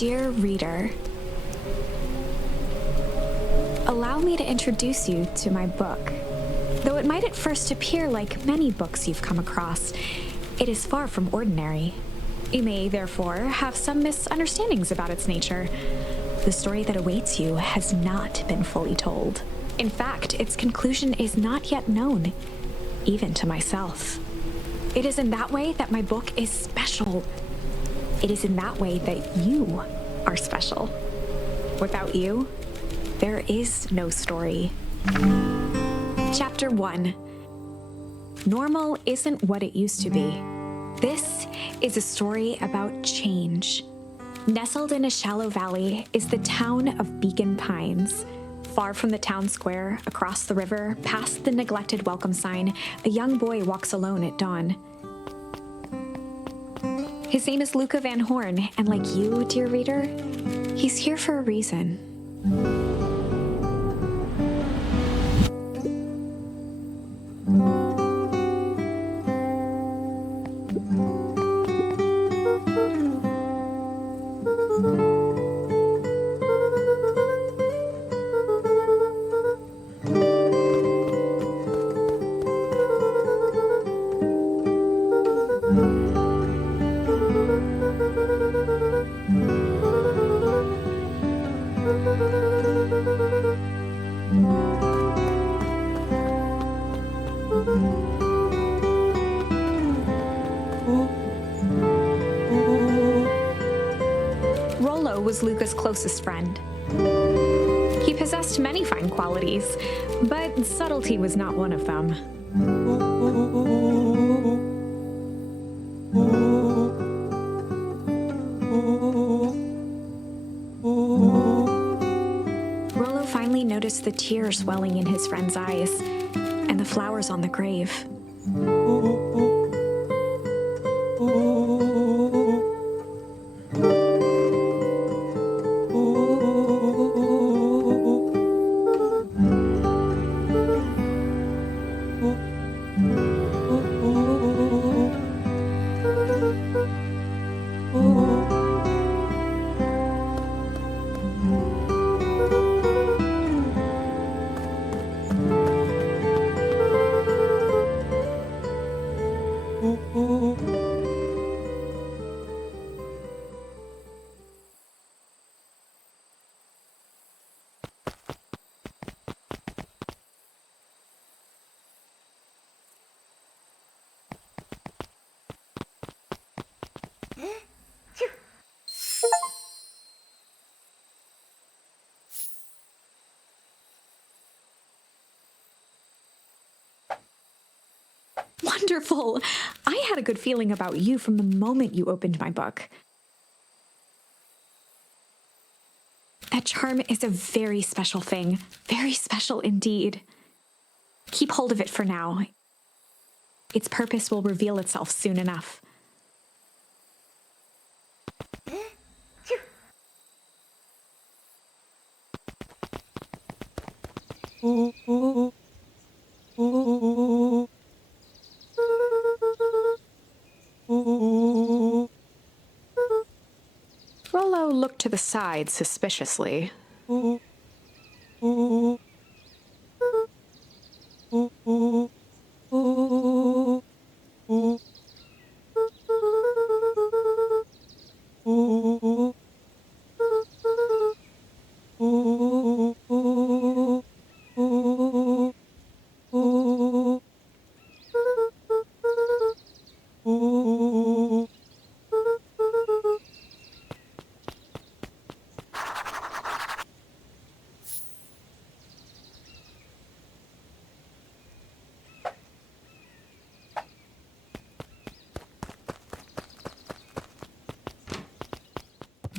Dear reader, allow me to introduce you to my book. Though it might at first appear like many books you've come across, it is far from ordinary. You may, therefore, have some misunderstandings about its nature. The story that awaits you has not been fully told. In fact, its conclusion is not yet known, even to myself. It is in that way that my book is special. It is in that way that you are special. Without you, there is no story. Chapter 1. Normal isn't what it used to be. This is a story about change. Nestled in a shallow valley is the town of Beacon Pines. Far from the town square, across the river, past the neglected welcome sign, a young boy walks alone at dawn. His name is Luca Van Horn, and like you, dear reader, he's here for a reason. Was Luca's closest friend. He possessed many fine qualities, but subtlety was not one of them. Rollo finally noticed the tears welling in his friend's eyes and the flowers on the grave. Wonderful! I had a good feeling about you from the moment you opened my book. That charm is a very special thing. Very special indeed. Keep hold of it for now. Its purpose will reveal itself soon enough. Rollo looked to the side suspiciously.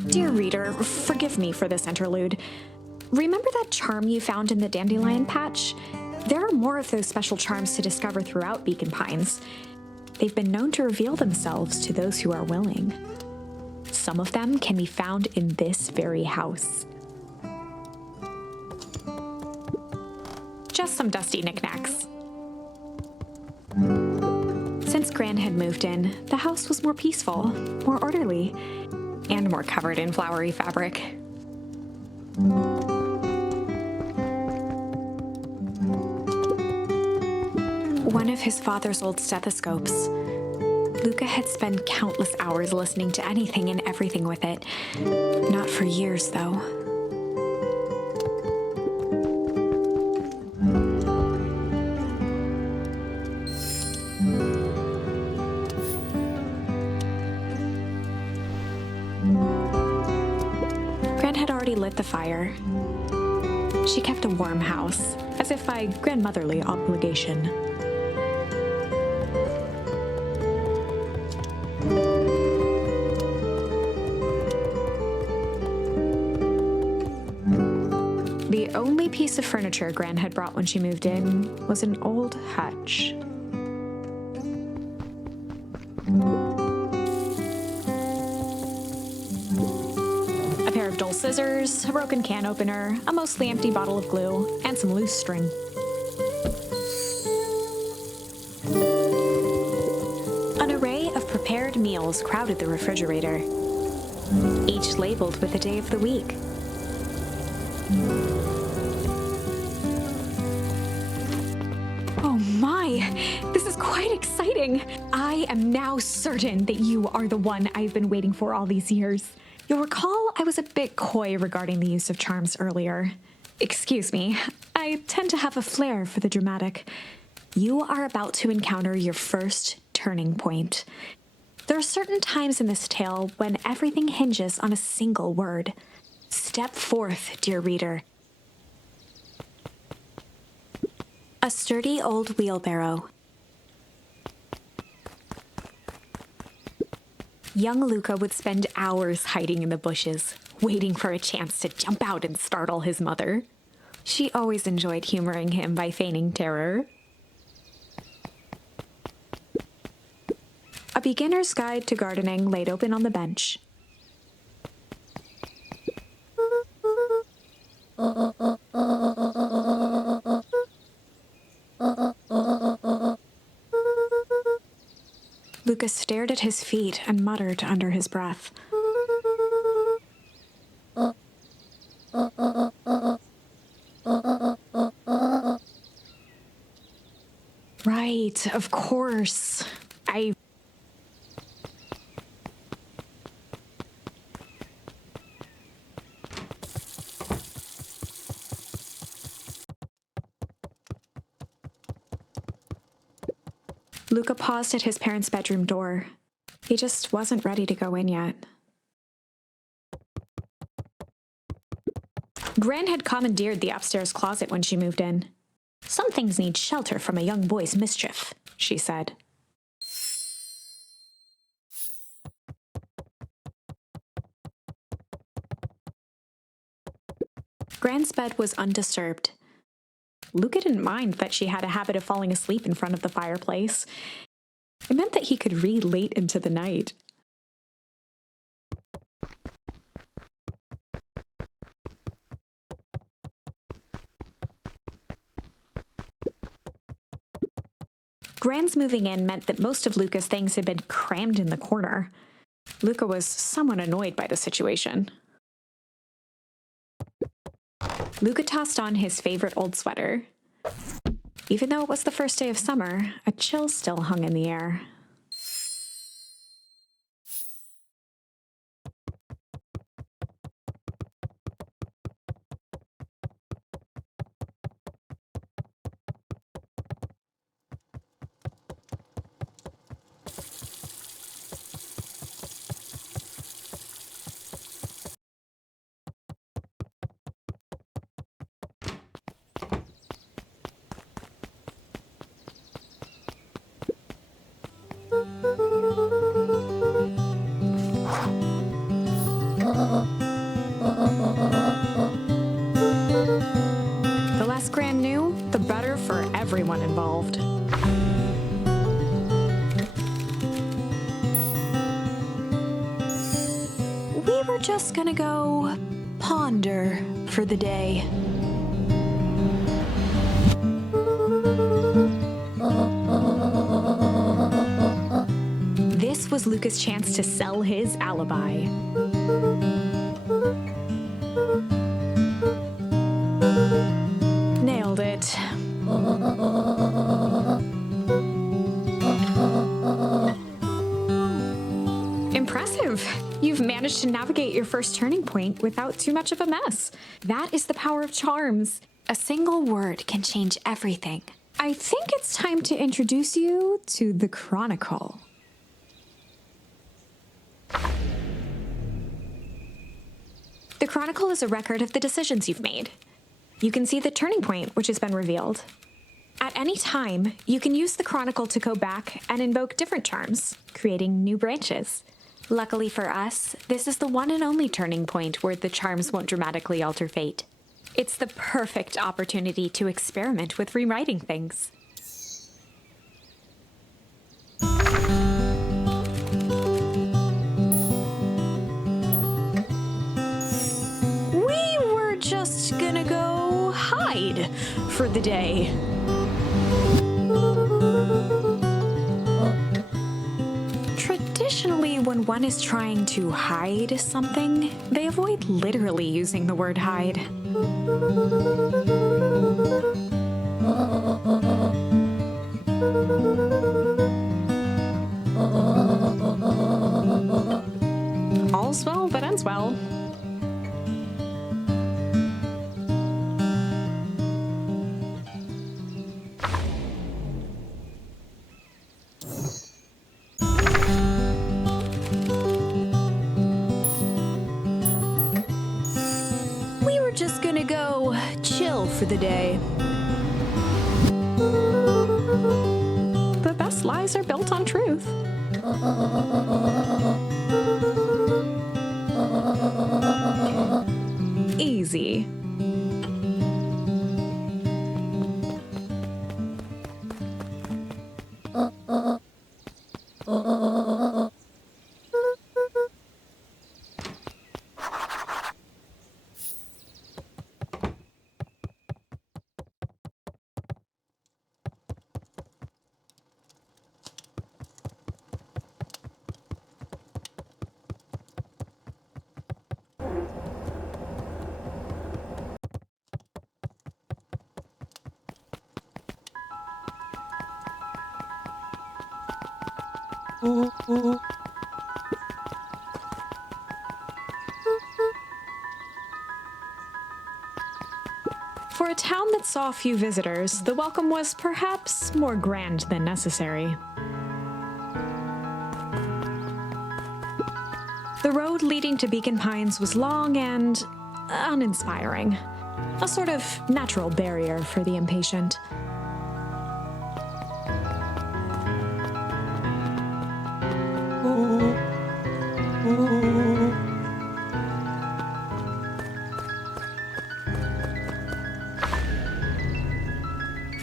Dear reader, forgive me for this interlude. Remember that charm you found in the dandelion patch? There are more of those special charms to discover throughout Beacon Pines. They've been known to reveal themselves to those who are willing. Some of them can be found in this very house. Just some dusty knickknacks. Since Gran had moved in, the house was more peaceful, more orderly. and more covered in flowery fabric. One of his father's old stethoscopes. Luca had spent countless hours listening to anything and everything with it. Not for years, though. Gran had already lit the fire. She kept a warm house, as if by grandmotherly obligation. The only piece of furniture Gran had brought when she moved in was an old hutch. A pair of dull scissors, a broken can opener, a mostly empty bottle of glue, and some loose string. An array of prepared meals crowded the refrigerator, each labeled with the day of the week. Oh my, this is quite exciting. I am now certain that you are the one I've been waiting for all these years. You'll recall I was a bit coy regarding the use of charms earlier. Excuse me, I tend to have a flair for the dramatic. You are about to encounter your first turning point. There are certain times in this tale when everything hinges on a single word. Step forth, dear reader. A sturdy old wheelbarrow. Young Luca would spend hours hiding in the bushes, waiting for a chance to jump out and startle his mother. She always enjoyed humoring him by feigning terror. A beginner's guide to gardening laid open on the bench. Lucas stared at his feet and muttered under his breath. Right, of course. Luca paused at his parents' bedroom door. He just wasn't ready to go in yet. Gran had commandeered the upstairs closet when she moved in. Some things need shelter from a young boy's mischief, she said. Gran's bed was undisturbed. Luca didn't mind that she had a habit of falling asleep in front of the fireplace. It meant that he could read late into the night. Gran's moving in meant that most of Luca's things had been crammed in the corner. Luca was somewhat annoyed by the situation. Luca tossed on his favorite old sweater. Even though it was the first day of summer, a chill still hung in the air. The less Gran knew, the better for everyone involved. We were just gonna go ponder for the day. This was Luca's chance to sell his alibi. you've managed to navigate your first turning point without too much of a mess. That is the power of charms. A single word can change everything. I think it's time to introduce you to the Chronicle. The Chronicle is a record of the decisions you've made. You can see the turning point which has been revealed. At any time, you can use the Chronicle to go back and invoke different charms, creating new branches. Luckily for us, this is the one and only turning point where the charms won't dramatically alter fate. It's the perfect opportunity to experiment with rewriting things. We were just gonna go hide for the day. Traditionally, when one is trying to hide something, they avoid literally using the word hide. All's well that ends well. Just gonna go chill for the day. The best lies are built on truth. Easy. For a town that saw few visitors, the welcome was perhaps more grand than necessary. The road leading to Beacon Pines was long and uninspiring, a sort of natural barrier for the impatient.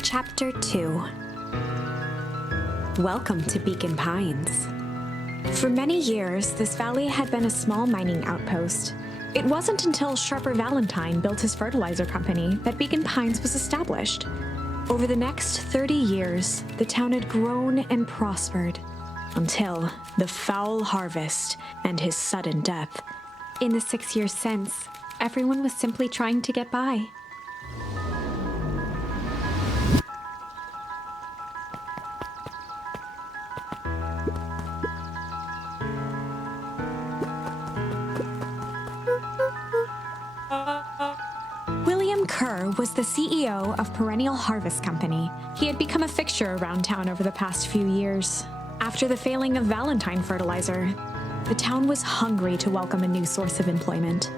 Chapter 2. Welcome to Beacon Pines. For many years, this valley had been a small mining outpost. It wasn't until Sharper Valentine built his fertilizer company that Beacon Pines was established. Over the next 30 years, the town had grown and prospered, until the foul harvest and his sudden death. In the 6 years since, everyone was simply trying to get by. Was the CEO of Perennial Harvest Company. He had become a fixture around town over the past few years. After the failing of Valentine fertilizer, the town was hungry to welcome a new source of employment.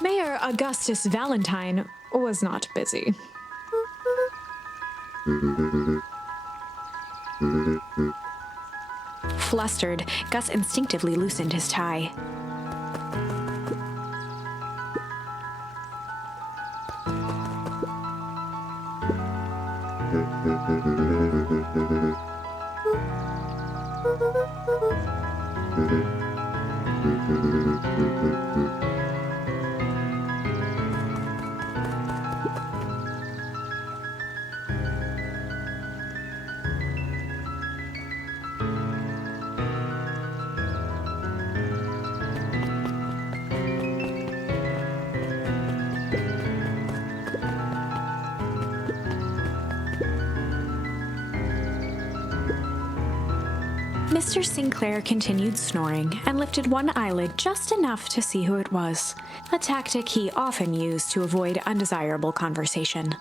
Mayor Augustus Valentine was not busy. Flustered, Gus instinctively loosened his tie. Mr. Sinclair continued snoring and lifted one eyelid just enough to see who it was, a tactic he often used to avoid undesirable conversation.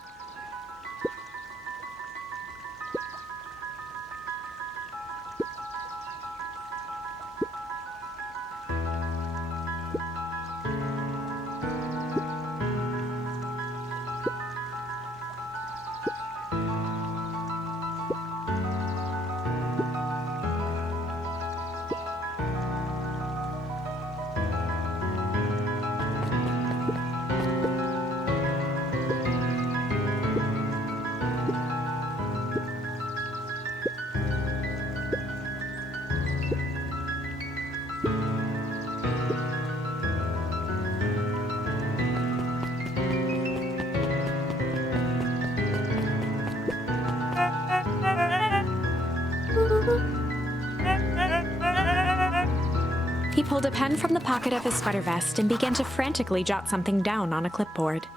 He pulled a pen from the pocket of his sweater vest and began to frantically jot something down on a clipboard.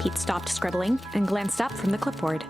Pete stopped scribbling and glanced up from the clipboard.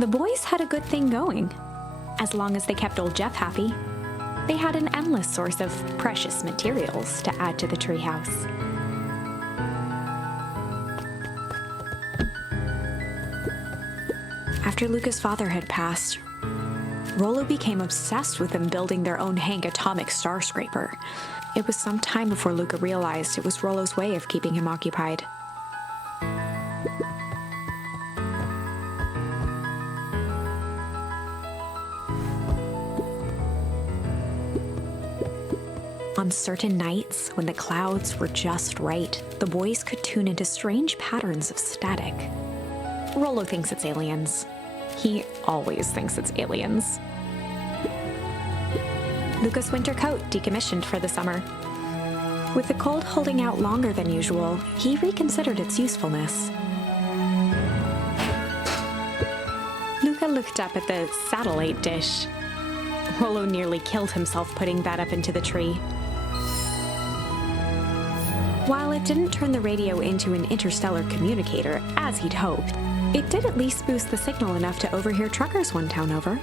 The boys had a good thing going. As long as they kept old Jeff happy, they had an endless source of precious materials to add to the treehouse. After Luca's father had passed, Rollo became obsessed with them building their own Hank atomic star scraper. It was some time before Luca realized it was Rollo's way of keeping him occupied. On certain nights, when the clouds were just right, the boys could tune into strange patterns of static. Rollo thinks it's aliens. He always thinks it's aliens. Luca's winter coat decommissioned for the summer. With the cold holding out longer than usual, he reconsidered its usefulness. Luca looked up at the satellite dish. Rollo nearly killed himself putting that up into the tree. While it didn't turn the radio into an interstellar communicator, as he'd hoped, it did at least boost the signal enough to overhear truckers one town over.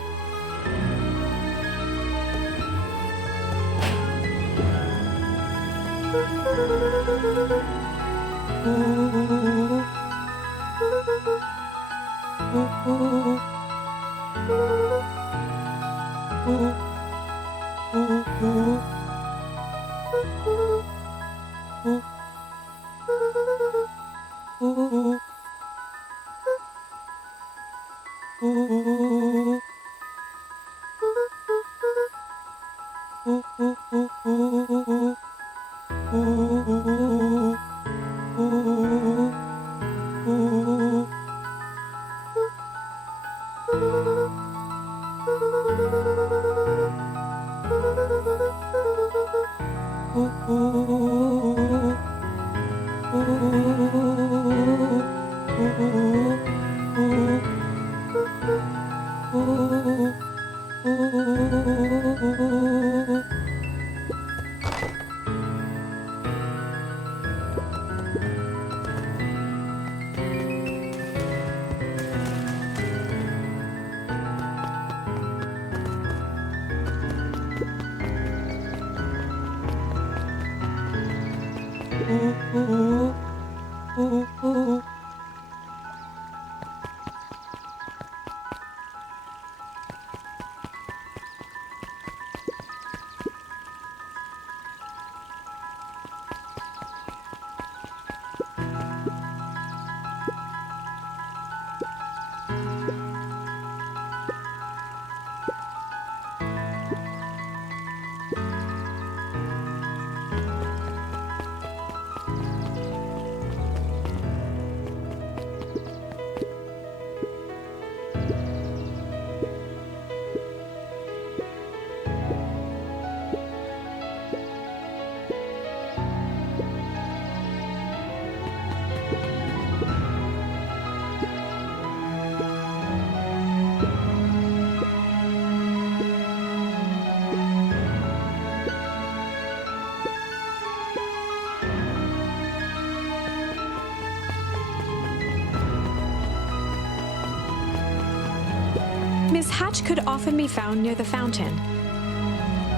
Miss Hatch could often be found near the fountain,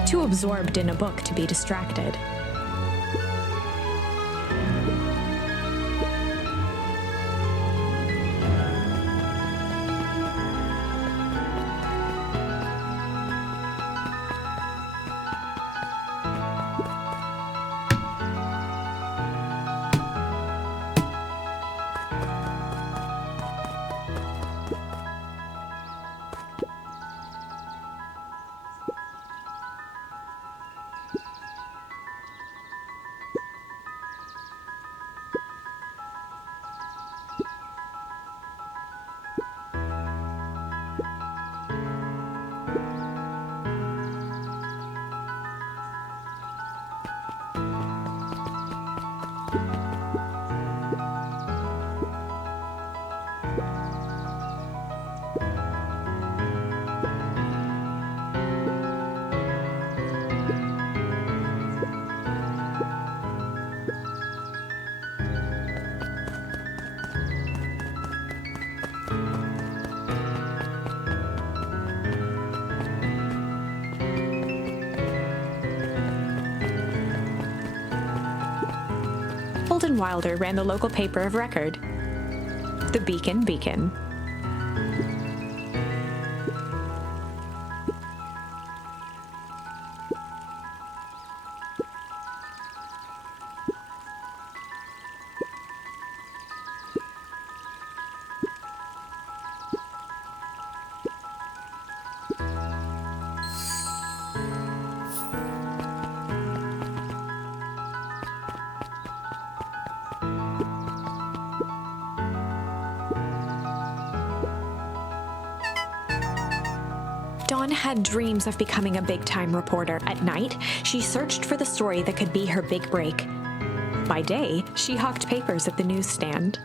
too absorbed in a book to be distracted. Holden Wilder ran the local paper of record, the Beacon Beacon. Dawn had dreams of becoming a big-time reporter. At night, she searched for the story that could be her big break. By day, she hawked papers at the newsstand.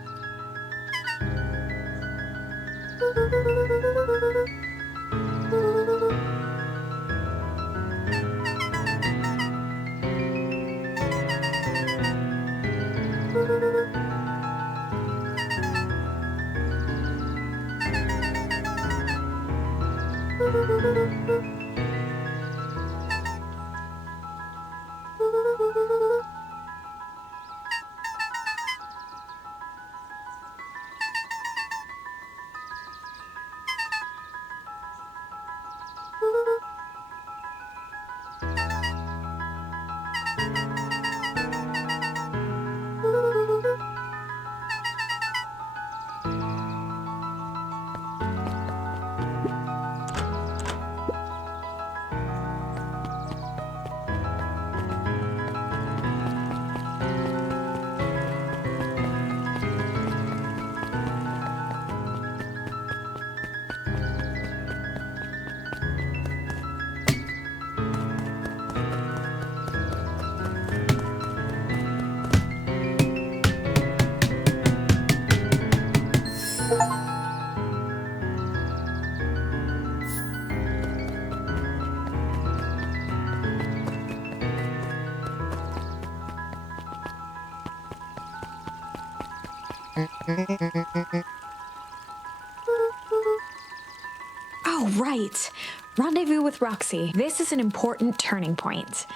Oh, right. Rendezvous with ROXY. This is an important turning point.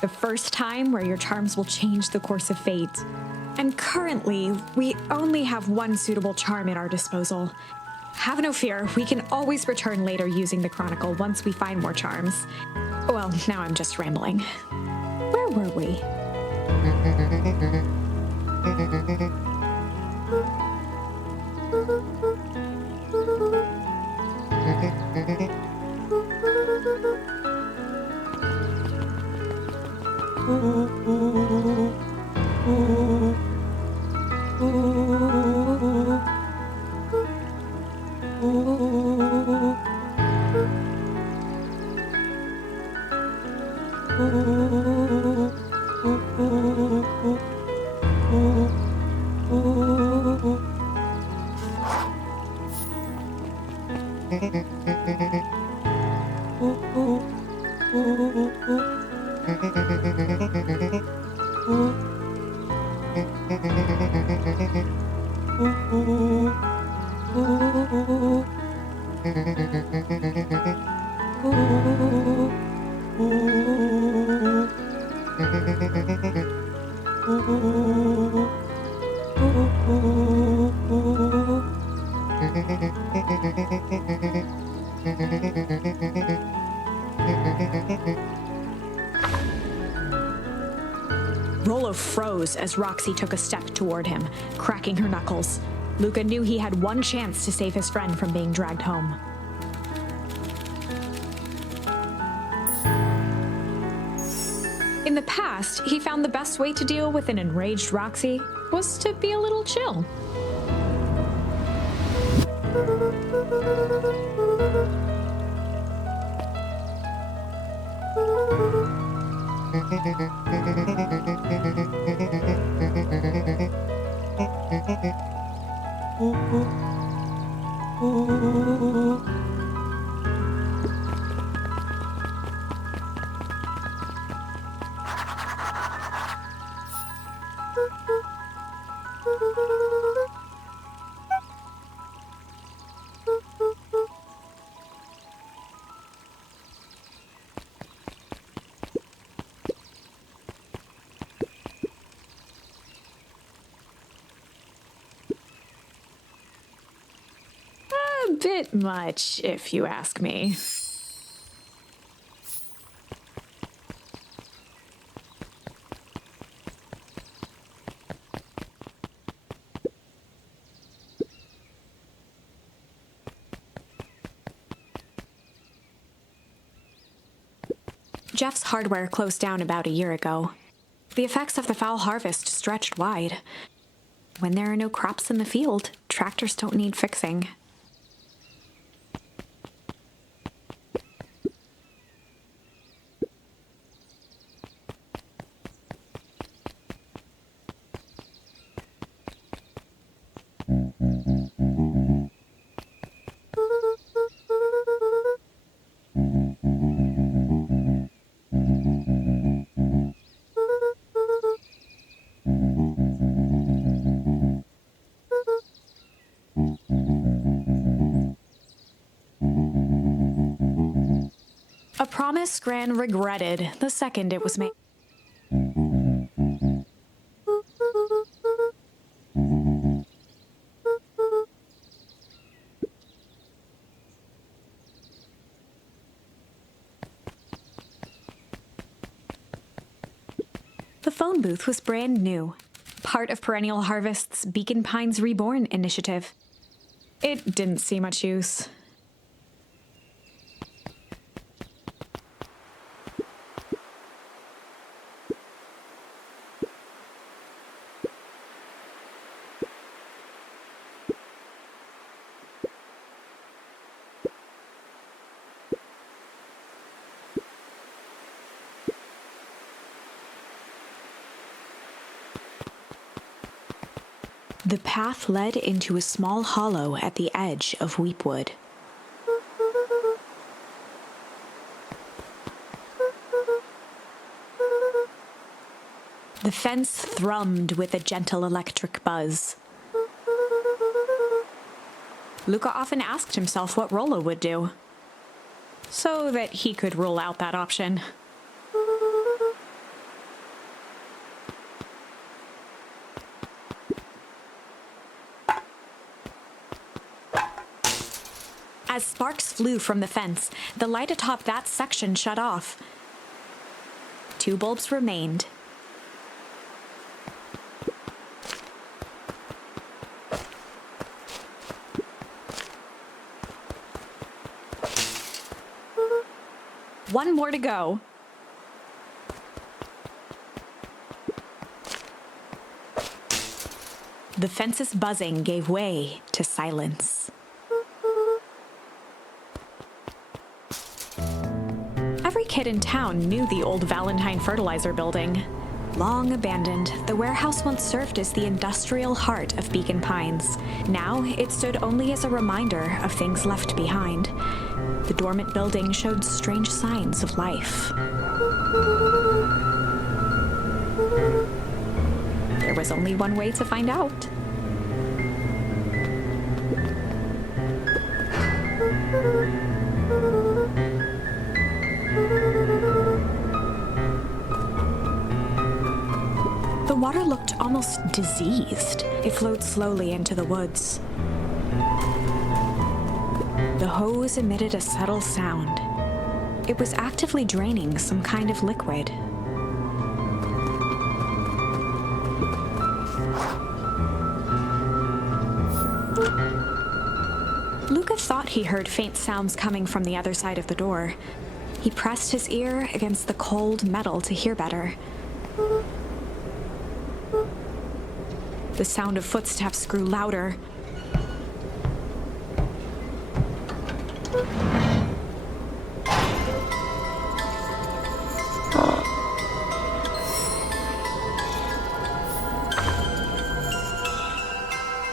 The first time where your charms will change the course of fate. And currently, we only have one suitable charm at our disposal. Have no fear, we can always return later using the Chronicle once we find more charms. Well, now I'm just rambling. Where were we? Rolo froze as ROXY took a step toward him, cracking her knuckles. Luca knew he had one chance to save his friend from being dragged home. In the past, he found the best way to deal with an enraged ROXY was to be a little chill. A bit much, if you ask me. Jeff's hardware closed down about a year ago. The effects of the foul harvest stretched wide. When there are no crops in the field, tractors don't need fixing. A promise Gran regretted the second it was made. The phone booth was brand new, part of Perennial Harvest's Beacon Pines Reborn initiative. It didn't see much use. The path led into a small hollow at the edge of Weepwood. The fence thrummed with a gentle electric buzz. Luca often asked himself what Rollo would do, so that he could rule out that option. As sparks flew from the fence, the light atop that section shut off. 2 bulbs remained. One more to go. The fence's buzzing gave way to silence. Every kid in town knew the old Valentine fertilizer building. Long abandoned, the warehouse once served as the industrial heart of Beacon Pines. Now, it stood only as a reminder of things left behind. The dormant building showed strange signs of life. There was only one way to find out. The water looked almost diseased. It flowed slowly into the woods. The hose emitted a subtle sound. It was actively draining some kind of liquid. Luca thought he heard faint sounds coming from the other side of the door. He pressed his ear against the cold metal to hear better. The sound of footsteps grew louder.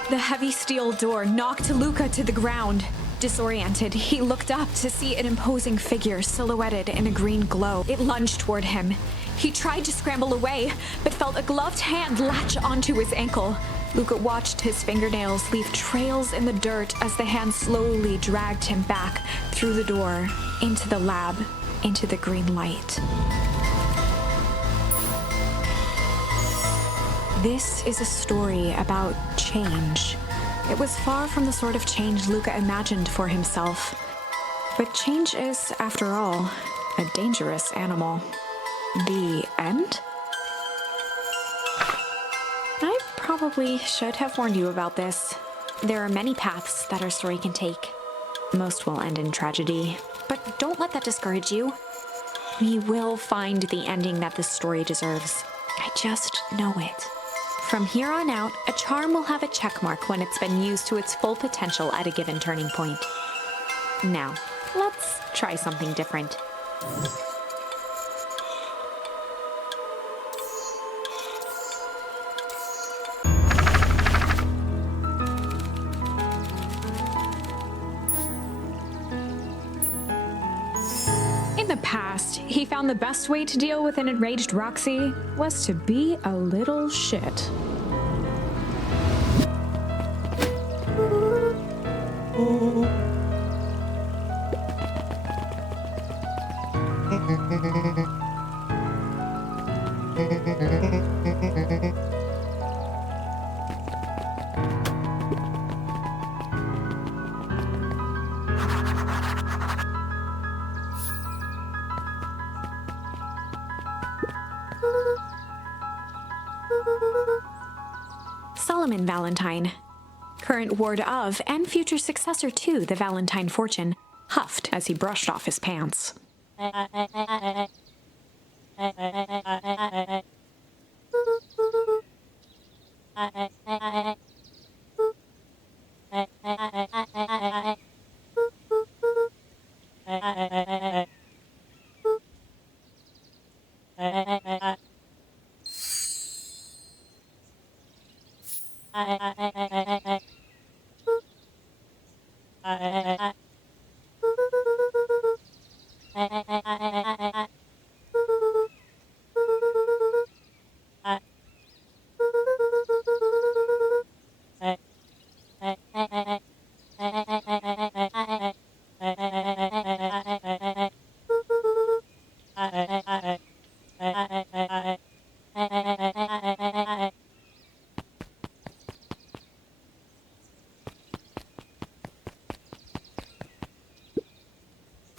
The heavy steel door knocked Luca to the ground. Disoriented, he looked up to see an imposing figure silhouetted in a green glow. It lunged toward him. He tried to scramble away, but felt a gloved hand latch onto his ankle. Luca watched his fingernails leave trails in the dirt as the hand slowly dragged him back through the door, into the lab, into the green light. This is a story about change. It was far from the sort of change Luca imagined for himself. But change is, after all, a dangerous animal. The end? I probably should have warned you about this. There are many paths that our story can take. Most will end in tragedy, but don't let that discourage you. We will find the ending that this story deserves. I just know it. From here on out, a charm will have a checkmark when it's been used to its full potential at a given turning point. Now, let's try something different. In the past, he found the best way to deal with an enraged Roxy was to be a little shit. Solomon Valentine, current ward of and future successor to the Valentine fortune, huffed as he brushed off his pants.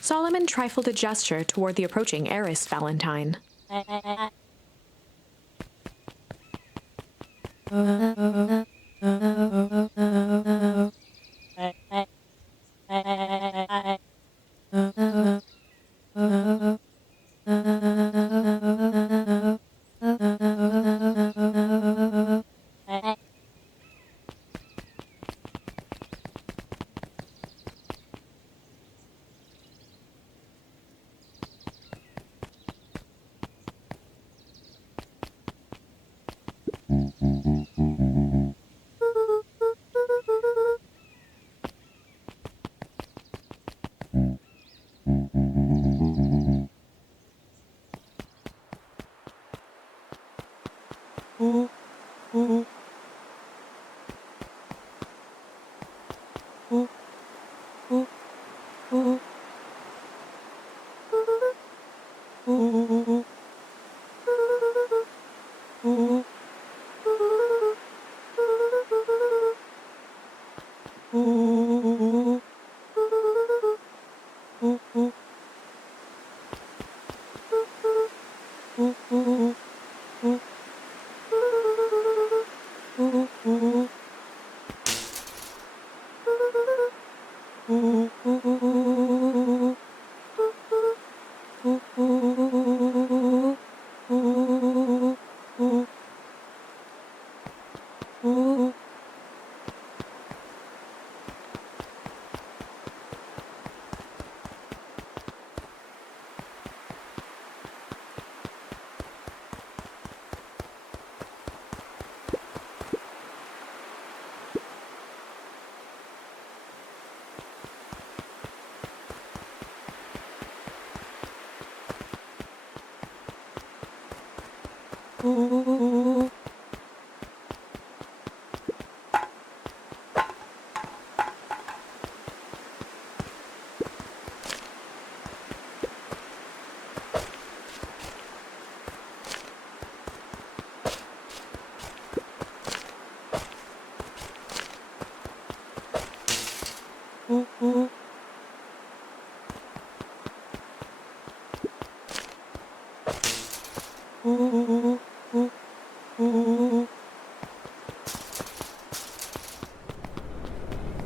Solomon trifled a gesture toward the approaching heiress Valentine.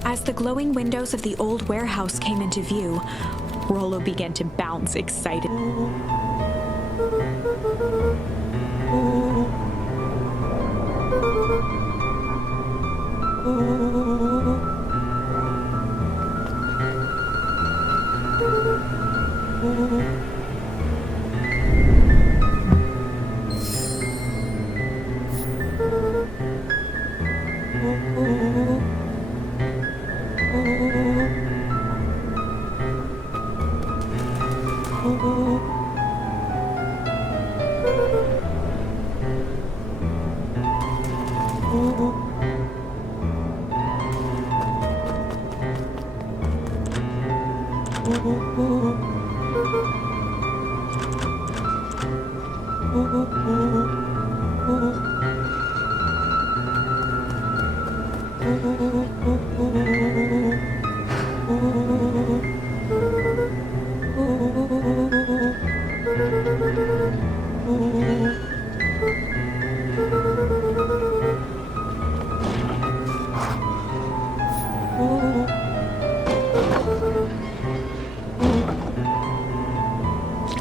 As the glowing windows of the old warehouse came into view, Rollo began to bounce excited.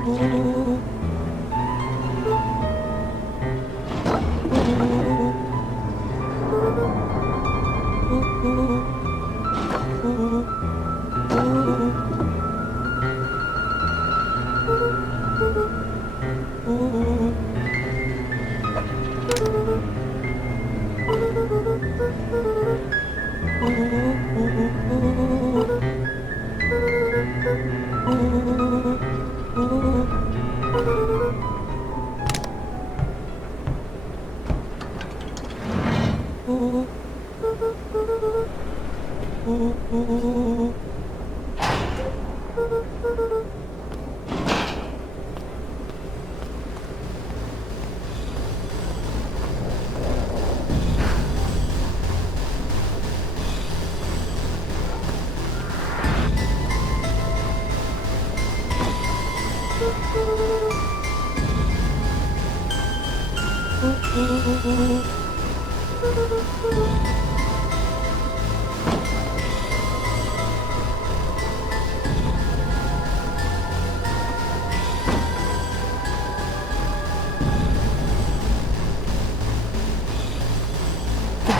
The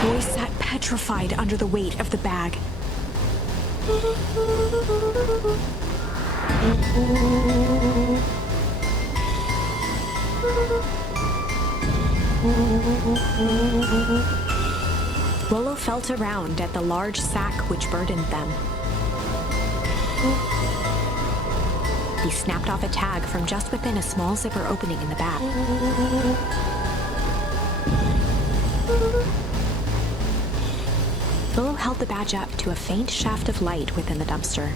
boy sat petrified under the weight of the bag. Rollo felt around at the large sack which burdened them. He snapped off a tag from just within a small zipper opening in the back. Rollo held the badge up to a faint shaft of light within the dumpster.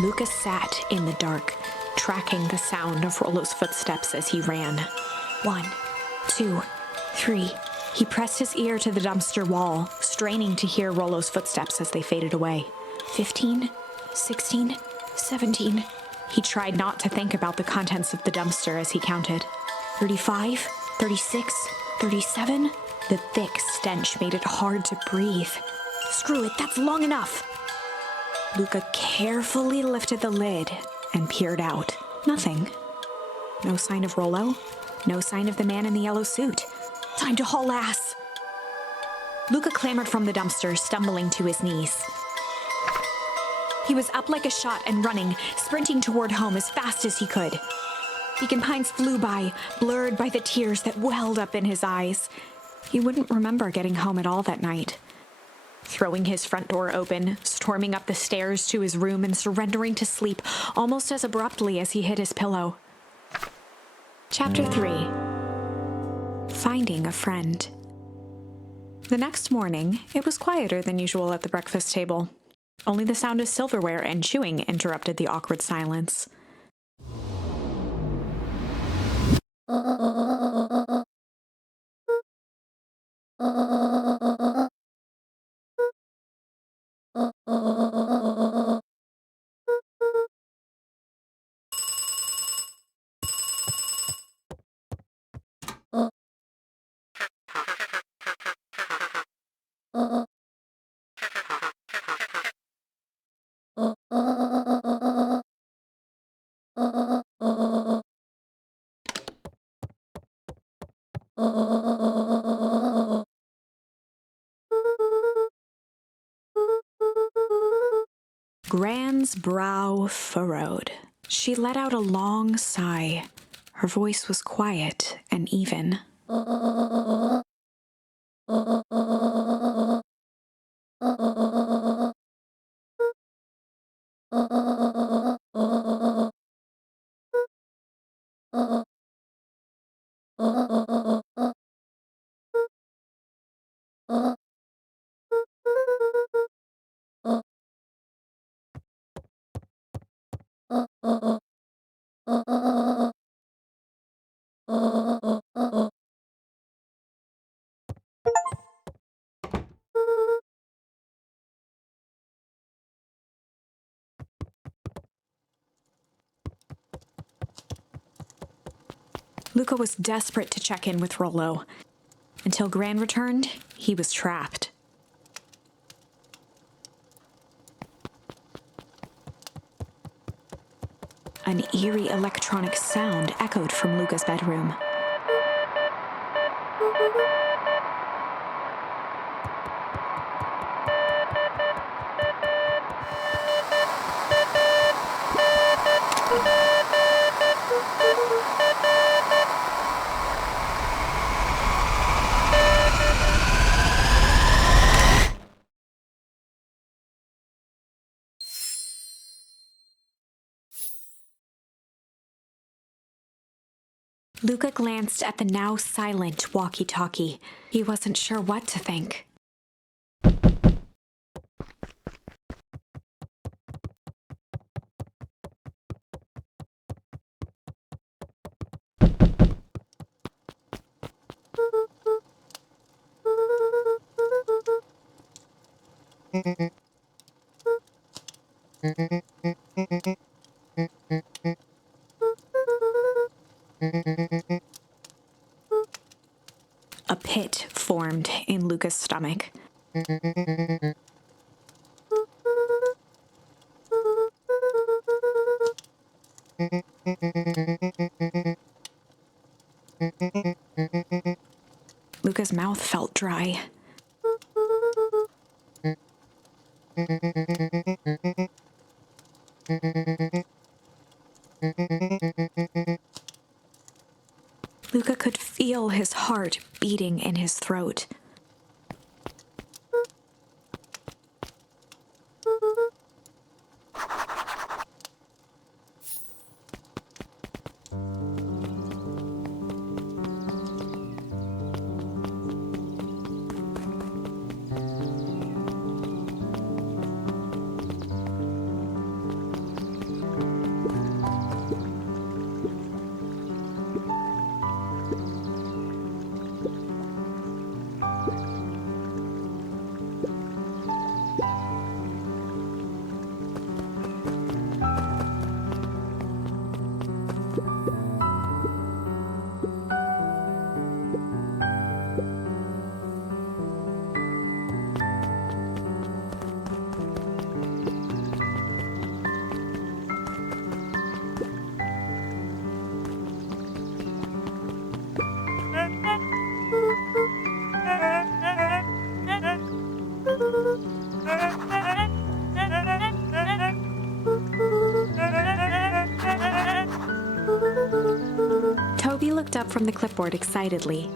Lucas sat in the dark, tracking the sound of Rollo's footsteps as he ran. 1, 2, 3. He pressed his ear to the dumpster wall, straining to hear Rollo's footsteps as they faded away. 15, 16, 17. He tried not to think about the contents of the dumpster as he counted. 35, 36, 37. The thick stench made it hard to breathe. Screw it, that's long enough. Luca carefully lifted the lid and peered out. Nothing. No sign of Rollo. No sign of the man in the yellow suit. Time to haul ass. Luca clambered from the dumpster, stumbling to his knees. He was up like a shot and running, sprinting toward home as fast as he could. Beacon Pines flew by, blurred by the tears that welled up in his eyes. He wouldn't remember getting home at all that night. Throwing his front door open, storming up the stairs to his room and surrendering to sleep almost as abruptly as he hit his pillow. Chapter 3. Finding a Friend. The next morning, it was quieter than usual at the breakfast table. Only the sound of silverware and chewing interrupted the awkward silence. Gran's brow furrowed. She let out a long sigh. Her voice was quiet and even. Luca was desperate to check in with Rollo. Until Gran returned, he was trapped. An eerie electronic sound echoed from Luca's bedroom. Luca glanced at the now silent walkie-talkie. He wasn't sure what to think. A pit formed in Luca's stomach. Luca's mouth felt dry. Luca could feel his heart beating in his throat. Toby looked up from the clipboard excitedly.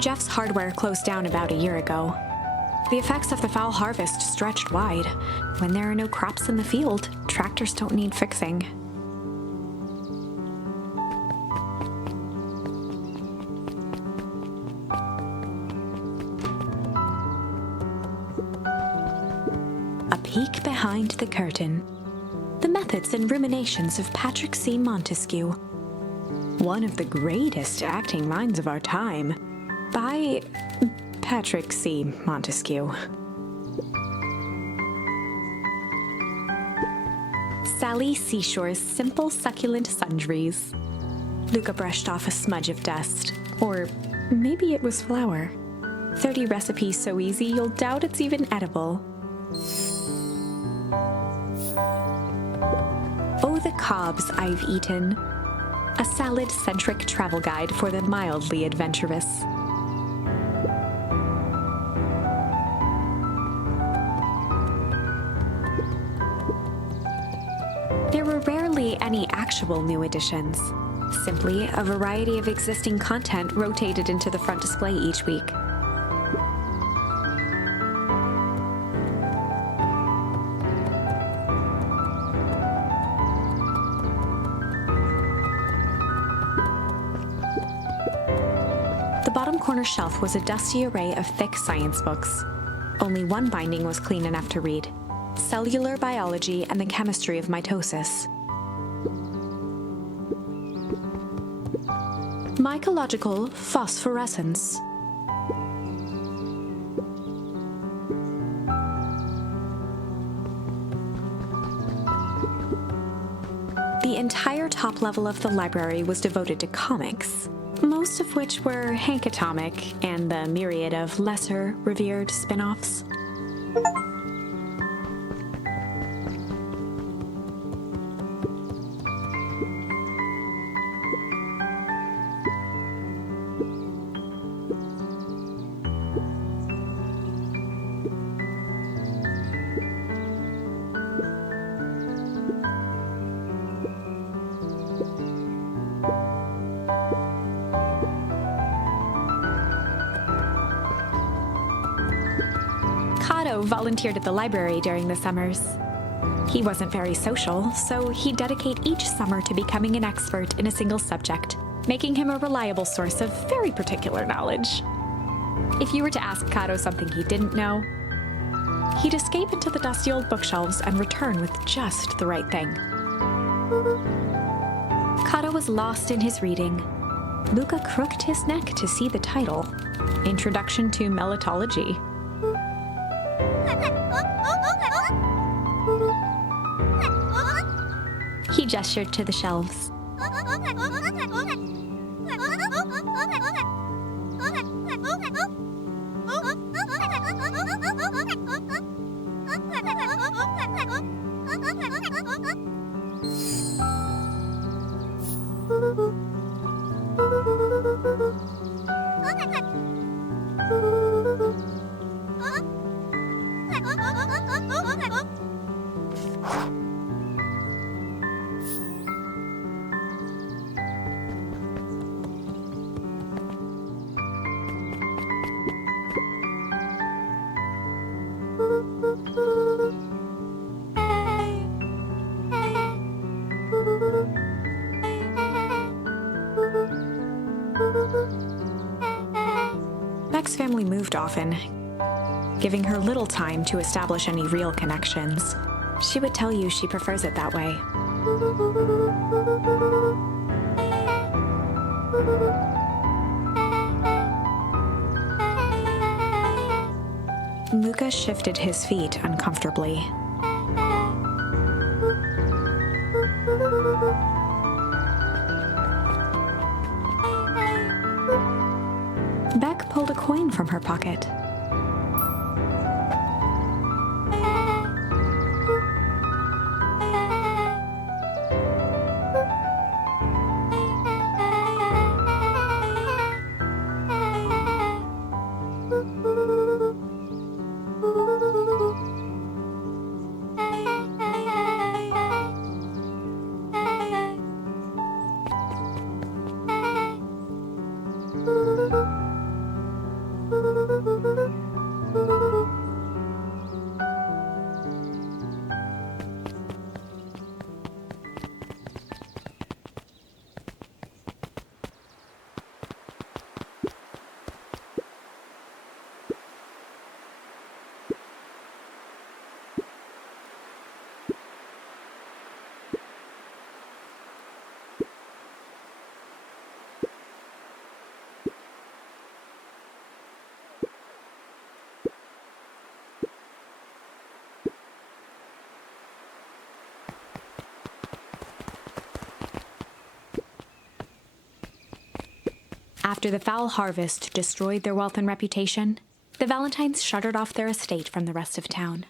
Jeff's hardware closed down about a year ago. The effects of the foul harvest stretched wide. When there are no crops in the field, tractors don't need fixing. A peek behind the curtain. The methods and ruminations of Patrick C. Montesquieu. One of the greatest acting minds of our time. By Patrick C. Montesquieu. Sally Seashore's simple, succulent sundries. Luca brushed off a smudge of dust. Or maybe it was flour. 30 recipes so easy you'll doubt it's even edible. Oh, the cobs I've eaten. A salad-centric travel guide for the mildly adventurous. There were rarely any actual new additions. Simply a variety of existing content rotated into the front display each week. The bottom corner shelf was a dusty array of thick science books. Only one binding was clean enough to read: Cellular Biology and the Chemistry of Mitosis. Mycological Phosphorescence. The entire top level of the library was devoted to comics, most of which were Hank Atomic and the myriad of lesser revered spin-offs. Volunteered at the library during the summers. He wasn't very social, so he'd dedicate each summer to becoming an expert in a single subject, making him a reliable source of very particular knowledge. If you were to ask Kato something he didn't know, he'd escape into the dusty old bookshelves and return with just the right thing. Kato was lost in his reading. Luca crooked his neck to see the title, Introduction to Melitology. He gestured to the shelves. Beck's family moved often, giving her little time to establish any real connections. She would tell you she prefers it that way. Luca shifted his feet uncomfortably. Beck pulled a coin from her pocket. After the foul harvest destroyed their wealth and reputation, the Valentines shuttered off their estate from the rest of town.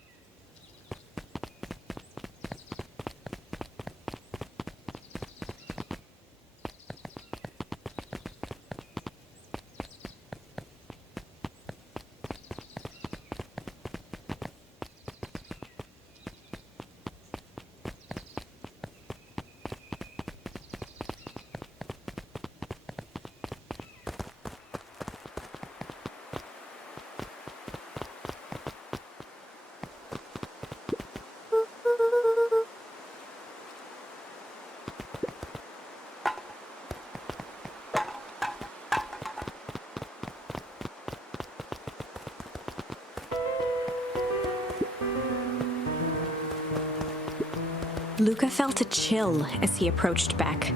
Luca felt a chill as he approached Beck.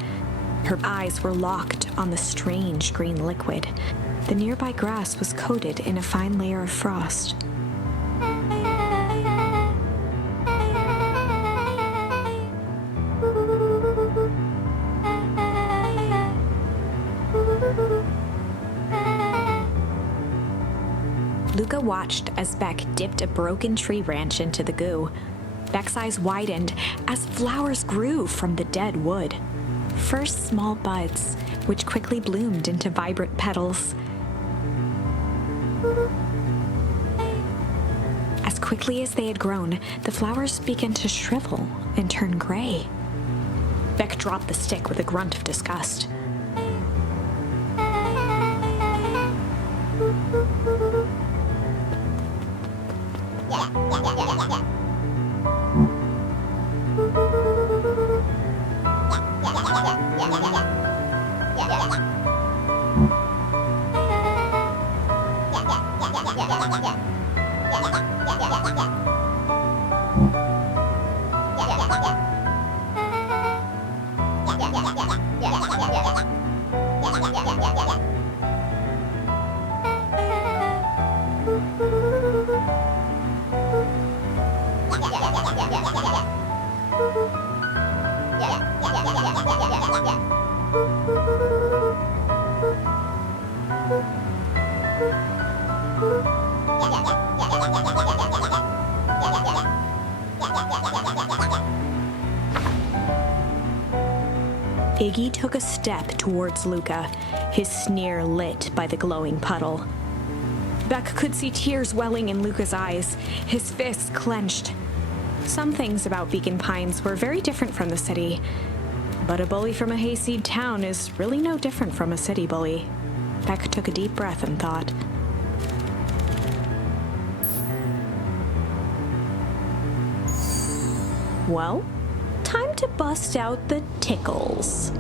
Her eyes were locked on the strange green liquid. The nearby grass was coated in a fine layer of frost. Luca watched as Beck dipped a broken tree branch into the goo. Beck's eyes widened as flowers grew from the dead wood. First small buds, which quickly bloomed into vibrant petals. As quickly as they had grown, the flowers began to shrivel and turn gray. Beck dropped the stick with a grunt of disgust. Iggy took a step towards Luca, his sneer lit by the glowing puddle. Beck could see tears welling in Luca's eyes, his fists clenched. Some things about Beacon Pines were very different from the city, but a bully from a hayseed town is really no different from a city bully. Beck took a deep breath and thought. Well, time to bust out the tickles.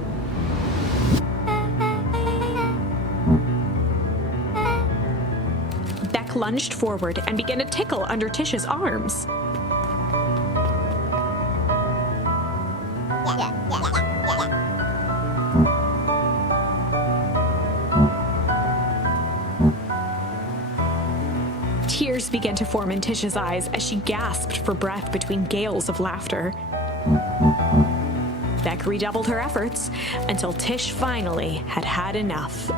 Beck lunged forward and began to tickle under Tish's arms. Tears began to form in Tish's eyes as she gasped for breath between gales of laughter. Beck redoubled her efforts until Tish finally had had enough.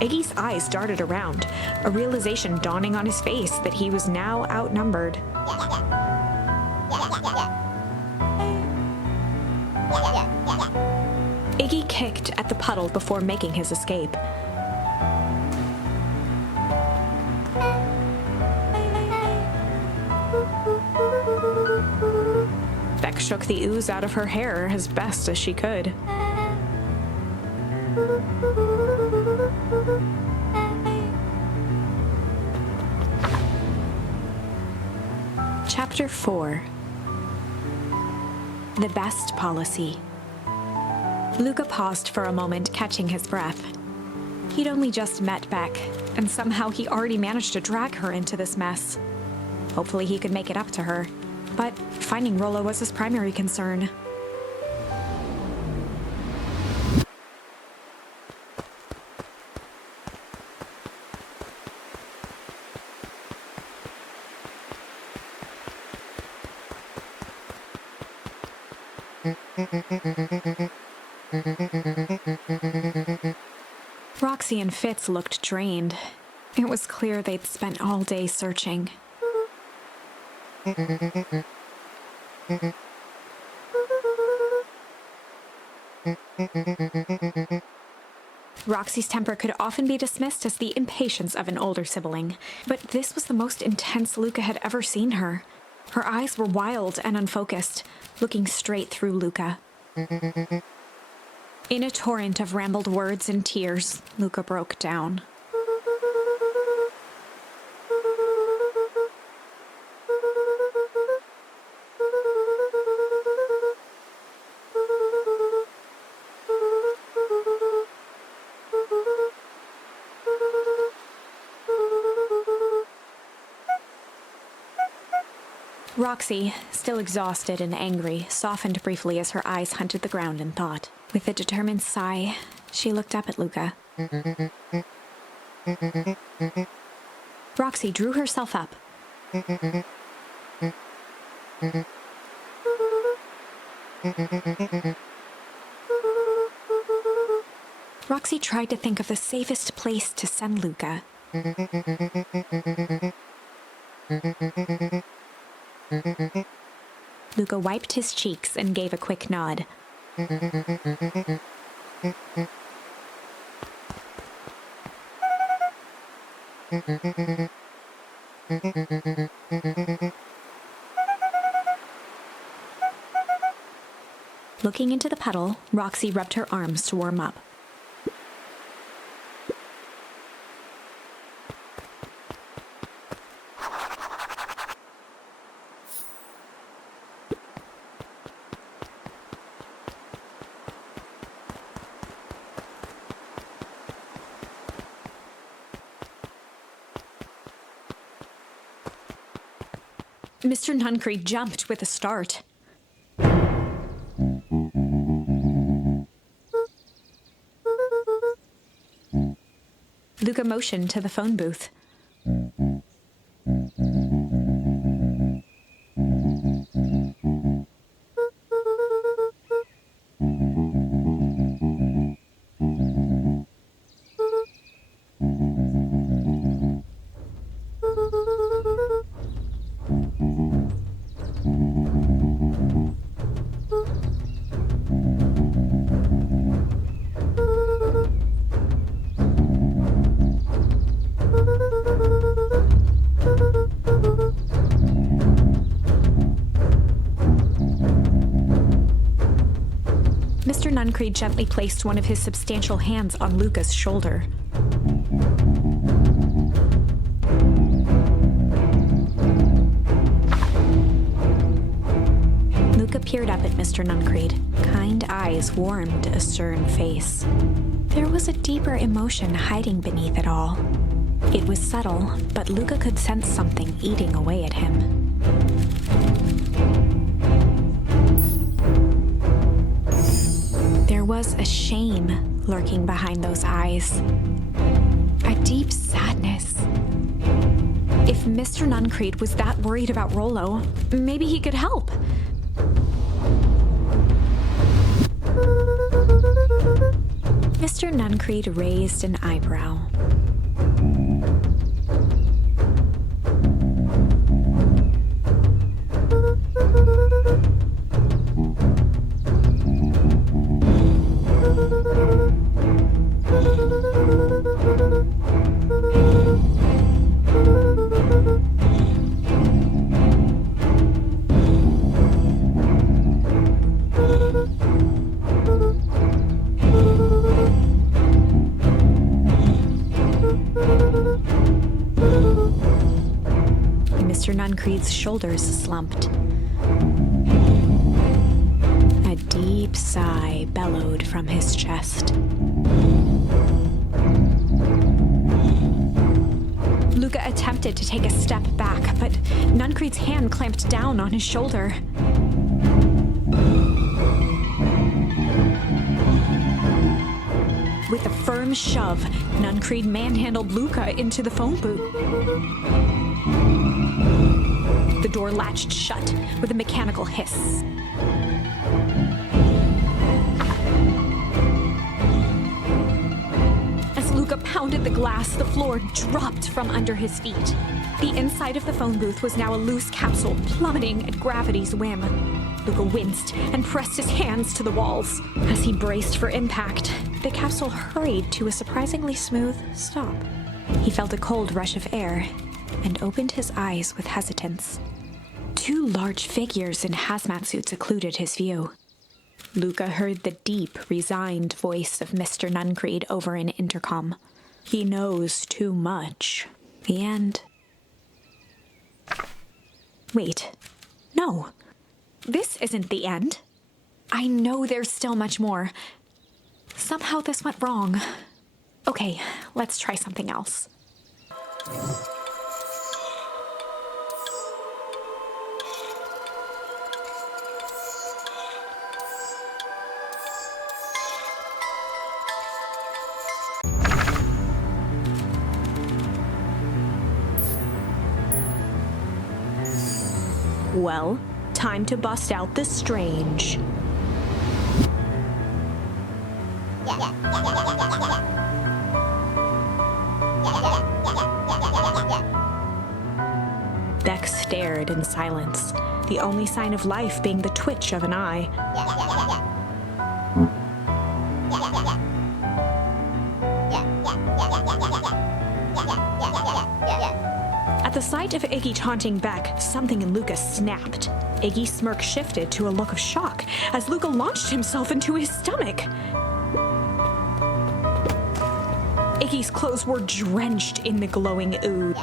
Iggy's eyes darted around, a realization dawning on his face that he was now outnumbered. Iggy kicked at the puddle before making his escape. Beck shook the ooze out of her hair as best as she could. Chapter 4. The Best Policy. Luca paused for a moment, catching his breath. He'd only just met Beck, and somehow he already managed to drag her into this mess. Hopefully he could make it up to her, but finding Rollo was his primary concern. Roxy and Fitz looked drained. It was clear they'd spent all day searching. Roxy's temper could often be dismissed as the impatience of an older sibling, but this was the most intense Luca had ever seen her. Her eyes were wild and unfocused, looking straight through Luca. In a torrent of rambled words and tears, Luca broke down. Roxy, still exhausted and angry, softened briefly as her eyes hunted the ground in thought. With a determined sigh, she looked up at Luca. Roxy drew herself up. Roxy tried to think of the safest place to send Luca. Luca wiped his cheeks and gave a quick nod. Looking into the puddle, Roxy rubbed her arms to warm up. Mr. Nuncreed jumped with a start. Luca motioned to the phone booth. Mr. Nuncreed gently placed one of his substantial hands on Luca's shoulder. Luca peered up at Mr. Nuncreed. Kind eyes warmed a stern face. There was a deeper emotion hiding beneath it all. It was subtle, but Luca could sense something eating away at him. There was a shame lurking behind those eyes. A deep sadness. If Mr. Nuncreed was that worried about Rollo, maybe he could help. Mr. Nuncreed raised an eyebrow. Mr. Nuncreed's shoulders slumped. A deep sigh bellowed from his chest. Luca attempted to take a step back, but Nuncreed's hand clamped down on his shoulder. With a firm shove, Nuncreed manhandled Luca into the phone booth. The door latched shut with a mechanical hiss. pounded the glass, the floor dropped from under his feet. The inside of the phone booth was now a loose capsule, plummeting at gravity's whim. Luca winced and pressed his hands to the walls. As he braced for impact, the capsule hurried to a surprisingly smooth stop. He felt a cold rush of air and opened his eyes with hesitance. Two large figures in hazmat suits occluded his view. Luca heard the deep, resigned voice of Mr. Nuncreed over an intercom. He knows too much. The end. Wait. No. This isn't the end. I know there's still much more. Somehow this went wrong. Okay, let's try something else. Well, time to bust out the strange. Beck stared in silence, the only sign of life being the twitch of an eye. At the sight of Iggy taunting Beck, something in Luca snapped. Iggy's smirk shifted to a look of shock as Luca launched himself into his stomach. Iggy's clothes were drenched in the glowing ooze.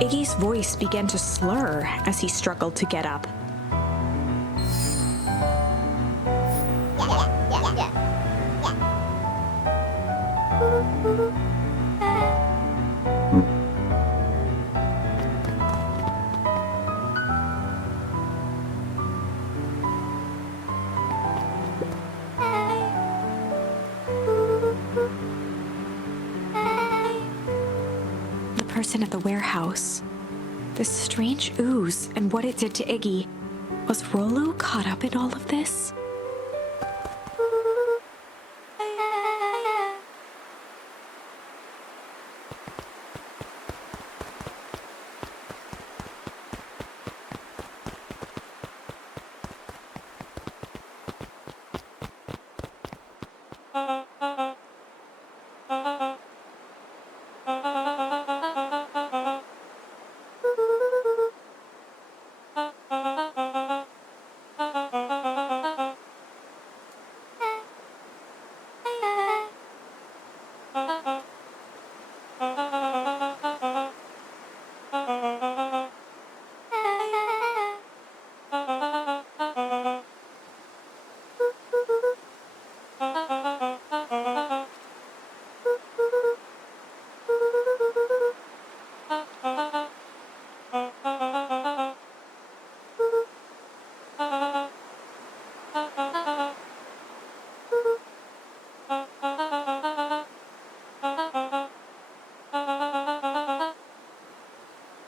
Iggy's voice began to slur as he struggled to get up. Person at the warehouse. The strange ooze and what it did to Iggy. Was Rollo caught up in all of this?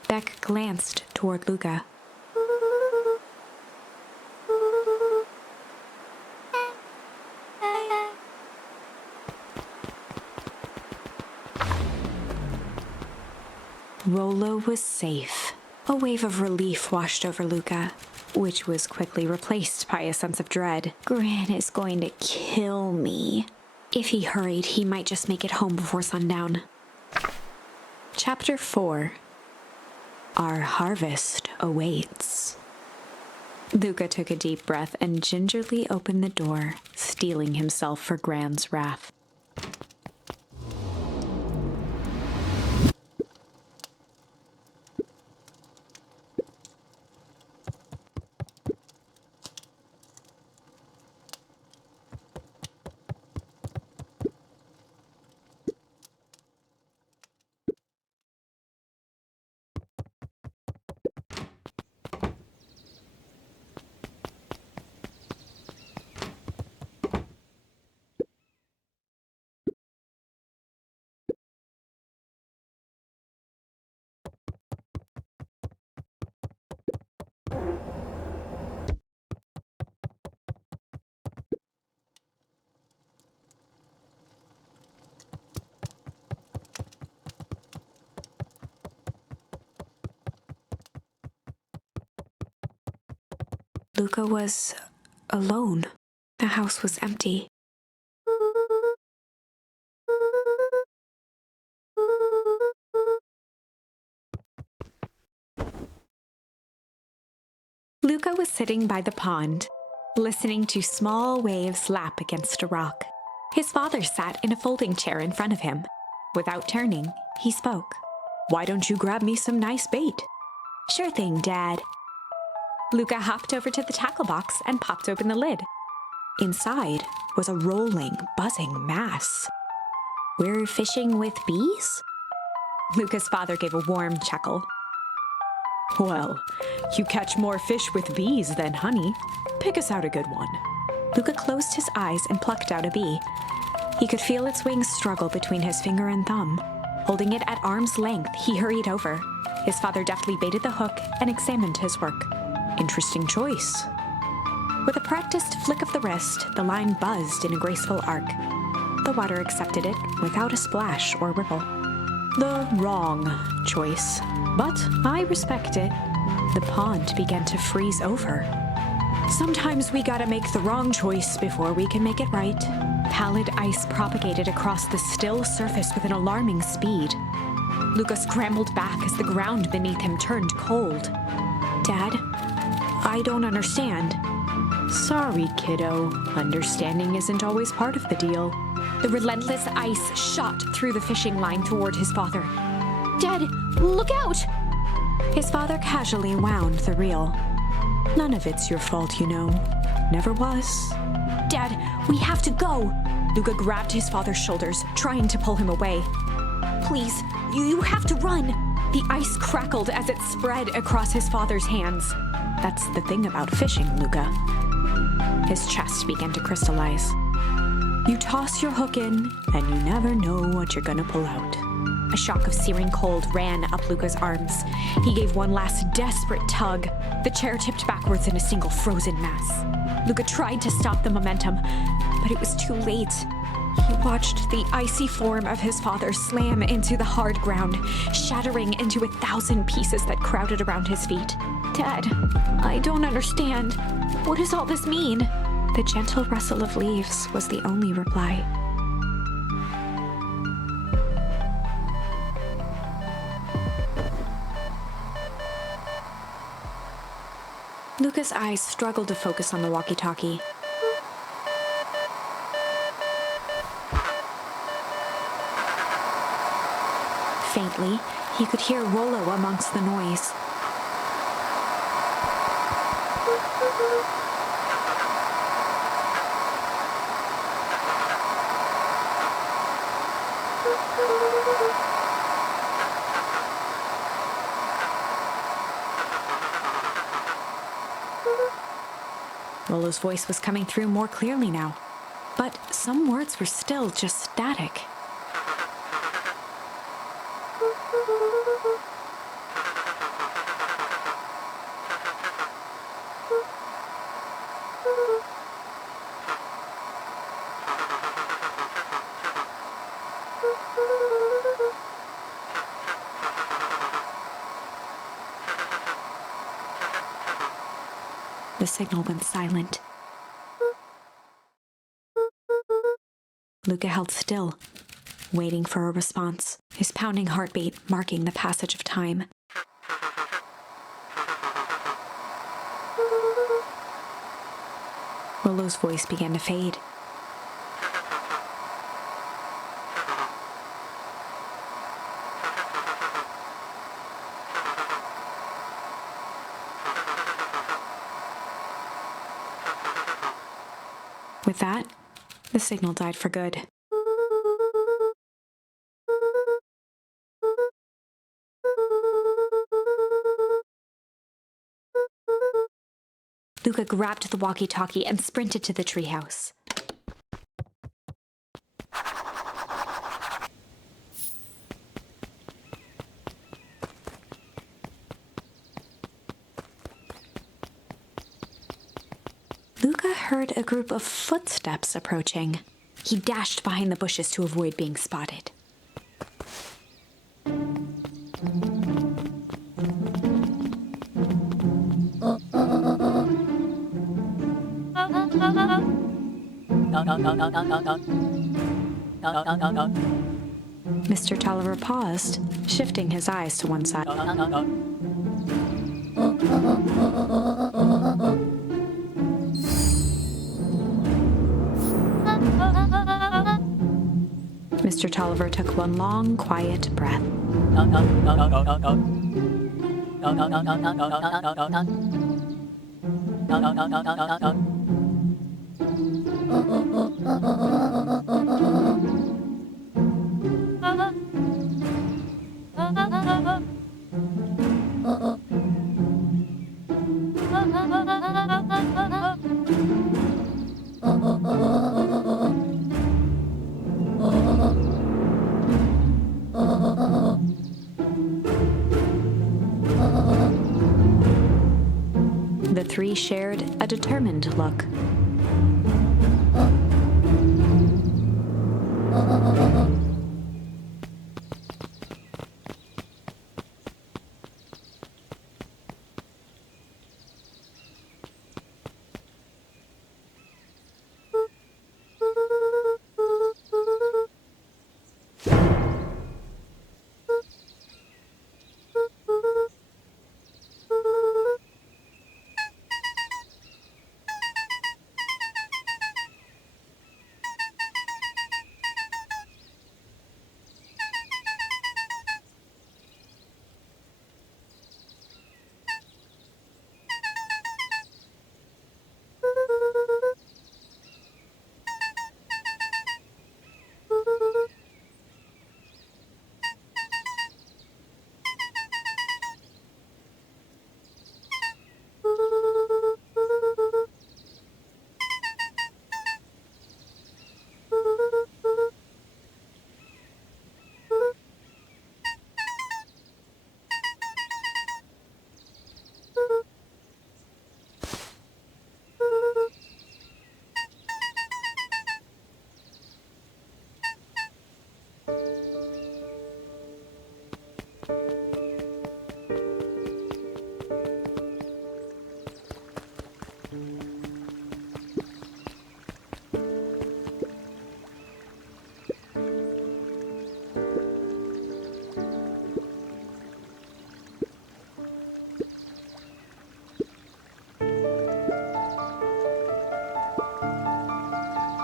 Beck glanced toward Luca. Rollo was safe. A wave of relief washed over Luca, which was quickly replaced by a sense of dread. Gran is going to kill me. If he hurried, he might just make it home before sundown. Chapter 4. Our harvest awaits. Luca took a deep breath and gingerly opened the door, steeling himself for Gran's wrath. Luca was alone. The house was empty. Luca was sitting by the pond, listening to small waves lap against a rock. His father sat in a folding chair in front of him. Without turning, he spoke. "Why don't you grab me some nice bait?" "Sure thing, Dad." Luca hopped over to the tackle box and popped open the lid. Inside was a rolling, buzzing mass. "We're fishing with bees?" Luca's father gave a warm chuckle. "Well, you catch more fish with bees than honey. Pick us out a good one." Luca closed his eyes and plucked out a bee. He could feel its wings struggle between his finger and thumb. Holding it at arm's length, he hurried over. His father deftly baited the hook and examined his work. "Interesting choice." With a practiced flick of the wrist, the line buzzed in a graceful arc. The water accepted it without a splash or ripple. The wrong choice, but I respect it. The pond began to freeze over. "Sometimes we gotta make the wrong choice before we can make it right." Pallid ice propagated across the still surface with an alarming speed. Luca scrambled back as the ground beneath him turned cold. "Dad, I don't understand." "Sorry, kiddo. Understanding isn't always part of the deal." The relentless ice shot through the fishing line toward his father. "Dad, look out!" His father casually wound the reel. "None of it's your fault, you know. Never was." "Dad, we have to go!" Luca grabbed his father's shoulders, trying to pull him away. "Please, you have to run!" The ice crackled as it spread across his father's hands. "That's the thing about fishing, Luca." His chest began to crystallize. "You toss your hook in, and you never know what you're gonna pull out." A shock of searing cold ran up Luca's arms. He gave one last desperate tug. The chair tipped backwards in a single frozen mass. Luca tried to stop the momentum, but it was too late. He watched the icy form of his father slam into the hard ground, shattering into 1,000 pieces that crowded around his feet. "Dad, I don't understand. What does all this mean?" The gentle rustle of leaves was the only reply. Luca's eyes struggled to focus on the walkie-talkie. Faintly, he could hear Rollo amongst the noise. Rollo's voice was coming through more clearly now, but some words were still just static. The signal went silent. Luca held still, waiting for a response, his pounding heartbeat marking the passage of time. Rollo's voice began to fade. With that, the signal died for good. Luca grabbed the walkie-talkie and sprinted to the treehouse. Luca heard a group of footsteps approaching. He dashed behind the bushes to avoid being spotted. Mr. Tolliver paused, shifting his eyes to one side. Mr. Tolliver took one long, quiet breath. The three shared a determined look.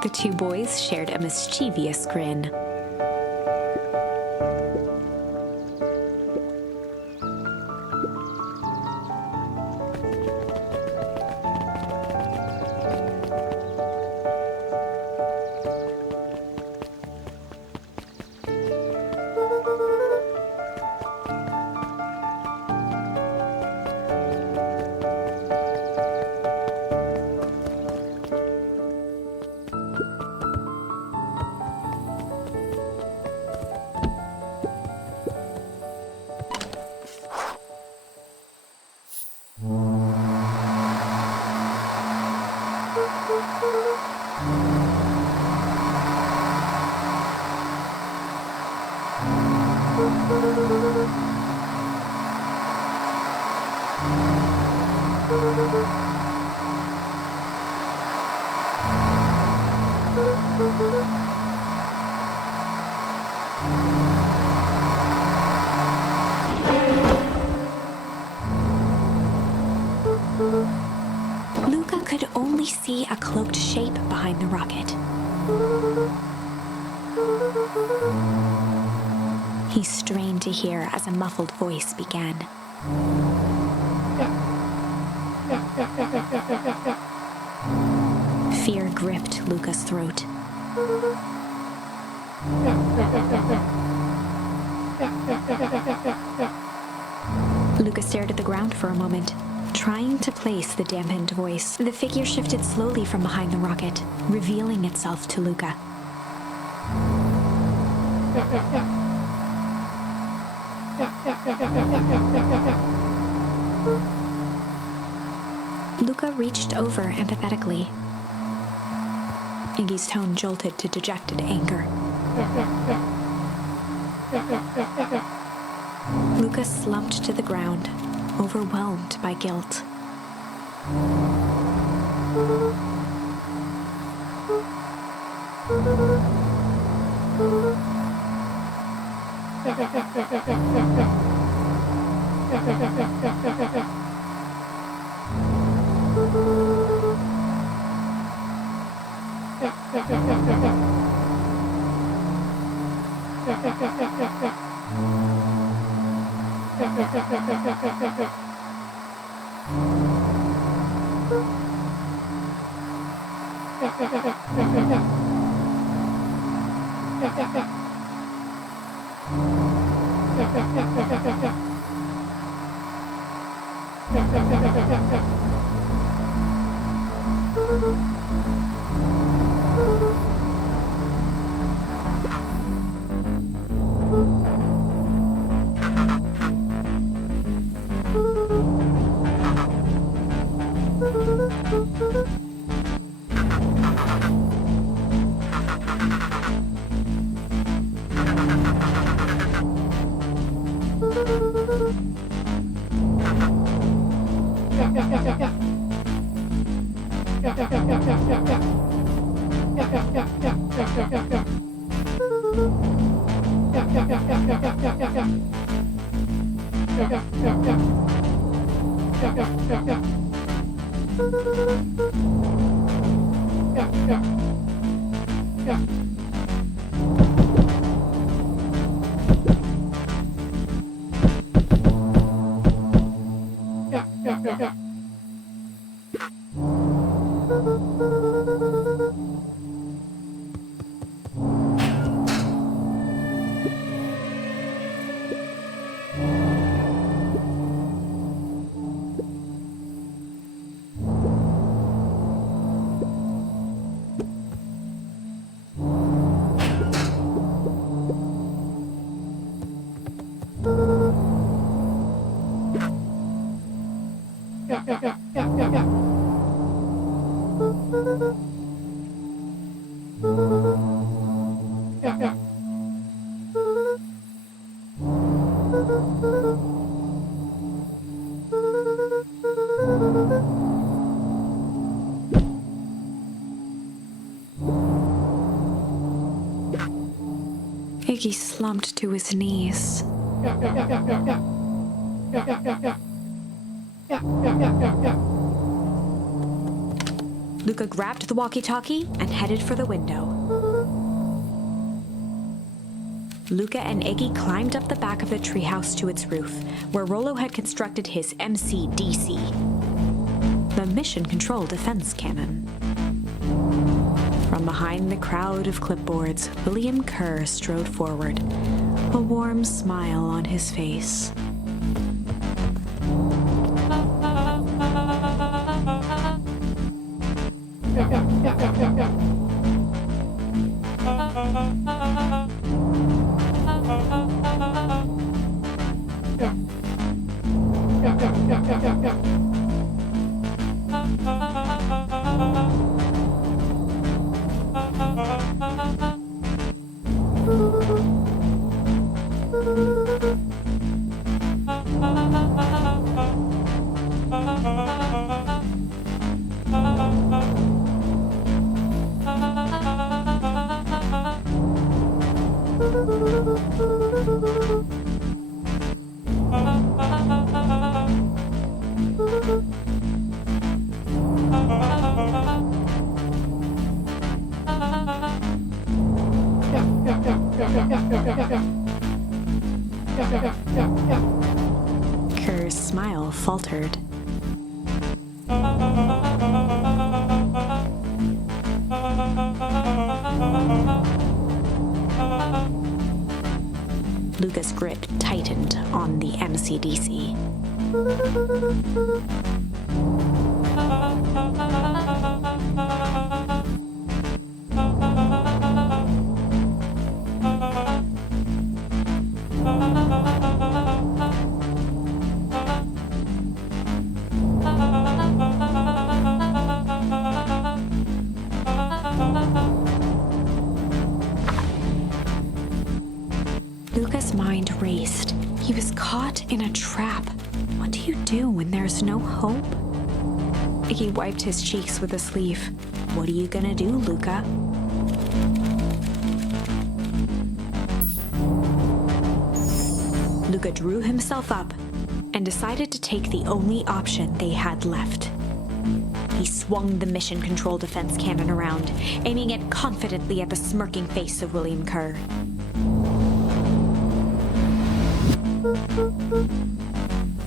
The two boys shared a mischievous grin. Luca could only see a cloaked shape behind the rocket. He strained to hear as a muffled voice began. Fear gripped Luca's throat. Luca stared at the ground for a moment, trying to place the dampened voice. The figure shifted slowly from behind the rocket, revealing itself to Luca. Luca reached over empathetically. Iggy's tone jolted to dejected anger. Luca slumped to the ground, overwhelmed by guilt. Iggy slumped to his knees. Luca grabbed the walkie-talkie and headed for the window. Luca and Iggy climbed up the back of the treehouse to its roof, where Rollo had constructed his MCDC, the Mission Control Defense Cannon. From behind the crowd of clipboards, William Kerr strode forward, a warm smile on his face. Kerr's smile faltered. Luca's grip tightened on the MCDC. Luca's mind raced. He was caught in a trap. What do you do when there's no hope? Iggy wiped his cheeks with a sleeve. What are you gonna do, Luca? Luca drew himself up and decided to take the only option they had left. He swung the mission control defense cannon around, aiming it confidently at the smirking face of William Kerr.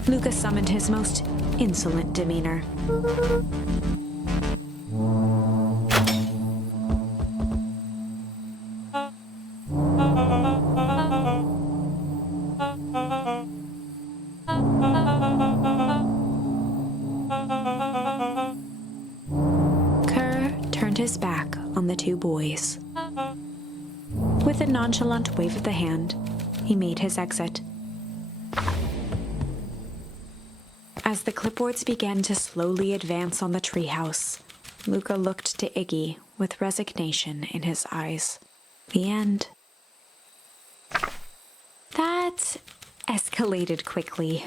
Luca summoned his most insolent demeanor. Kerr turned his back on the two boys. With a nonchalant wave of the hand, he made his exit. As the clipboards began to slowly advance on the treehouse, Luca looked to Iggy with resignation in his eyes. The end. That escalated quickly.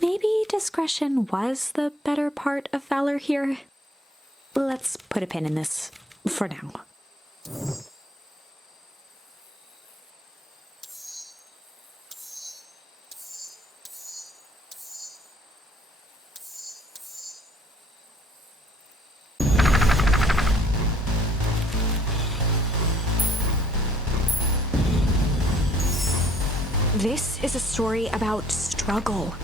Maybe discretion was the better part of valor here. Let's put a pin in this for now. This is a story about struggle.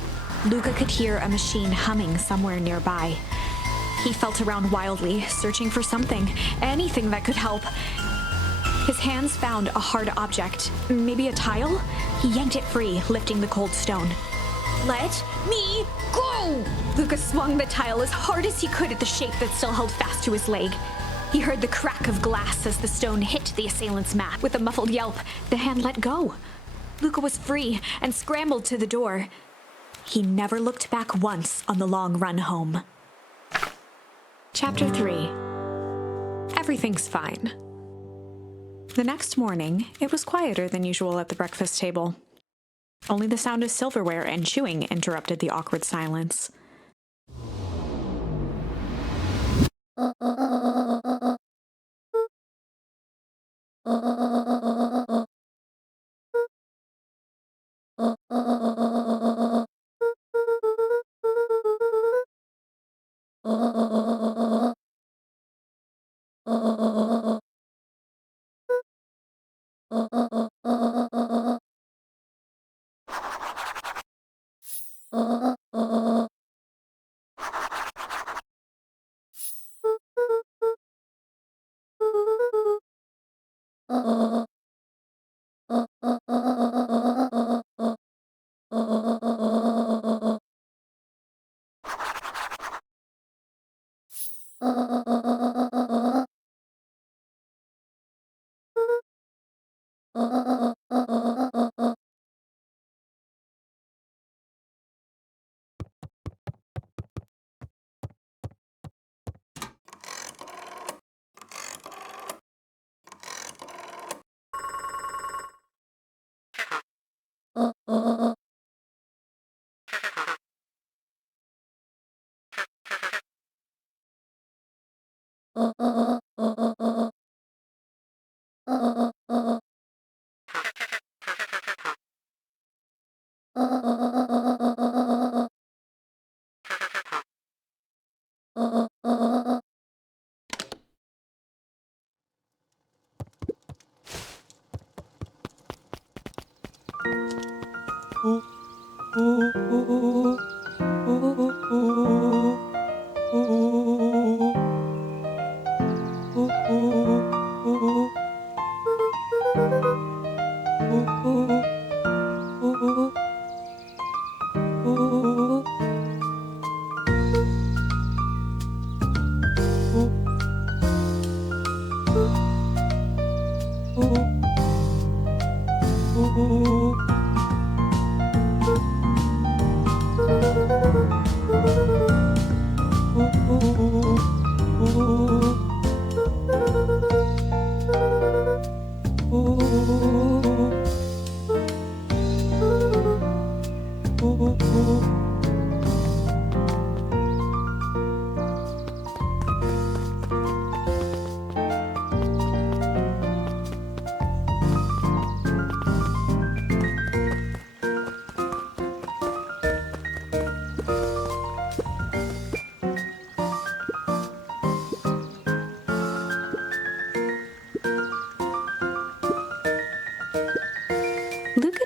Luca could hear a machine humming somewhere nearby. He felt around wildly, searching for something, anything that could help. His hands found a hard object, maybe a tile? He yanked it free, lifting the cold stone. Let me go! Luca swung the tile as hard as he could at the shape that still held fast to his leg. He heard the crack of glass as the stone hit the assailant's mat. With a muffled yelp, the hand let go. Luca was free and scrambled to the door. He never looked back once on the long run home. Chapter 3. Everything's fine. The next morning, it was quieter than usual at the breakfast table. Only the sound of silverware and chewing interrupted the awkward silence.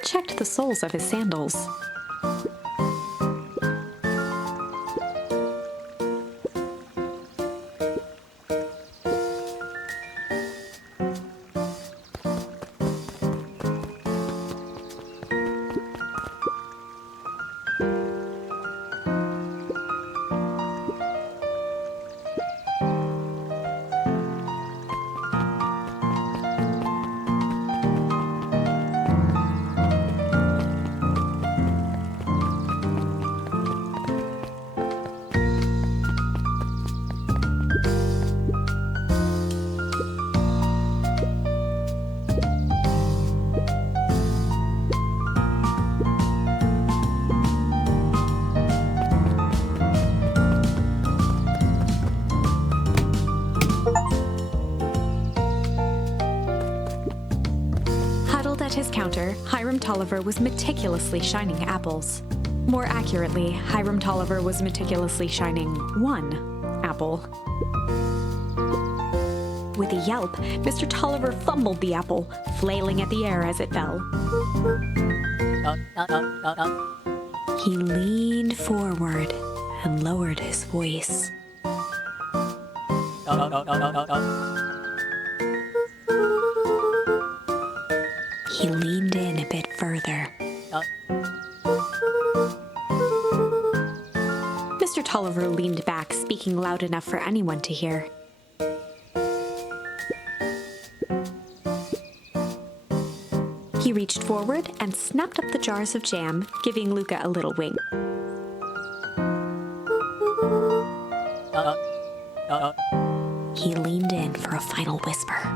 checked the soles of his sandals. At his counter, Hiram Tolliver was meticulously shining apples. More accurately, Hiram Tolliver was meticulously shining one apple. With a yelp, Mr. Tolliver fumbled the apple, flailing at the air as it fell. He leaned forward and lowered his voice. He leaned in a bit further. Mr. Tolliver leaned back, speaking loud enough for anyone to hear. He reached forward and snapped up the jars of jam, giving Luca a little wink. He leaned in for a final whisper.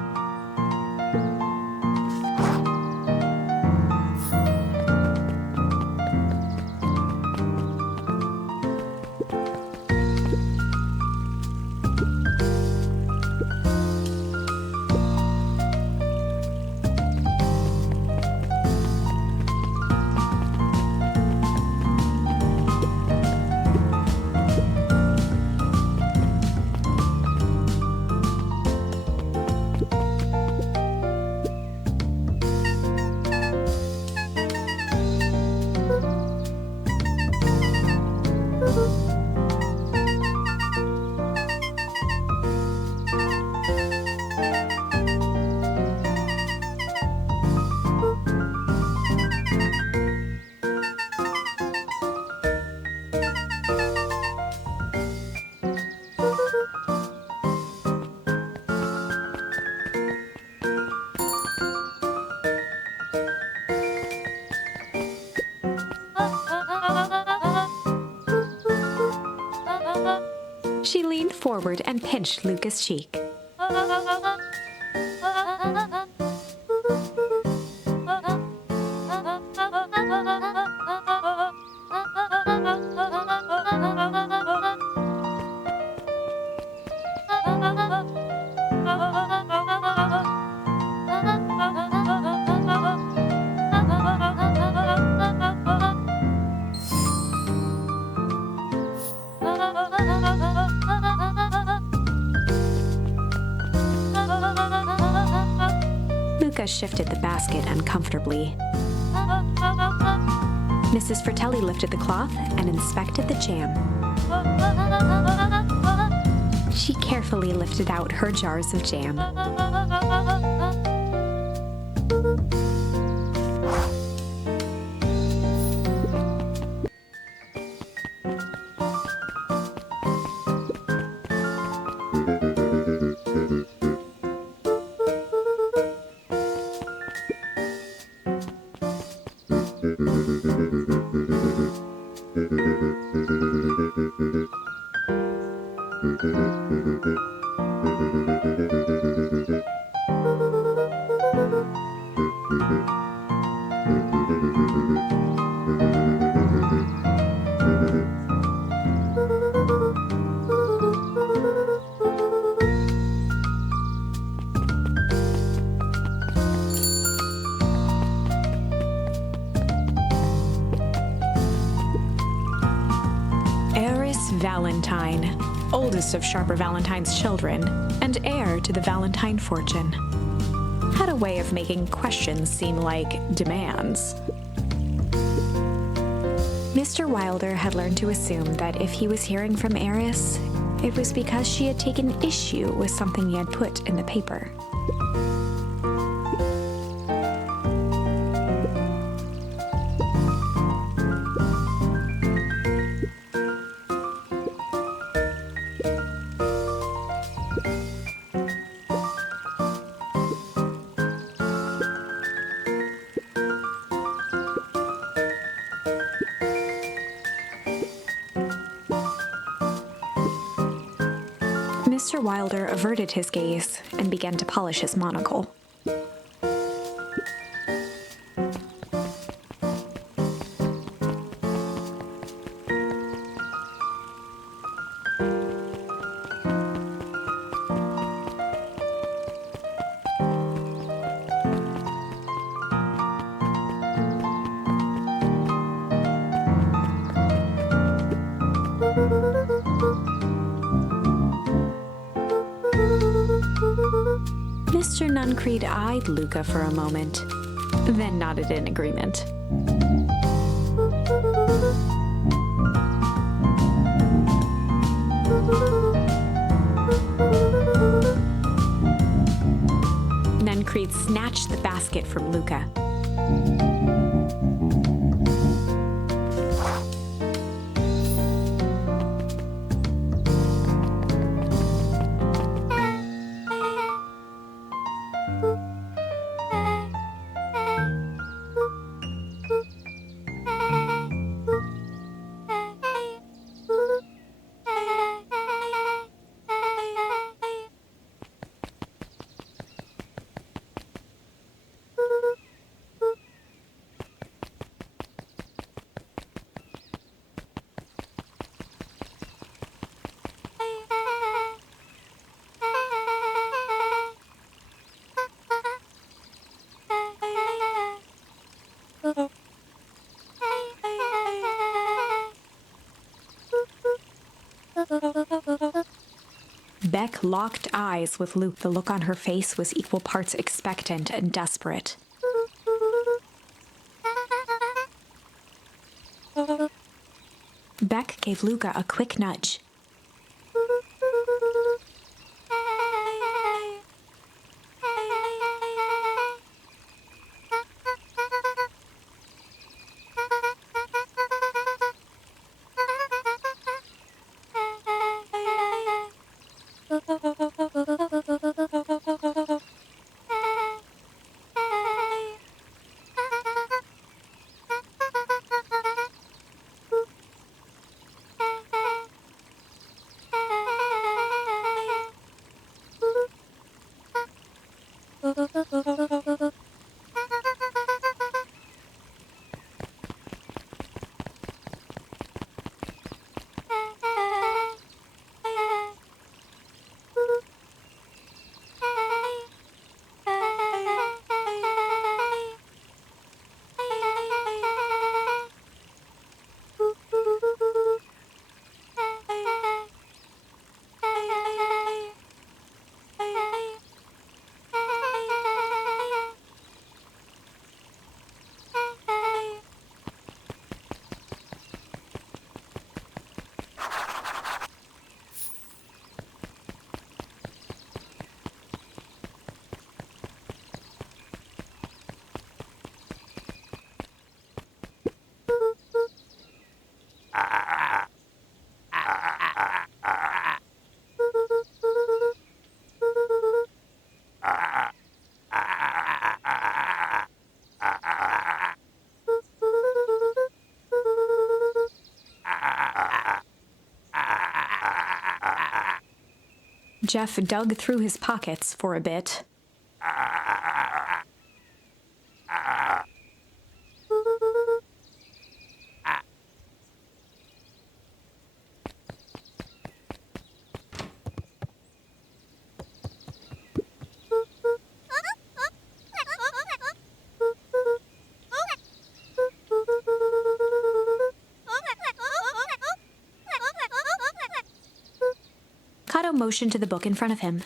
She leaned forward and pinched Luca's cheek. Luca shifted the basket uncomfortably. Mrs. Fratelli lifted the cloth and inspected the jam. She carefully lifted out her jars of jam. Valentine, oldest of Sharper Valentine's children, and heir to the Valentine fortune, had a way of making questions seem like demands. Mr. Wilder had learned to assume that if he was hearing from Eris, it was because she had taken issue with something he had put in the paper. Mr. Wilder averted his gaze and began to polish his monocle. Mr. Nuncreed eyed Luca for a moment, then nodded in agreement. Nuncreed snatched the basket from Luca. Beck locked eyes with Luke. The look on her face was equal parts expectant and desperate. Beck gave Luca a quick nudge. Jeff dug through his pockets for a bit. Kato motioned to the book in front of him.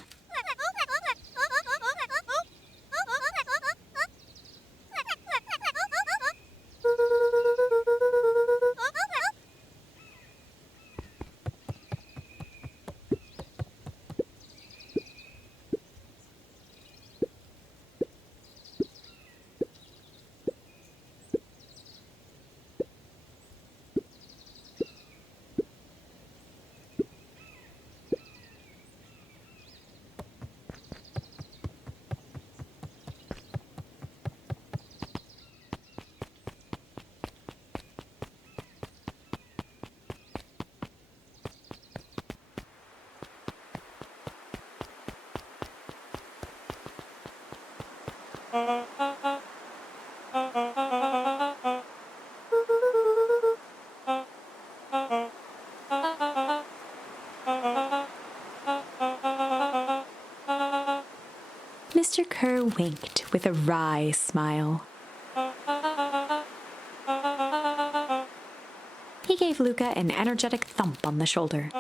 Mr. Kerr winked with a wry smile. He gave Luca an energetic thump on the shoulder.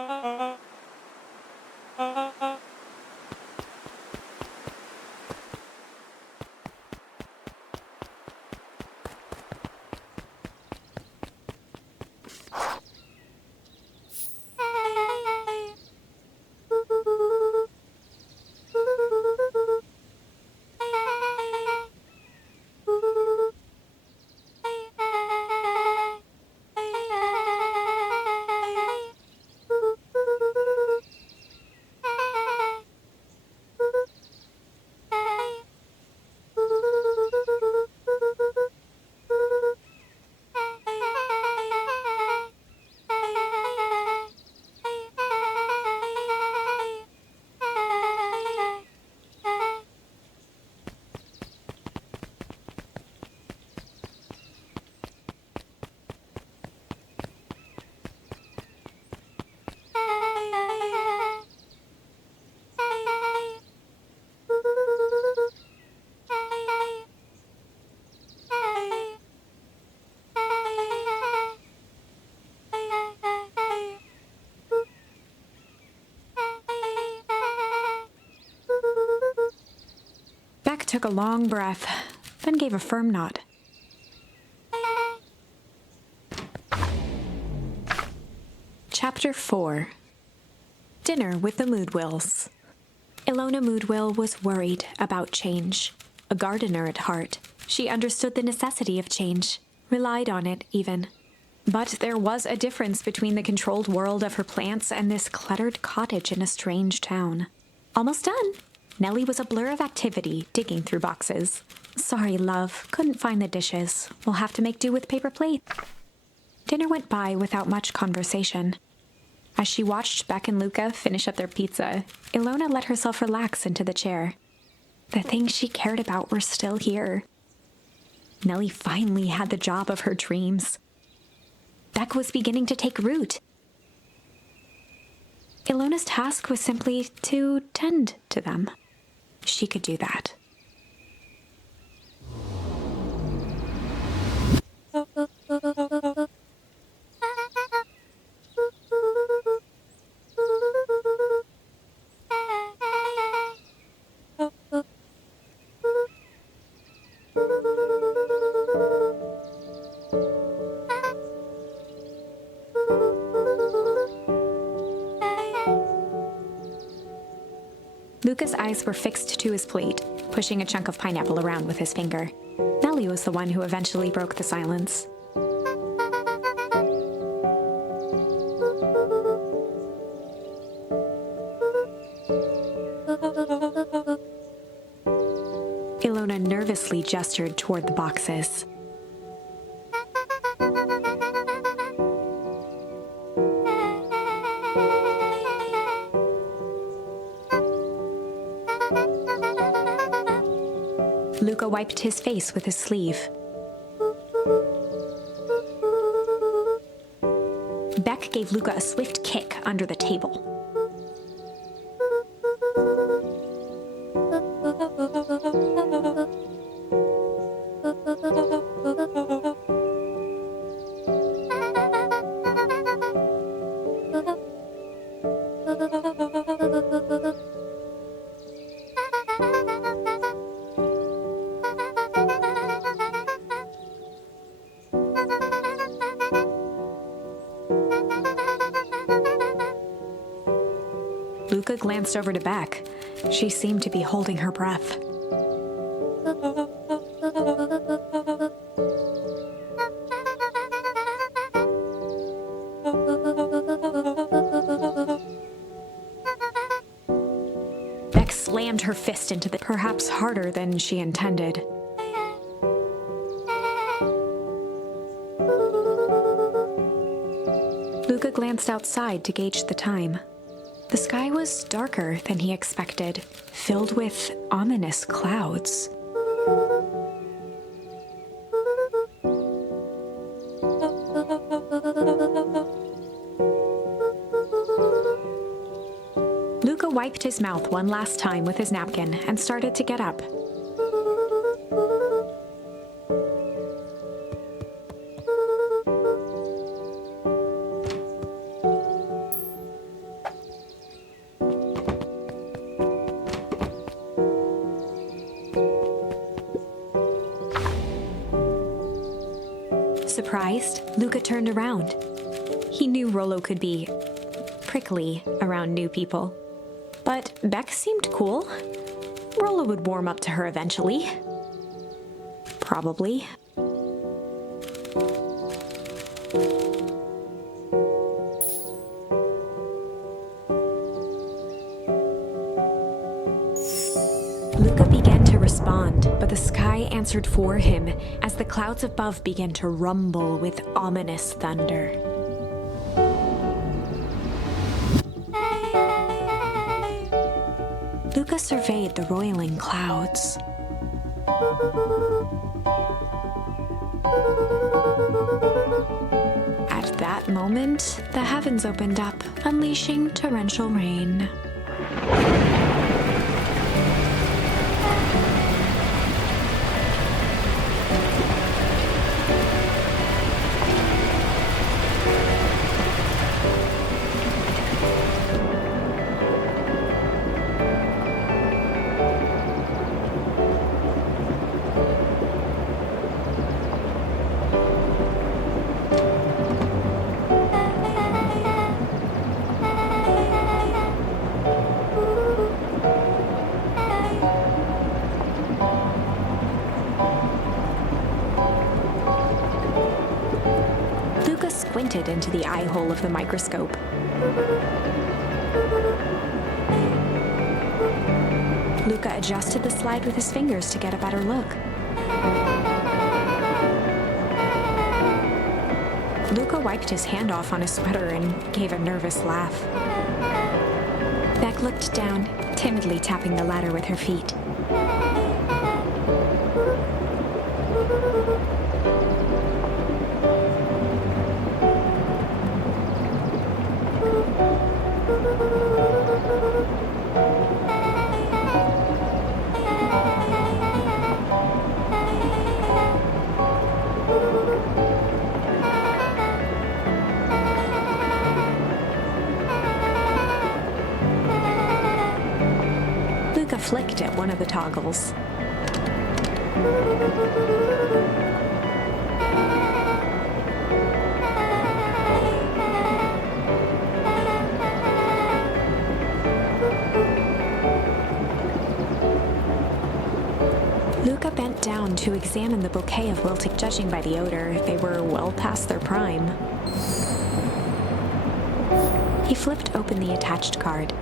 Beck took a long breath, then gave a firm nod. Chapter 4. Dinner with the Moedwils. Ilona Moedwill was worried about change. A gardener at heart, she understood the necessity of change, relied on it even. But there was a difference between the controlled world of her plants and this cluttered cottage in a strange town. Almost done. Nellie was a blur of activity, digging through boxes. Sorry, love, couldn't find the dishes. We'll have to make do with paper plates. Dinner went by without much conversation. As she watched Beck and Luca finish up their pizza, Ilona let herself relax into the chair. The things she cared about were still here. Nellie finally had the job of her dreams. Beck was beginning to take root. Ilona's task was simply to tend to them. She could do that. Luca's eyes were fixed to his plate, pushing a chunk of pineapple around with his finger. Nellie was the one who eventually broke the silence. Ilona nervously gestured toward the boxes. Luca wiped his face with his sleeve. Beck gave Luca a swift kick under the table. Luca glanced over to Beck. She seemed to be holding her breath. Beck slammed her fist into the perhaps harder than she intended. Luca glanced outside to gauge the time. The sky was darker than he expected, filled with ominous clouds. Luca wiped his mouth one last time with his napkin and started to get up. Surprised, Luca turned around. He knew Rollo could be prickly around new people. But Beck seemed cool. Rollo would warm up to her eventually. Probably. Luca began to respond, but the sky answered for him as the clouds above began to rumble with ominous thunder. Luca surveyed the roiling clouds. At that moment, the heavens opened up, unleashing torrential rain. Squinted into the eye hole of the microscope. Luca adjusted the slide with his fingers to get a better look. Luca wiped his hand off on his sweater and gave a nervous laugh. Beck looked down, timidly tapping the ladder with her feet. Luca flicked at one of the toggles. Luca bent down to examine the bouquet of wilting. Judging by the odor, they were well past their prime. He flipped open the attached card.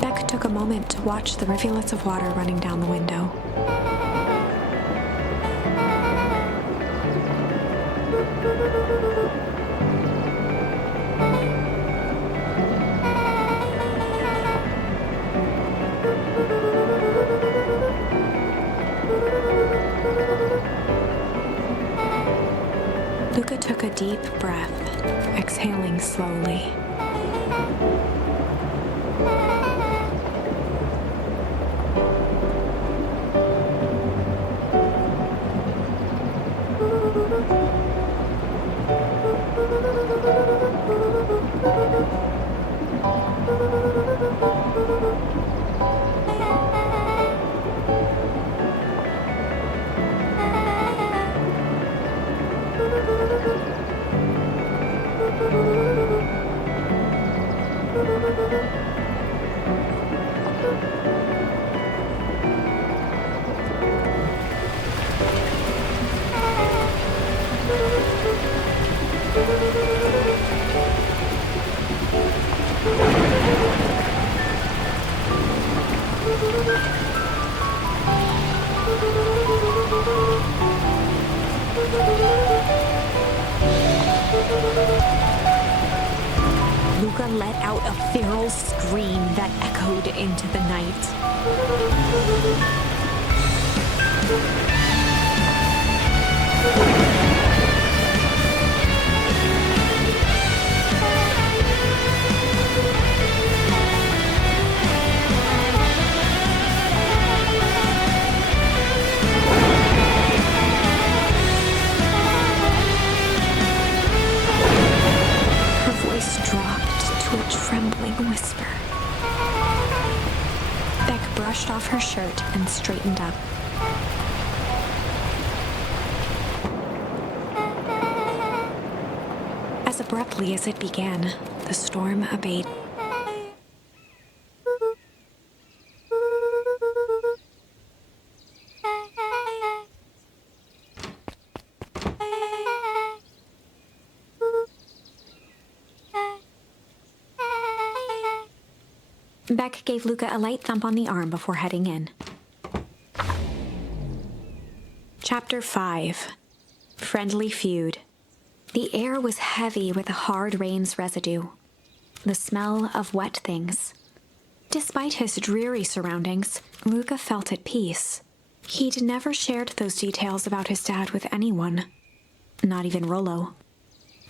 Beck took a moment to watch the rivulets of water running down the window. Luca took a deep breath, exhaling slowly. Luca let out a feral scream that echoed into the night. Her voice dropped to a trembling whisper. Beck brushed off her shirt and straightened up. As abruptly as it began, the storm abated. Beck gave Luca a light thump on the arm before heading in. Chapter 5. Friendly Feud. The air was heavy with the hard rain's residue, the smell of wet things. Despite his dreary surroundings, Luca felt at peace. He'd never shared those details about his dad with anyone, not even Rollo.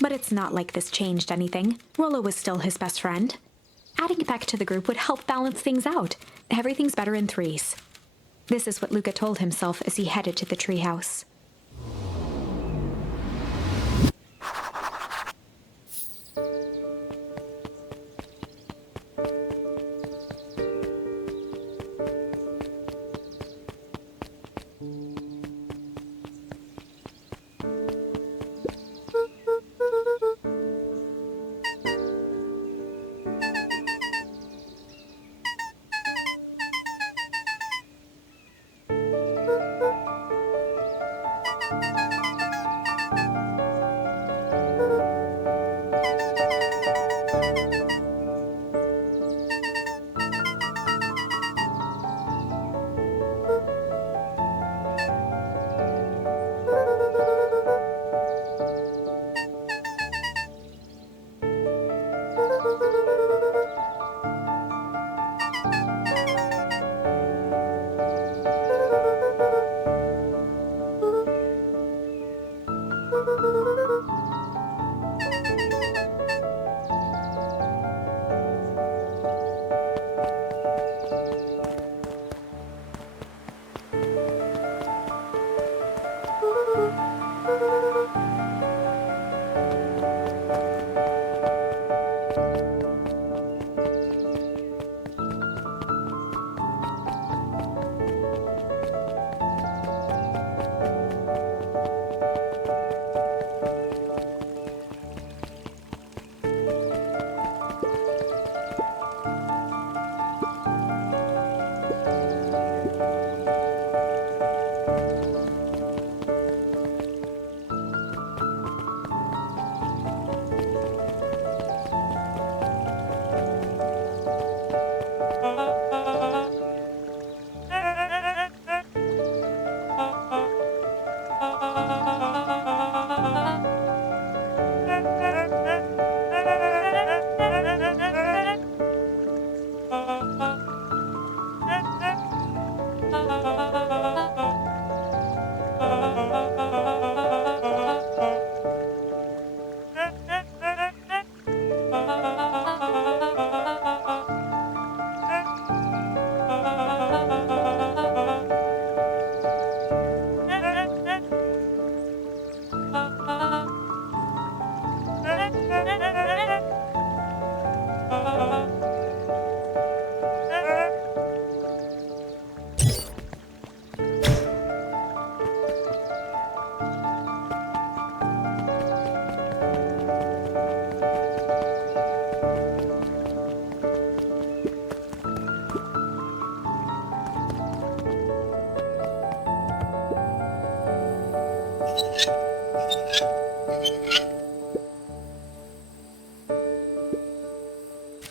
But it's not like this changed anything. Rollo was still his best friend. Adding Beck to the group would help balance things out. Everything's better in threes. This is what Luca told himself as he headed to the treehouse.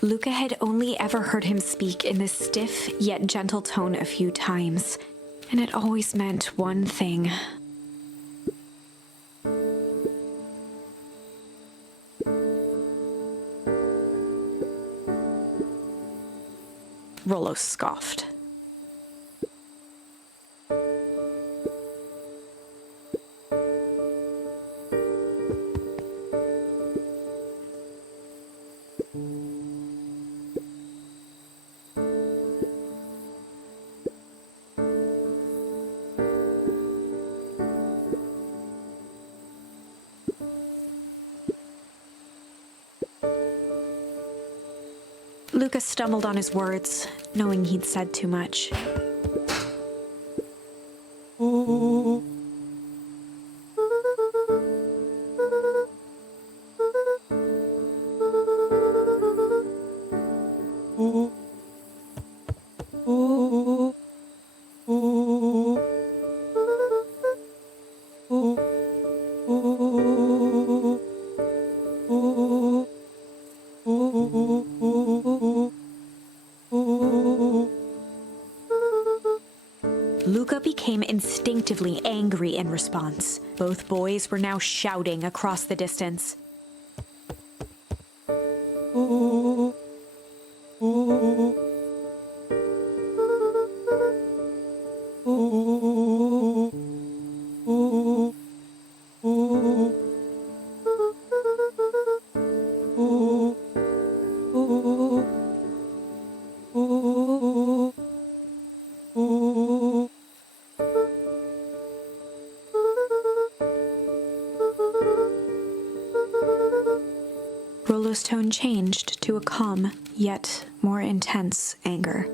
Luca had only ever heard him speak in this stiff yet gentle tone a few times, and it always meant one thing. Rollo scoffed. Luca stumbled on his words, knowing he'd said too much. Luca became instinctively angry in response. Both boys were now shouting across the distance. Rollo's tone changed to a calm, yet more intense anger.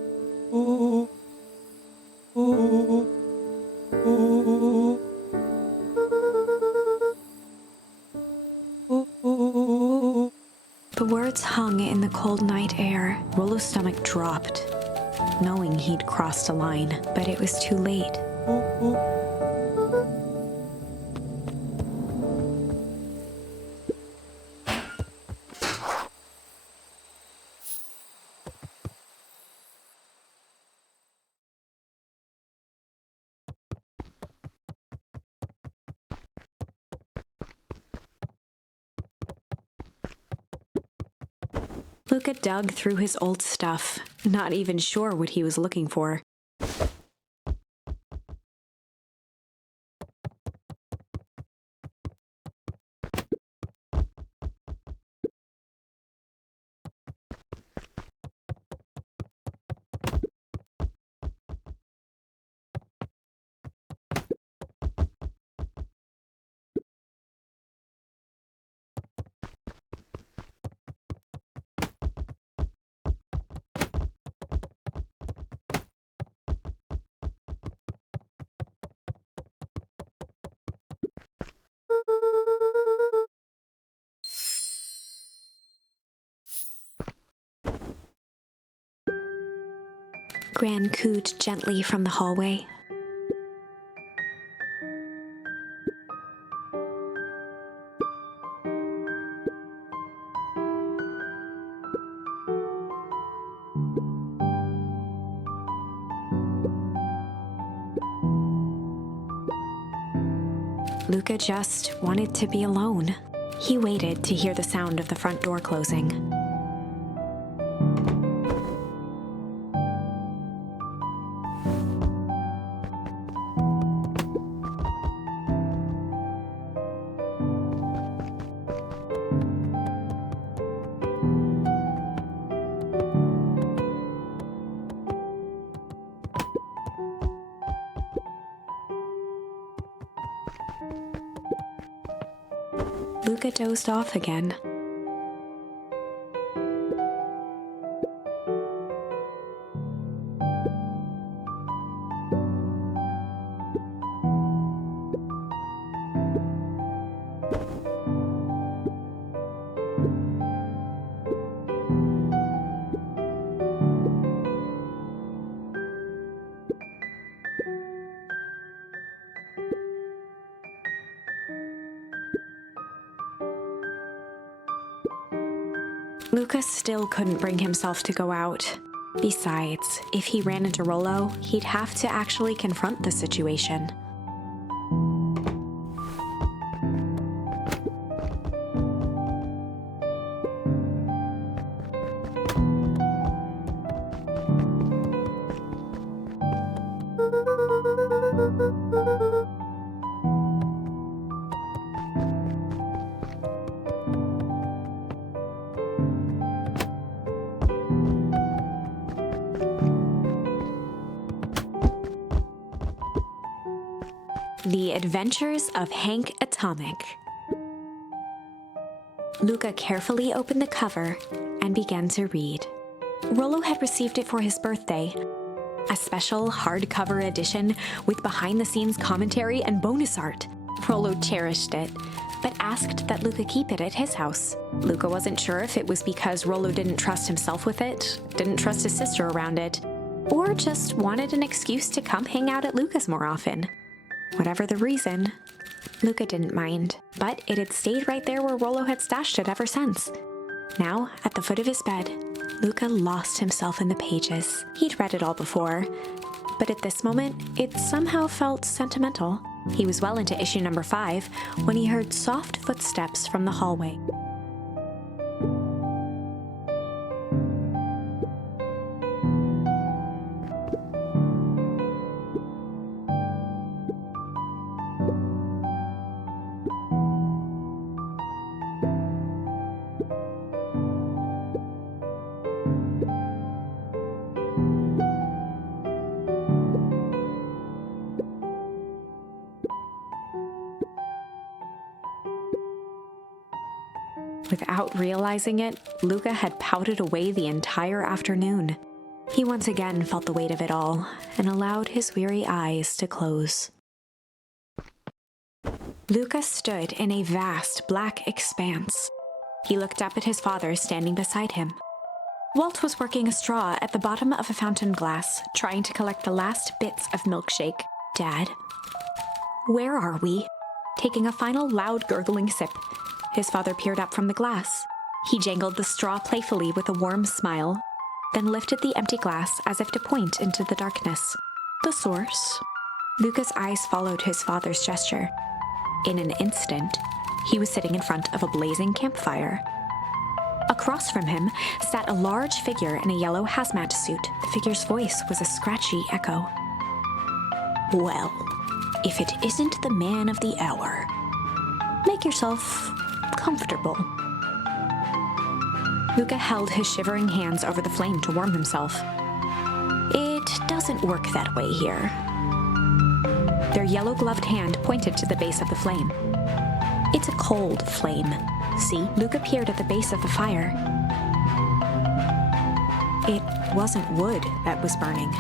The words hung in the cold night air. Rollo's stomach dropped, knowing he'd crossed a line, but it was too late. Luca dug through his old stuff, not even sure what he was looking for. Gran cooed gently from the hallway. Luca just wanted to be alone. He waited to hear the sound of the front door closing. Luca dozed off again. Luca still couldn't bring himself to go out. Besides, if he ran into Rollo, he'd have to actually confront the situation. The Adventures of Hank Atomic. Luca carefully opened the cover and began to read. Rollo had received it for his birthday, a special hardcover edition with behind-the-scenes commentary and bonus art. Rollo cherished it, but asked that Luca keep it at his house. Luca wasn't sure if it was because Rollo didn't trust himself with it, didn't trust his sister around it, or just wanted an excuse to come hang out at Luca's more often. Whatever the reason, Luca didn't mind, but it had stayed right there where Rollo had stashed it ever since. Now, at the foot of his bed, Luca lost himself in the pages. He'd read it all before, but at this moment, it somehow felt sentimental. He was well into issue number 5 when he heard soft footsteps from the hallway. Without realizing it, Luca had pouted away the entire afternoon. He once again felt the weight of it all and allowed his weary eyes to close. Luca stood in a vast black expanse. He looked up at his father standing beside him. Walt was working a straw at the bottom of a fountain glass, trying to collect the last bits of milkshake. "Dad, where are we?" Taking a final loud gurgling sip, his father peered up from the glass. He jangled the straw playfully with a warm smile, then lifted the empty glass as if to point into the darkness. "The source?" Luca's eyes followed his father's gesture. In an instant, he was sitting in front of a blazing campfire. Across from him sat a large figure in a yellow hazmat suit. The figure's voice was a scratchy echo. "Well, if it isn't the man of the hour. Make yourself comfortable." Luca held his shivering hands over the flame to warm himself. "It doesn't work that way here." Their yellow-gloved hand pointed to the base of the flame. "It's a cold flame. See?" Luca peered at the base of the fire. It wasn't wood that was burning.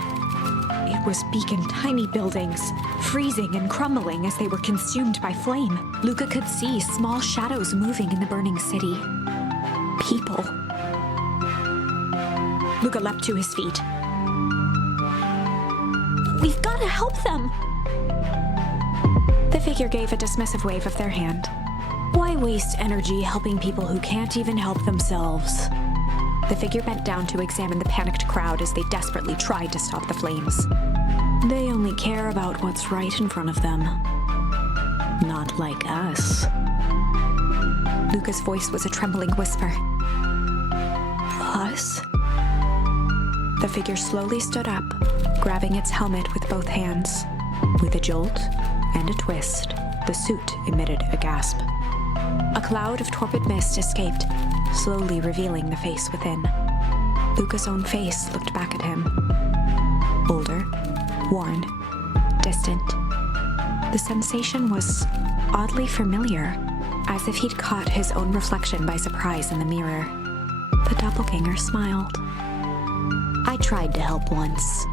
It was beacon tiny buildings, freezing and crumbling as they were consumed by flame. Luca could see small shadows moving in the burning city. People. Luca leapt to his feet. "We've got to help them!" The figure gave a dismissive wave of their hand. "Why waste energy helping people who can't even help themselves?" The figure bent down to examine the panicked crowd as they desperately tried to stop the flames. "They only care about what's right in front of them. Not like us." Luca's voice was a trembling whisper. "Us?" The figure slowly stood up, grabbing its helmet with both hands. With a jolt and a twist, the suit emitted a gasp. A cloud of torpid mist escaped, slowly revealing the face within. Luca's own face looked back at him. Older, worn, distant. The sensation was oddly familiar, as if he'd caught his own reflection by surprise in the mirror. The doppelganger smiled. "I tried to help once."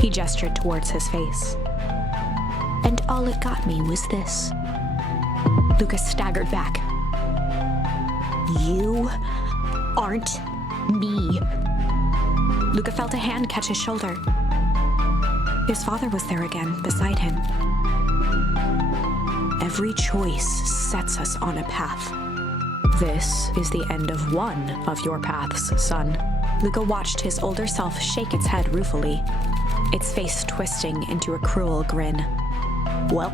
He gestured towards his face. "And all it got me was this." Luca staggered back. "You aren't me." Luca felt a hand catch his shoulder. His father was there again, beside him. "Every choice sets us on a path. This is the end of one of your paths, son. Luca watched his older self shake its head ruefully, its face twisting into a cruel grin. Well,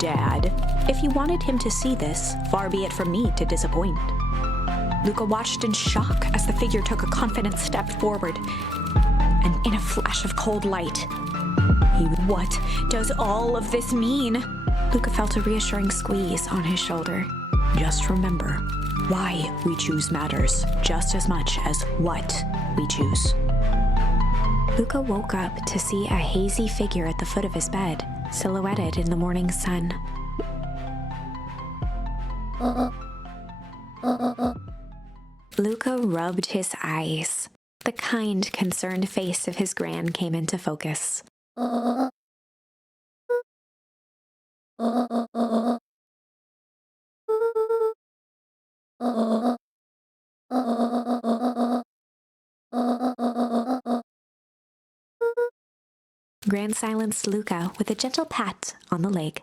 Dad, if you wanted him to see this, far be it from me to disappoint. Luca watched in shock as the figure took a confident step forward, and in a flash of cold light, what does all of this mean? Luca felt a reassuring squeeze on his shoulder. Just remember, why we choose matters just as much as what we choose. Luca woke up to see a hazy figure at the foot of his bed, silhouetted in the morning sun. Luca rubbed his eyes. The kind, concerned face of his gran came into focus. Gran silenced Luca with a gentle pat on the leg.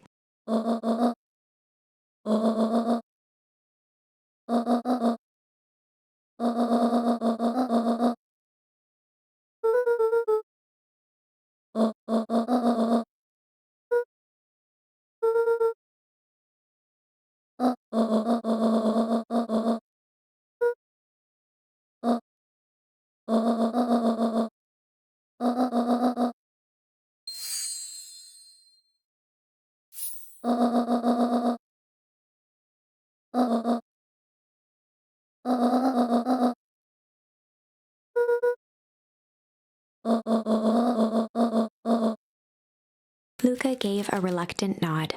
Luca gave a reluctant nod.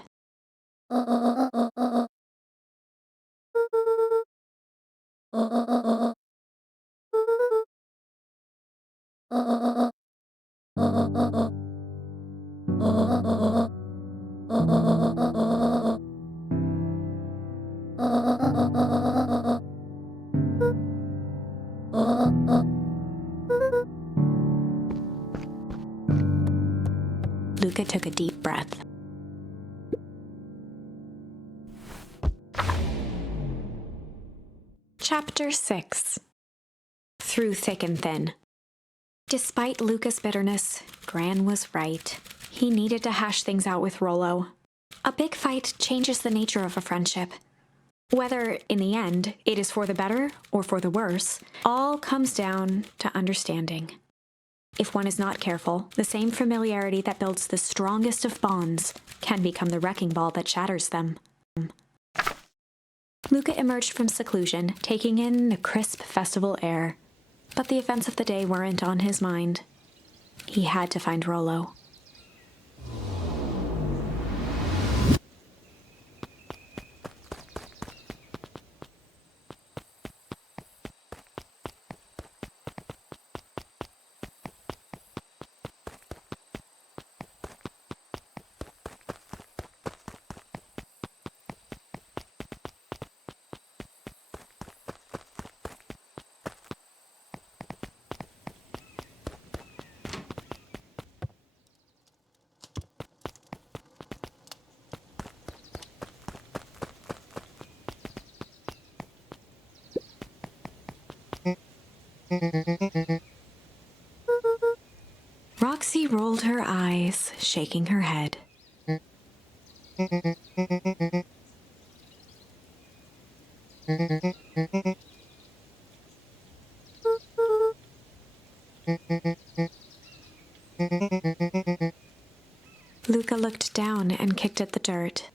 Luca took a deep breath. Chapter 6. Through Thick and Thin. Despite Luca's bitterness, Gran was right. He needed to hash things out with Rollo. A big fight changes the nature of a friendship. Whether, in the end, it is for the better or for the worse, all comes down to understanding. If one is not careful, the same familiarity that builds the strongest of bonds can become the wrecking ball that shatters them. Luca emerged from seclusion, taking in the crisp festival air. But the events of the day weren't on his mind. He had to find Rollo. Roxy rolled her eyes, shaking her head. Luca looked down and kicked at the dirt.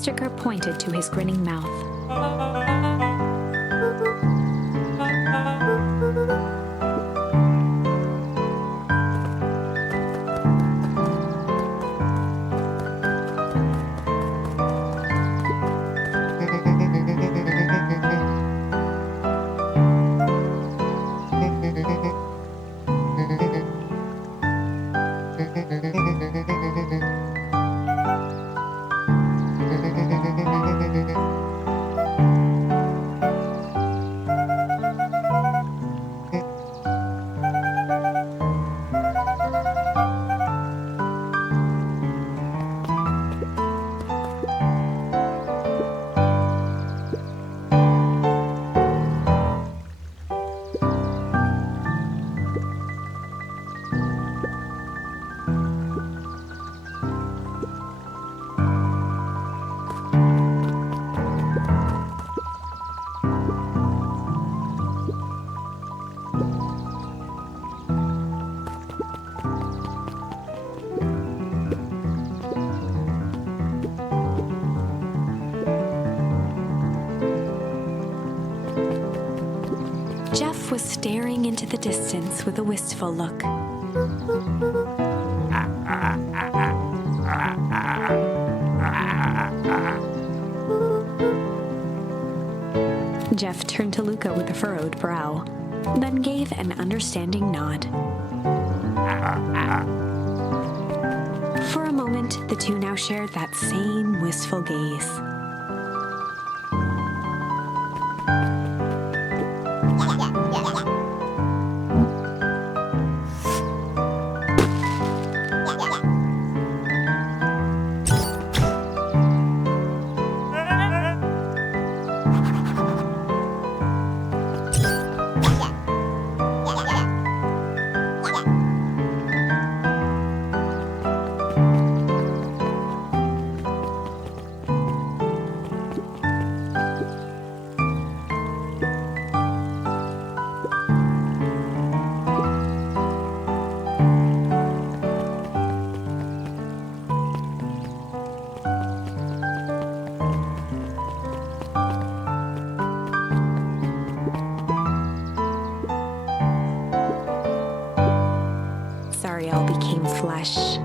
Mr. Kerr pointed to his grinning mouth. was staring into the distance with a wistful look. Jeff turned to Luca with a furrowed brow, then gave an understanding nod. For a moment, the two now shared that same wistful gaze. Sariel became flesh.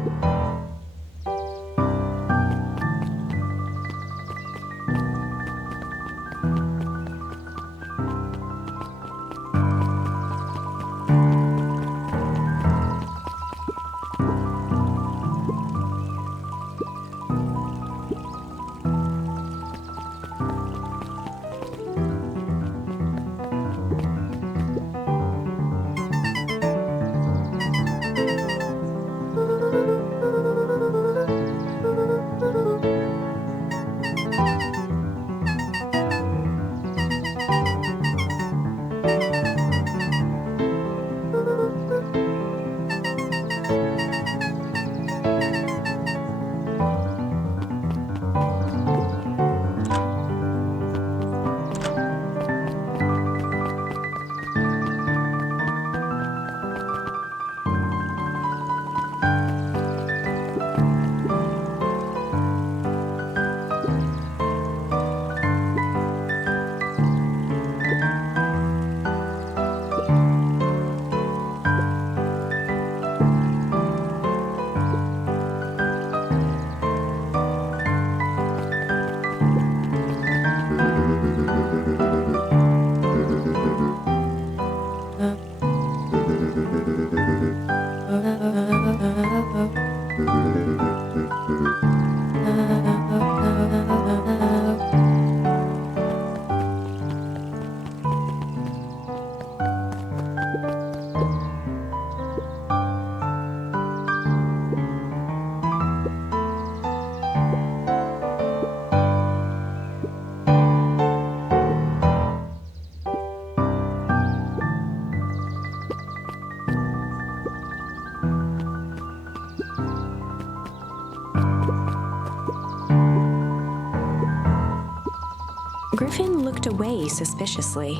Griffin looked away suspiciously.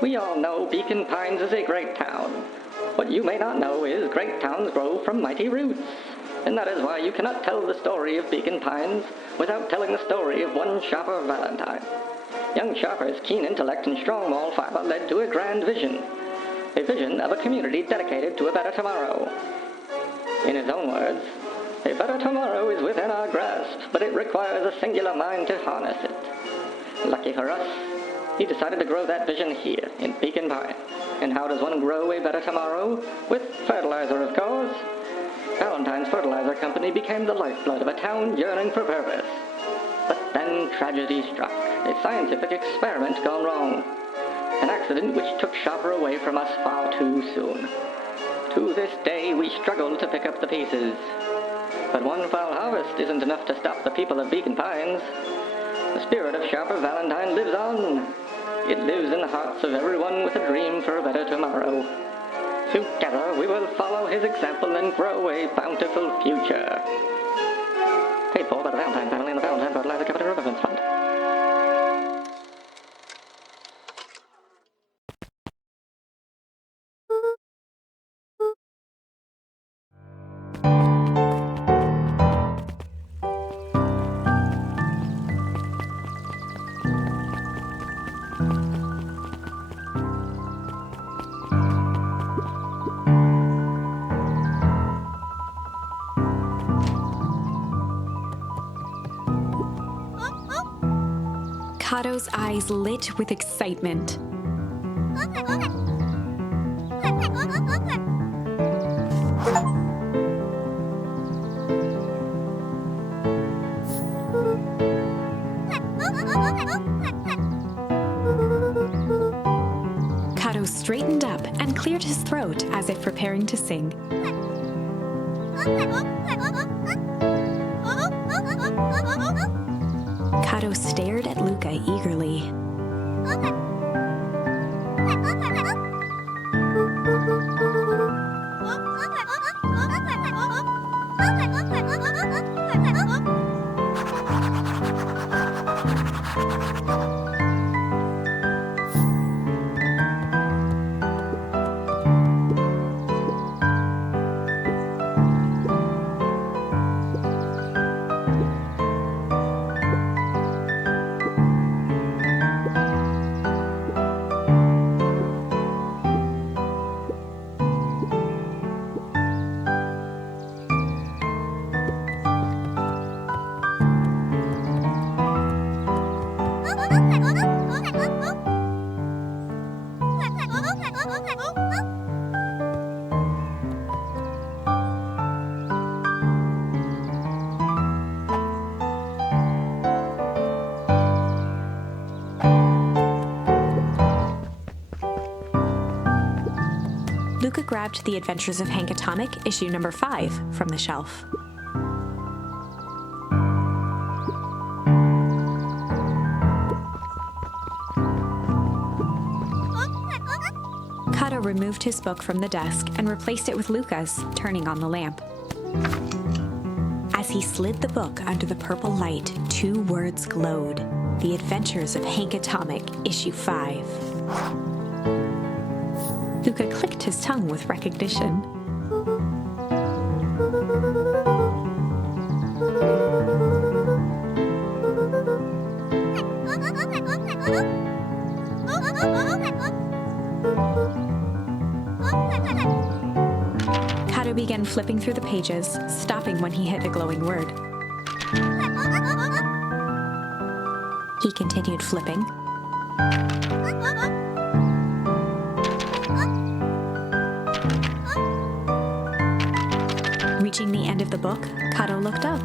We all know Beacon Pines is a great town. What you may not know is great towns grow from mighty roots. And that is why you cannot tell the story of Beacon Pines without telling the story of one Shopper Valentine. Young Shopper's keen intellect and strong moral fiber led to a grand vision. A vision of a community dedicated to a better tomorrow. In his own words, a better tomorrow is within our grasp, but it requires a singular mind to harness it. Lucky for us, he decided to grow that vision here, in Beacon Pine. And how does one grow a better tomorrow? With fertilizer, of course. Valentine's Fertilizer Company became the lifeblood of a town yearning for purpose. But then tragedy struck, a scientific experiment gone wrong. An accident which took Shopper away from us far too soon. To this day, we struggle to pick up the pieces. But one foul harvest isn't enough to stop the people of Beacon Pines. The spirit of Shopper Valentine lives on. It lives in the hearts of everyone with a dream for a better tomorrow. Together, we will follow his example and grow a bountiful future. Paid for by the Valentine family and the Valentine Fertilizer Company Comeuppance Fund. Kato's eyes lit with excitement. Kato straightened up and cleared his throat as if preparing to sing. Kato stared at Luca eagerly. Luca grabbed The Adventures of Hank Atomic, issue number 5, from the shelf. Kato removed his book from the desk and replaced it with Luca's, turning on the lamp. As he slid the book under the purple light, 2 words glowed: The Adventures of Hank Atomic, issue 5. Luca clicked his tongue with recognition. Kato began flipping through the pages, stopping when he hit a glowing word. He continued flipping. Reaching the end of the book, Kato looked up.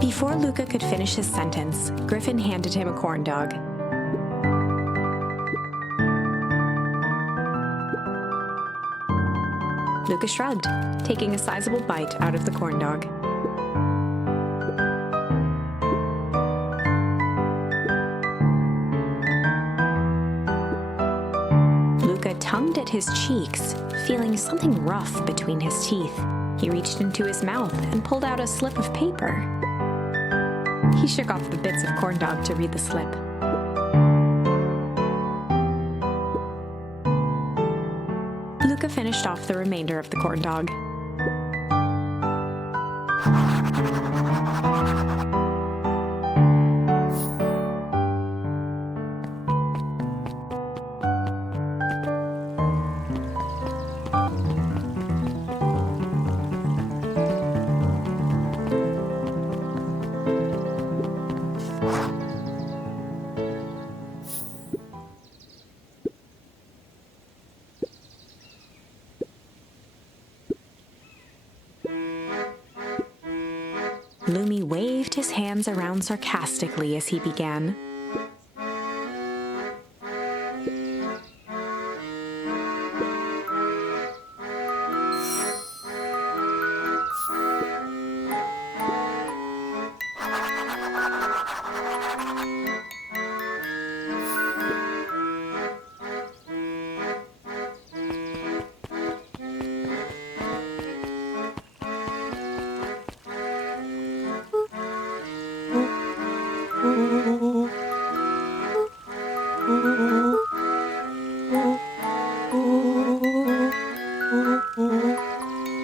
Before Luca could finish his sentence, Griffin handed him a corn dog. Luca shrugged, taking a sizable bite out of the corn dog. Luca tongued at his cheeks, feeling something rough between his teeth. He reached into his mouth and pulled out a slip of paper. He shook off the bits of corn dog to read the slip. Luca finished off the remainder of the corn dog. waved his hands around sarcastically as he began.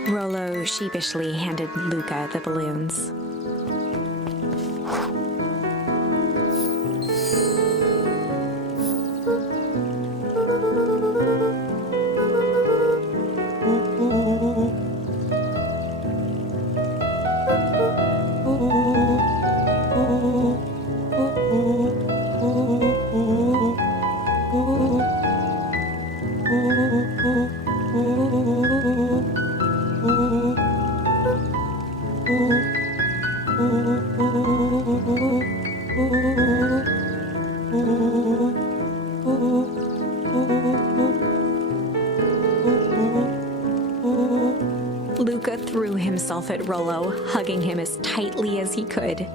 Rollo sheepishly handed Luca the balloons. Luca threw himself at Rollo, hugging him as tightly as he could.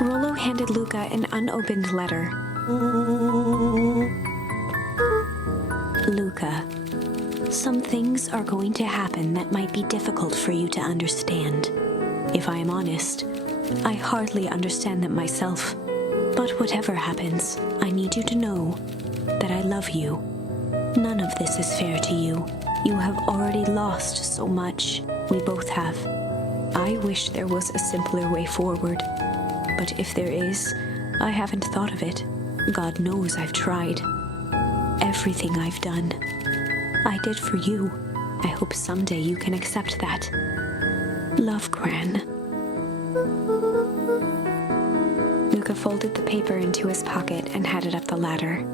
Rollo handed Luca an unopened letter. Luca, some things are going to happen that might be difficult for you to understand. If I am honest, I hardly understand them myself. But whatever happens, I need you to know that I love you. None of this is fair to you. You have already lost so much. We both have. I wish there was a simpler way forward. But if there is, I haven't thought of it. God knows I've tried. Everything I've done, I did for you. I hope someday you can accept that. Love, Gran. Luca folded the paper into his pocket and headed up the ladder.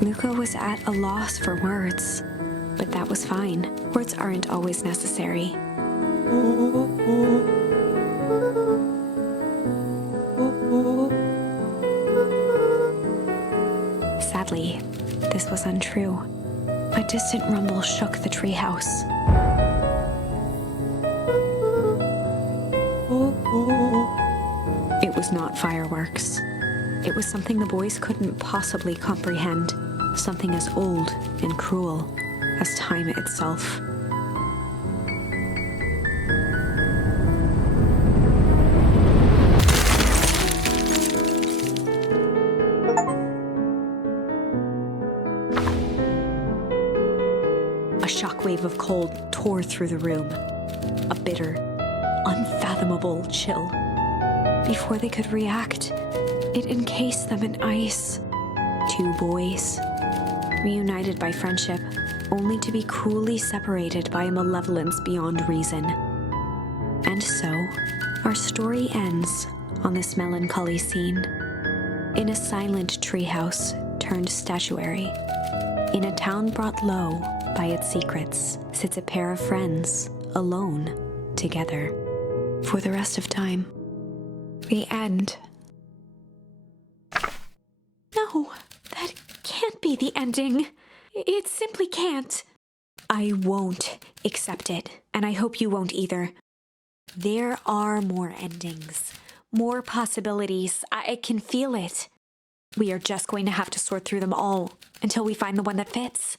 Luca was at a loss for words, but that was fine. Words aren't always necessary. Sadly, this was untrue. A distant rumble shook the treehouse. It was not fireworks. It was something the boys couldn't possibly comprehend. Something as old and cruel as time itself. A shockwave of cold tore through the room. A bitter, unfathomable chill. Before they could react, it encased them in ice. Two boys, reunited by friendship, only to be cruelly separated by a malevolence beyond reason. And so, our story ends on this melancholy scene. In a silent treehouse turned statuary, in a town brought low by its secrets, sits a pair of friends, alone, together, for the rest of time. The end. No, that can't be the ending. It simply can't. I won't accept it, and I hope you won't either. There are more endings, more possibilities. I can feel it. We are just going to have to sort through them all until we find the one that fits.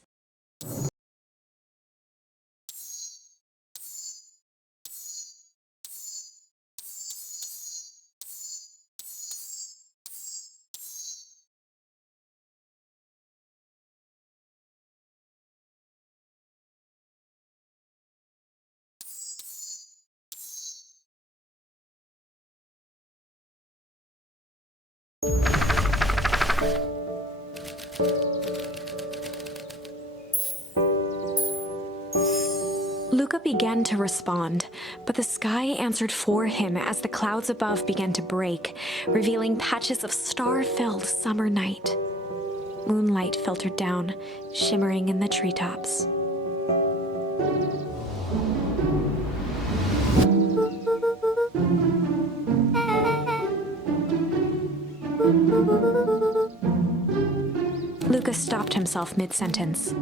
Luca began to respond, but the sky answered for him as the clouds above began to break, revealing patches of star-filled summer night. Moonlight filtered down, shimmering in the treetops. Luca stopped himself mid-sentence.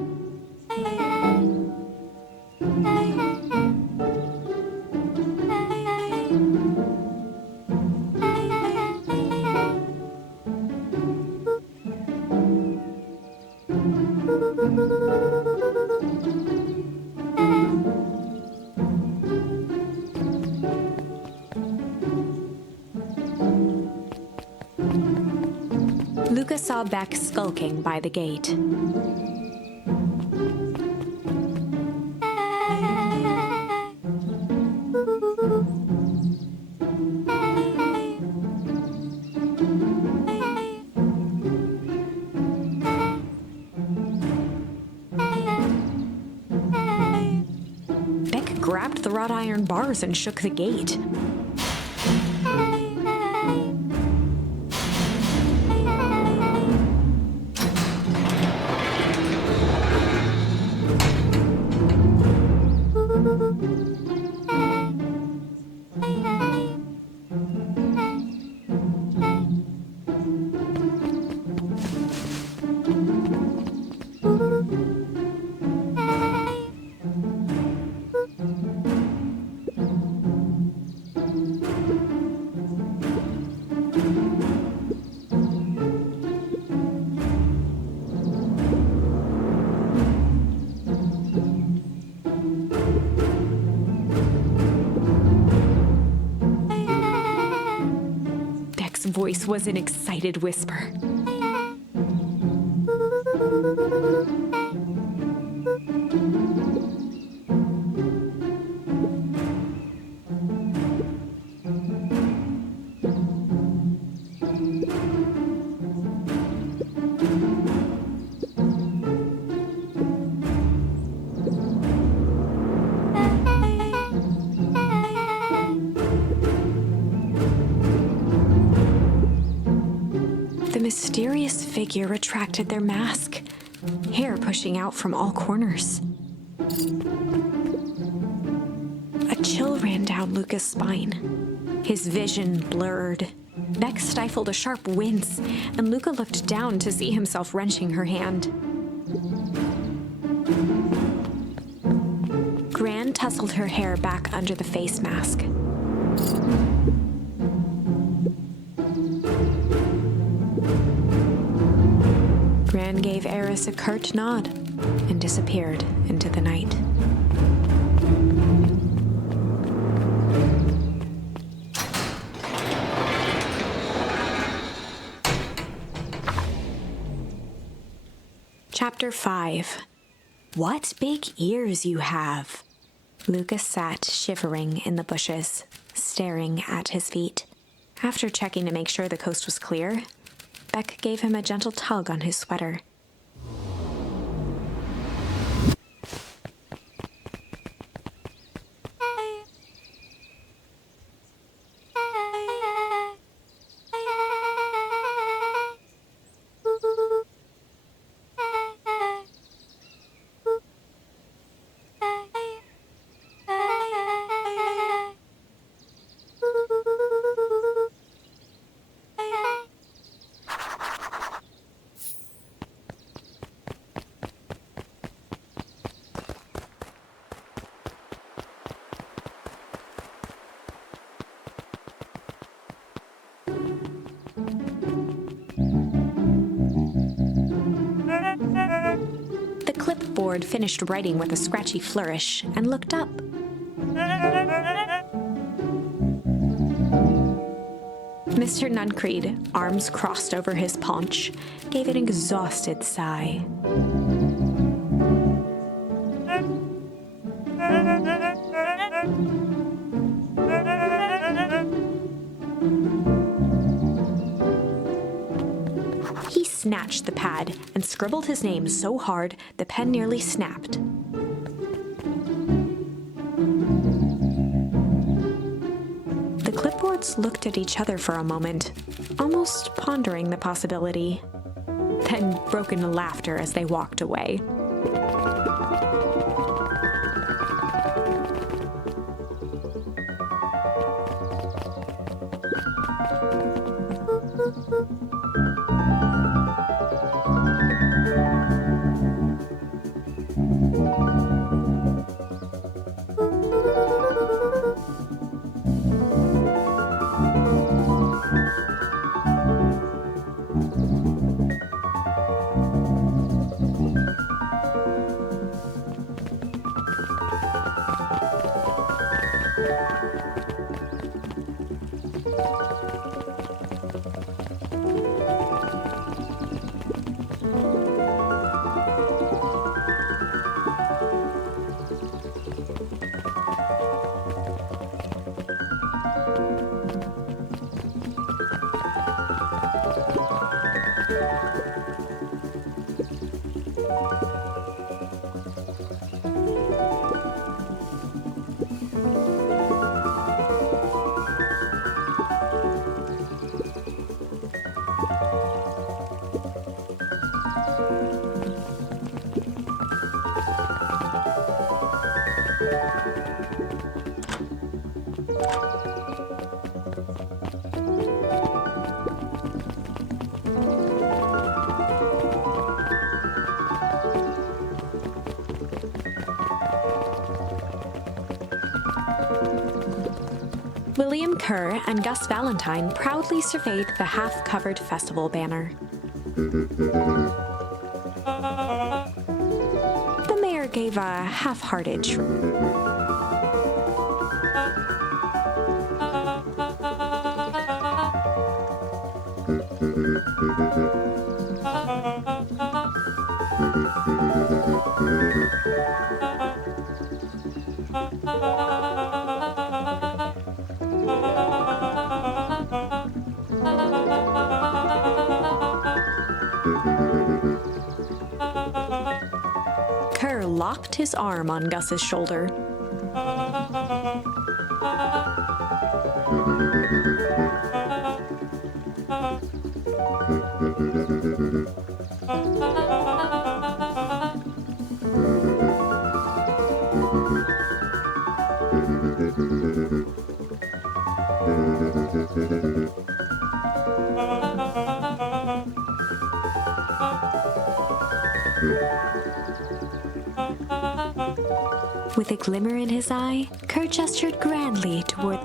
Luca saw Beck skulking by the gate. Beck grabbed the wrought iron bars and shook the gate. Voice was an excited whisper. The mysterious figure retracted their mask, hair pushing out from all corners. A chill ran down Luca's spine. His vision blurred. Beck stifled a sharp wince, and Luca looked down to see himself wrenching her hand. Gran tousled her hair back under the face mask. Gran gave Eris a curt nod and disappeared into the night. Chapter 5. What big ears you have! Lucas sat shivering in the bushes, staring at his feet. After checking to make sure the coast was clear, Beck gave him a gentle tug on his sweater. The clipboard finished writing with a scratchy flourish and looked up. Mr. Nuncreed, arms crossed over his paunch, gave an exhausted sigh. He snatched the pad and scribbled his name so hard the pen nearly snapped. The clipboards looked at each other for a moment, almost pondering the possibility, then broke into laughter as they walked away. William Kerr and Gus Valentine proudly surveyed the half-covered festival banner. The mayor gave a half-hearted shrug. Kerr locked his arm on Gus's shoulder. With a glimmer in his eye, Kerr gestured grandly toward...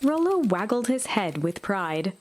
Rollo waggled his head with pride.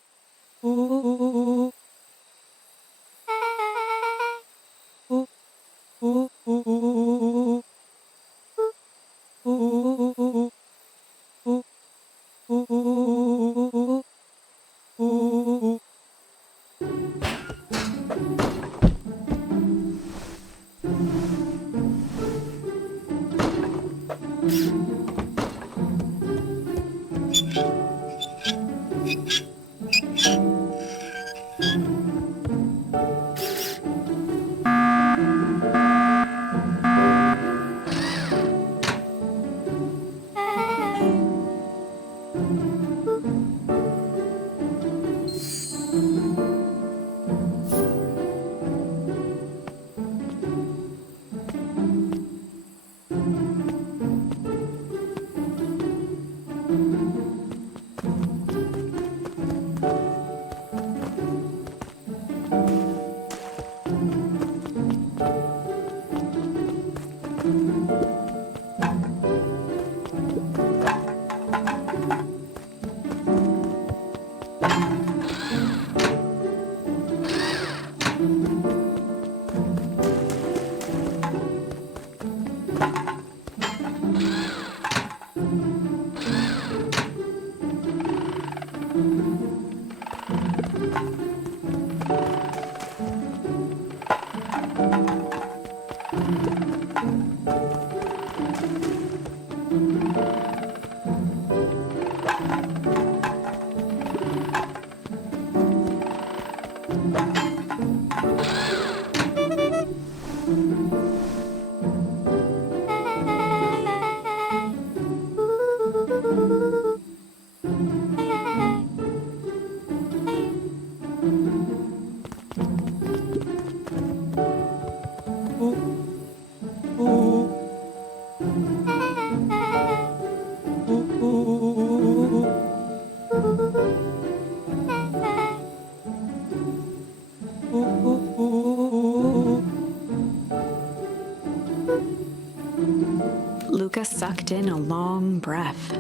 Luca sucked in a long breath.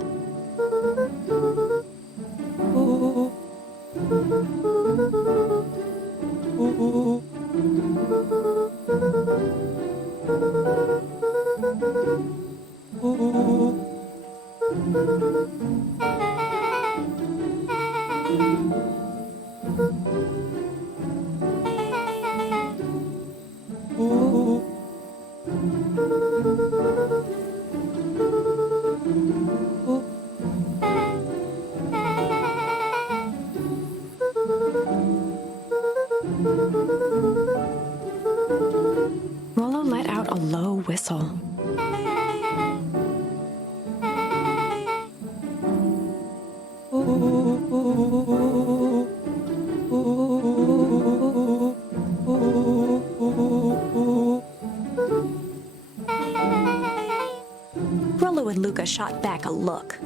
Rollo let out a low whistle. Rollo and Luca shot back a look.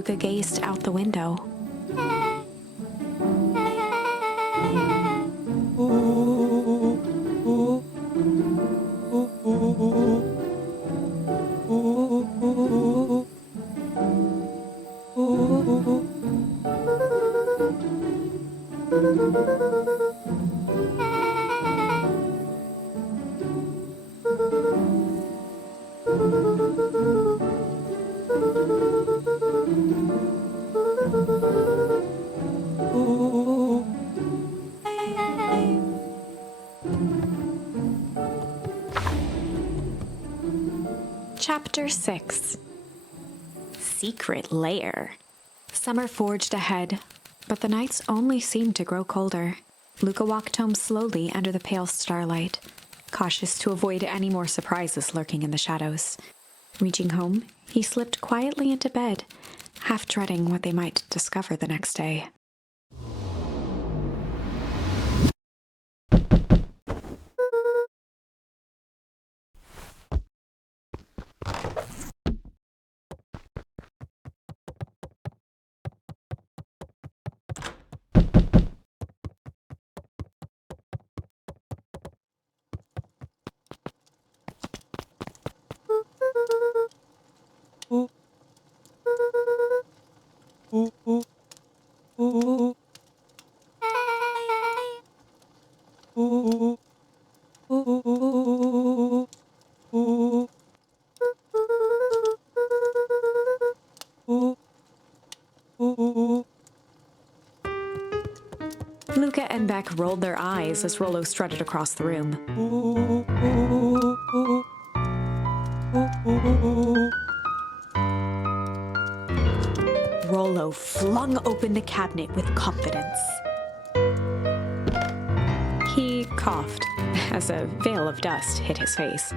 Luca gazed out the window. Chapter 6. Secret Lair. Summer forged ahead, but the nights only seemed to grow colder. Luca walked home slowly under the pale starlight, cautious to avoid any more surprises lurking in the shadows. Reaching home, he slipped quietly into bed, half dreading what they might discover the next day. Luca and Beck rolled their eyes as Rollo strutted across the room. Rollo flung open the cabinet with confidence. He coughed as a veil of dust hit his face.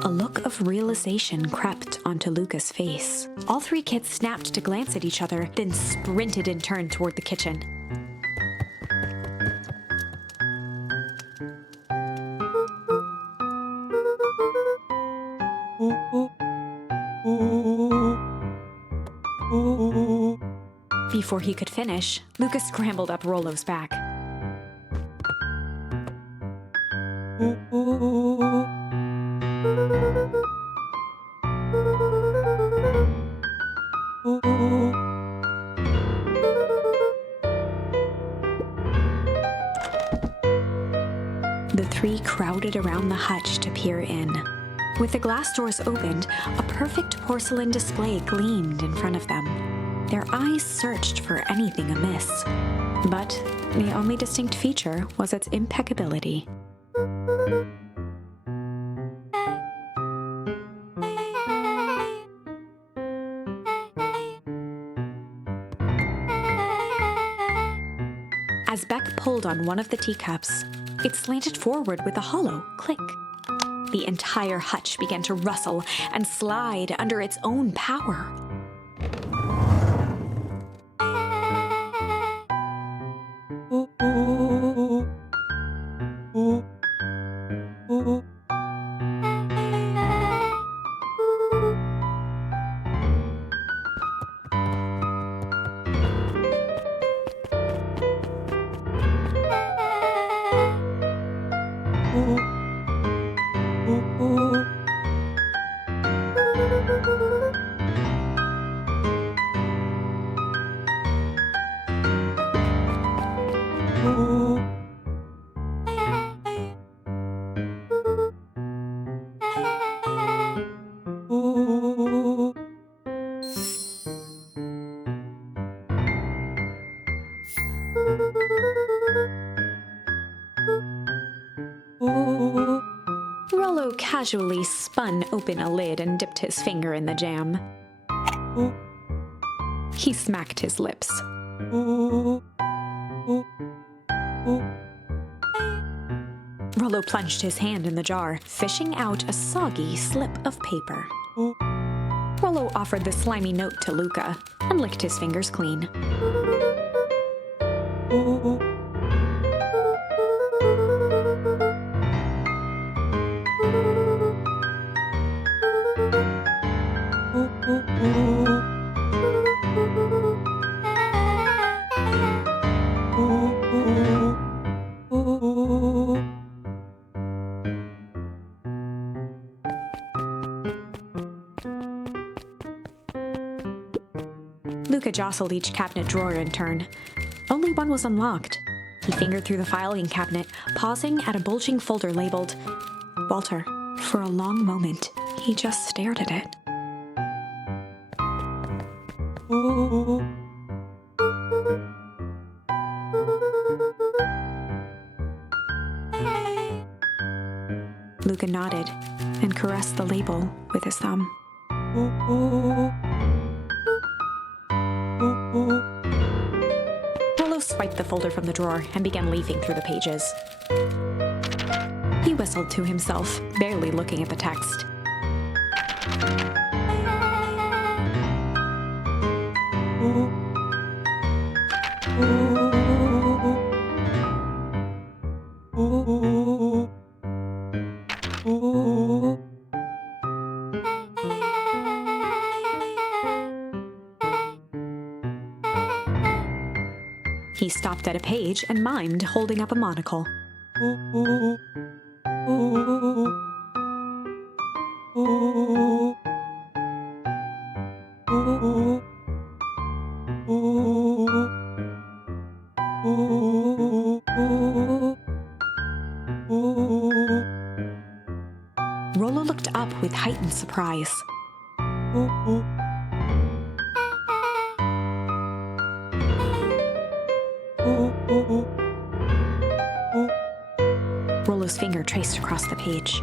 A look of realization crept onto Luca's face. All three kids snapped to glance at each other, then sprinted in turn toward the kitchen. Before he could finish, Luca scrambled up Rollo's back. The three crowded around the hutch to peer in. With the glass doors opened, a perfect porcelain display gleamed in front of them. Their eyes searched for anything amiss, but the only distinct feature was its impeccability. As Beck pulled on one of the teacups, it slanted forward with a hollow click. The entire hutch began to rustle and slide under its own power. Rollo casually spun open a lid and dipped his finger in the jam. He smacked his lips. Rollo plunged his hand in the jar, fishing out a soggy slip of paper. Rollo offered the slimy note to Luca and licked his fingers clean. Luca jostled each cabinet drawer in turn. Only one was unlocked. He fingered through the filing cabinet, pausing at a bulging folder labeled Walter. For a long moment, he just stared at it. Luca nodded and caressed the label with his thumb. Rollo swiped the folder from the drawer and began leafing through the pages. He whistled to himself, barely looking at the text. He stopped at a page and mimed holding up a monocle. Rollo looked up with heightened surprise. Rollo's finger traced across the page.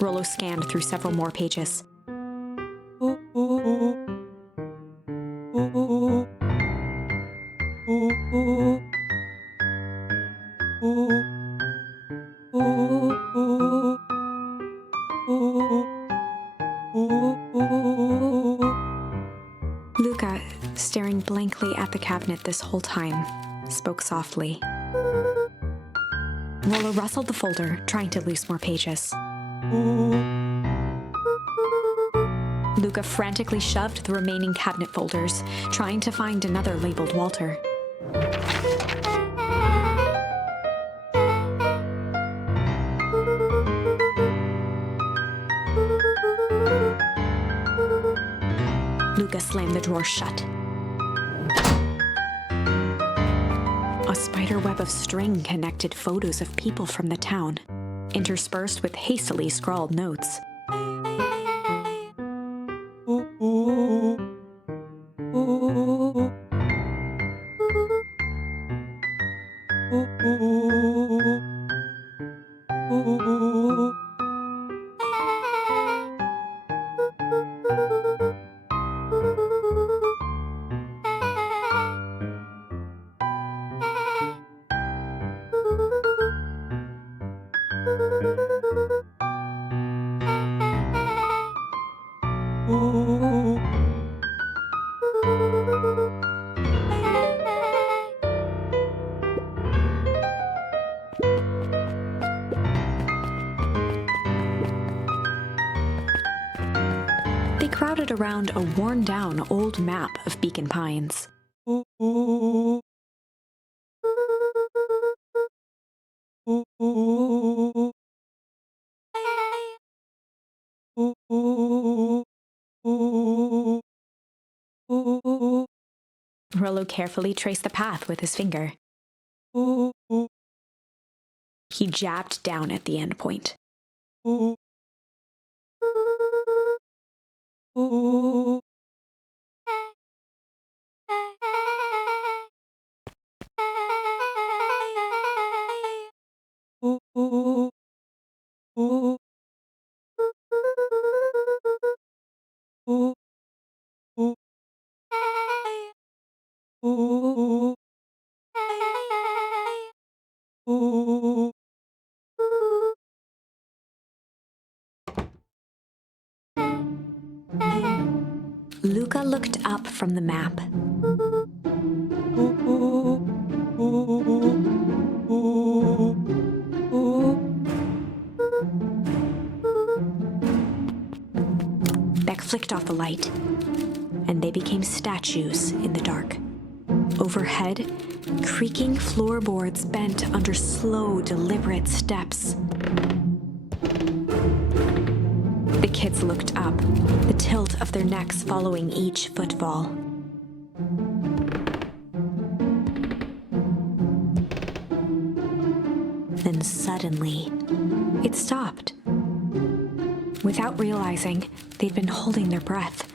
Rollo scanned through several more pages. Luca, staring blankly at the cabinet this whole time, spoke softly. Rollo rustled the folder, trying to loose more pages. Luca frantically shoved the remaining cabinet folders, trying to find another labeled Walter. Luca slammed the drawer shut. A spider web of string connected photos of people from the town, interspersed with hastily scrawled notes. They crowded around a worn-down old map of Beacon Pines. Rollo carefully traced the path with his finger. He jabbed down at the end point. Luca looked up from the map. Beck flicked off the light, and they became statues in the dark. Overhead, creaking floorboards bent under slow, deliberate steps. The kids looked up, the tilt of their necks following each footfall. Then suddenly, it stopped. Without realizing, they'd been holding their breath.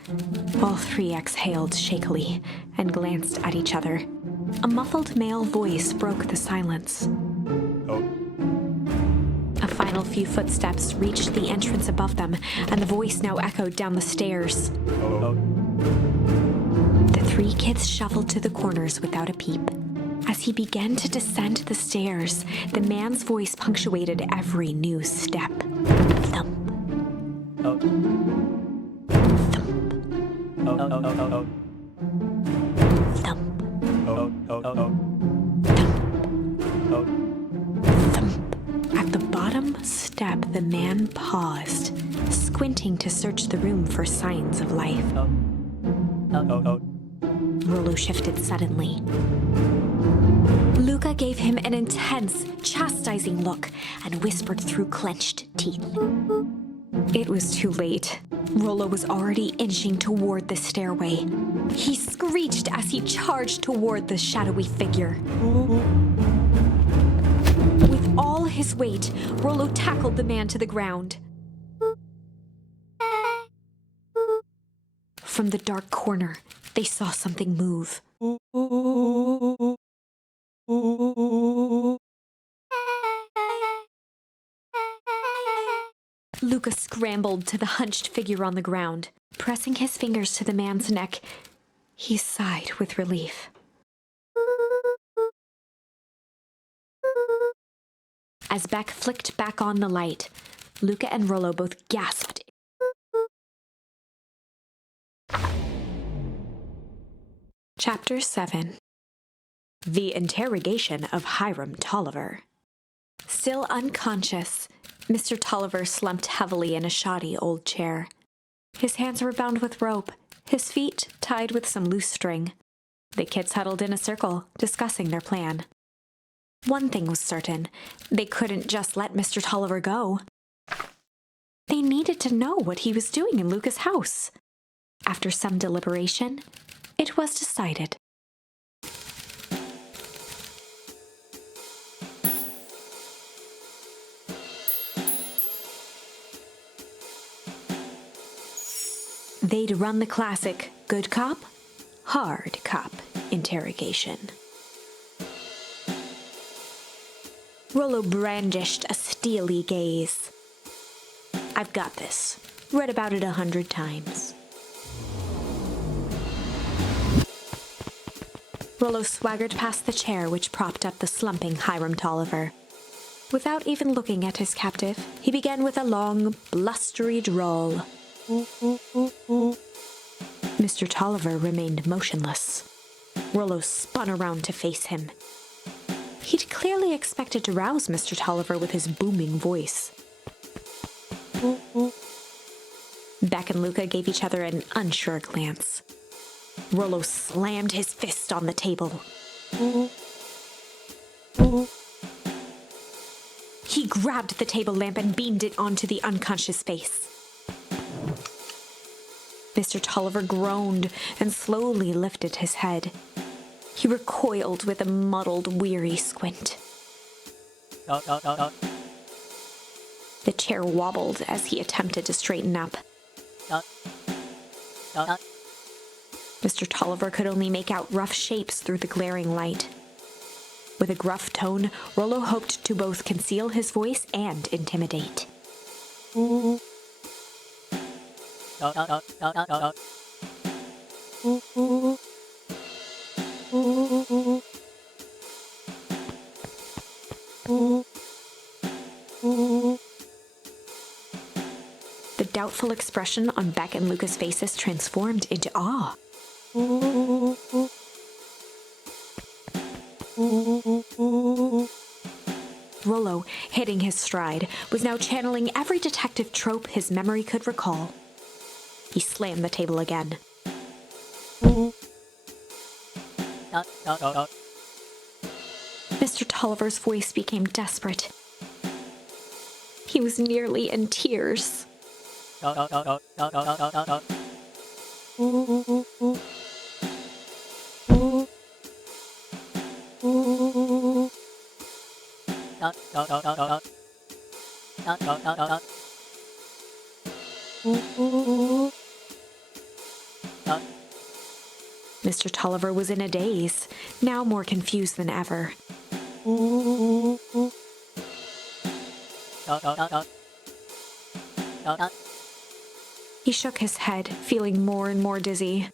All three exhaled shakily and glanced at each other. A muffled male voice broke the silence. A final few footsteps reached the entrance above them, and the voice now echoed down the stairs. The three kids shuffled to the corners without a peep. As he began to descend the stairs, the man's voice punctuated every new step. Thump. Thump. Thump. Thump. At the bottom step, the man paused, squinting to search the room for signs of life. Rollo shifted suddenly. Luca gave him an intense, chastising look and whispered through clenched teeth. It was too late. Rollo was already inching toward the stairway. He screeched as he charged toward the shadowy figure. With all his weight, Rollo tackled the man to the ground. From the dark corner, they saw something move. Luca scrambled to the hunched figure on the ground. Pressing his fingers to the man's neck, he sighed with relief. As Beck flicked back on the light, Luca and Rollo both gasped. Chapter 7. The Interrogation of Hiram Tolliver. Still unconscious, Mr. Tolliver slumped heavily in a shoddy old chair. His hands were bound with rope, his feet tied with some loose string. The kids huddled in a circle, discussing their plan. One thing was certain, they couldn't just let Mr. Tolliver go. They needed to know what he was doing in Luca's house. After some deliberation, it was decided. They'd run the classic good cop, hard cop interrogation. Rollo brandished a steely gaze. I've got this. Read about it 100 times. Rollo swaggered past the chair which propped up the slumping Hiram Tolliver. Without even looking at his captive, he began with a long, blustery drawl. Mr. Tolliver remained motionless. Rollo spun around to face him. He'd clearly expected to rouse Mr. Tolliver with his booming voice. Beck and Luca gave each other an unsure glance. Rollo slammed his fist on the table. He grabbed the table lamp and beamed it onto the unconscious face. Mr. Tolliver groaned and slowly lifted his head. He recoiled with a muddled, weary squint. The chair wobbled as he attempted to straighten up. Mr. Tolliver could only make out rough shapes through the glaring light. With a gruff tone, Rollo hoped to both conceal his voice and intimidate. The doubtful expression on Beck and Luca's faces transformed into awe. Rollo, hitting his stride, was now channeling every detective trope his memory could recall. He slammed the table again. Mr. Tolliver's voice became desperate. He was nearly in tears. Mr. Tolliver was in a daze, now more confused than ever. He shook his head, feeling more and more dizzy.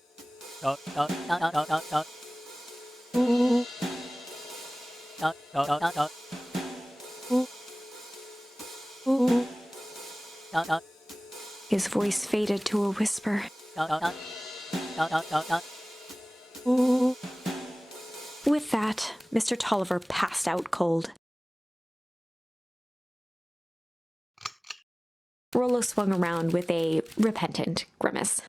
His voice faded to a whisper. With that, Mr. Tolliver passed out cold. Rollo swung around with a repentant grimace.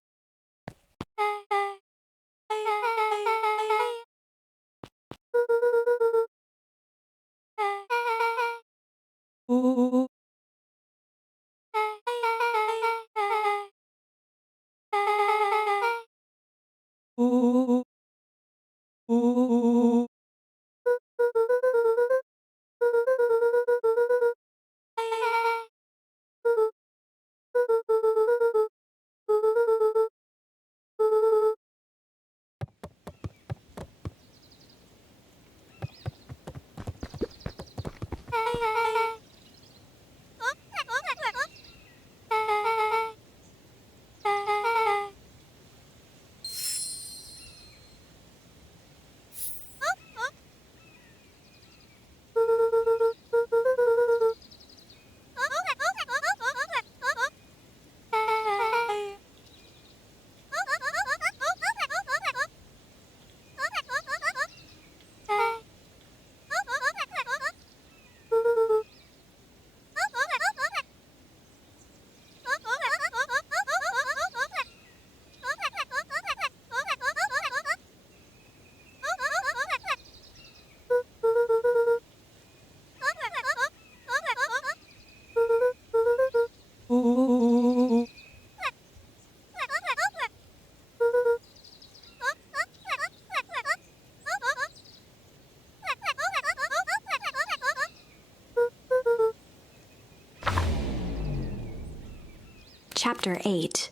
Chapter 8.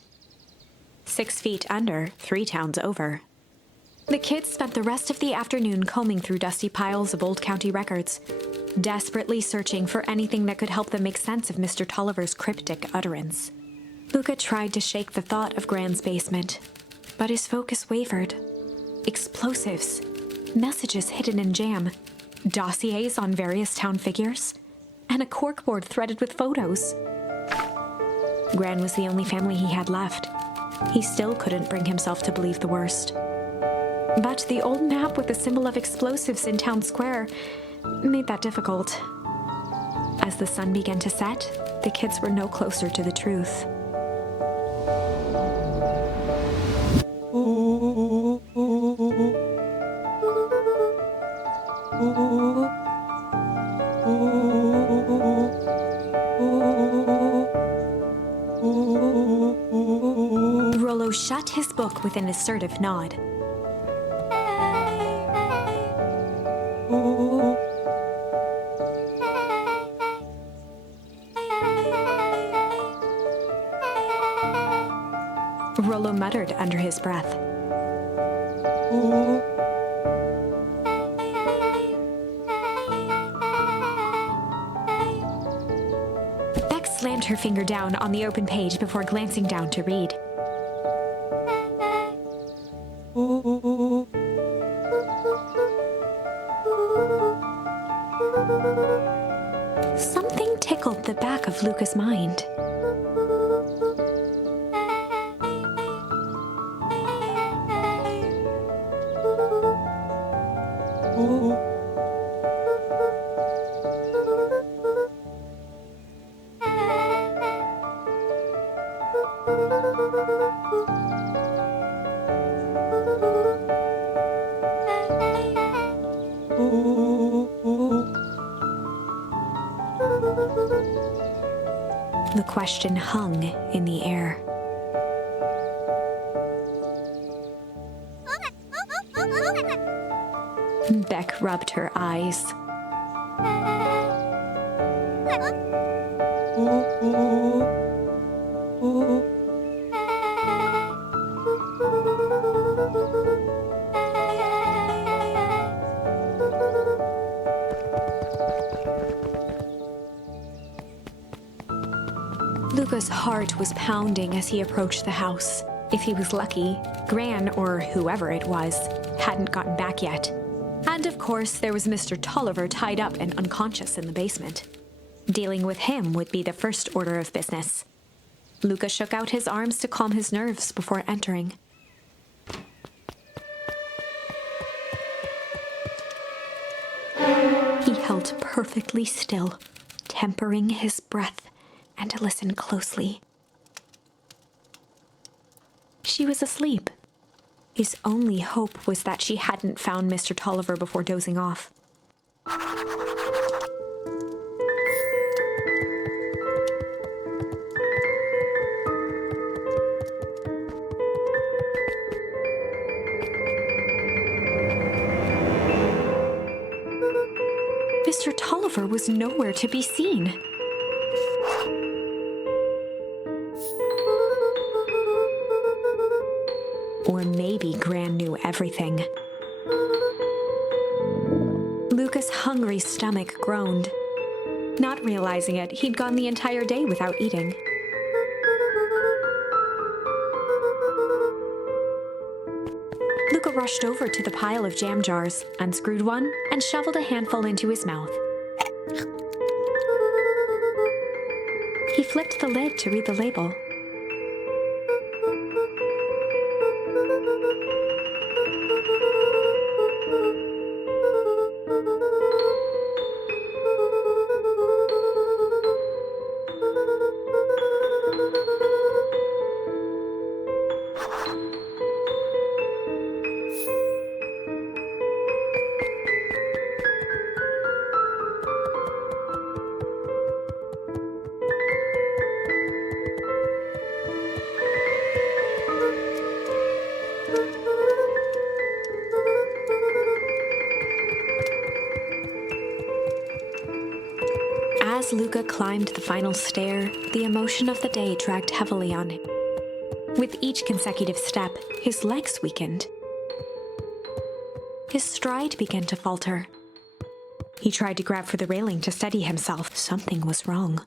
6 feet under, 3 towns over. The kids spent the rest of the afternoon combing through dusty piles of old county records, desperately searching for anything that could help them make sense of Mr. Tolliver's cryptic utterance. Luca tried to shake the thought of Gran's basement, but his focus wavered. Explosives, messages hidden in jam, dossiers on various town figures, and a corkboard threaded with photos. Gran was the only family he had left. He still couldn't bring himself to believe the worst. But the old map with the symbol of explosives in town square made that difficult. As the sun began to set, the kids were no closer to the truth. shut his book with an assertive nod. Rollo muttered under his breath. Beck slammed her finger down on the open page before glancing down to read. Something tickled the back of Luca's mind. The question hung in the air. Beck rubbed her eyes. Luca's heart was pounding as he approached the house. If he was lucky, Gran, or whoever it was, hadn't gotten back yet. And of course, there was Mr. Tolliver tied up and unconscious in the basement. Dealing with him would be the first order of business. Luca shook out his arms to calm his nerves before entering. He held perfectly still, tempering his breath, and listened closely. She was asleep. His only hope was that she hadn't found Mr. Tolliver before dozing off. Mr. Tolliver was nowhere to be seen. Or maybe Gran knew everything. Luca's hungry stomach groaned. Not realizing it, he'd gone the entire day without eating. Luca rushed over to the pile of jam jars, unscrewed one, and shoveled a handful into his mouth. He flipped the lid to read the label. As Luca climbed the final stair, the emotion of the day dragged heavily on him. With each consecutive step, his legs weakened. His stride began to falter. He tried to grab for the railing to steady himself. Something was wrong.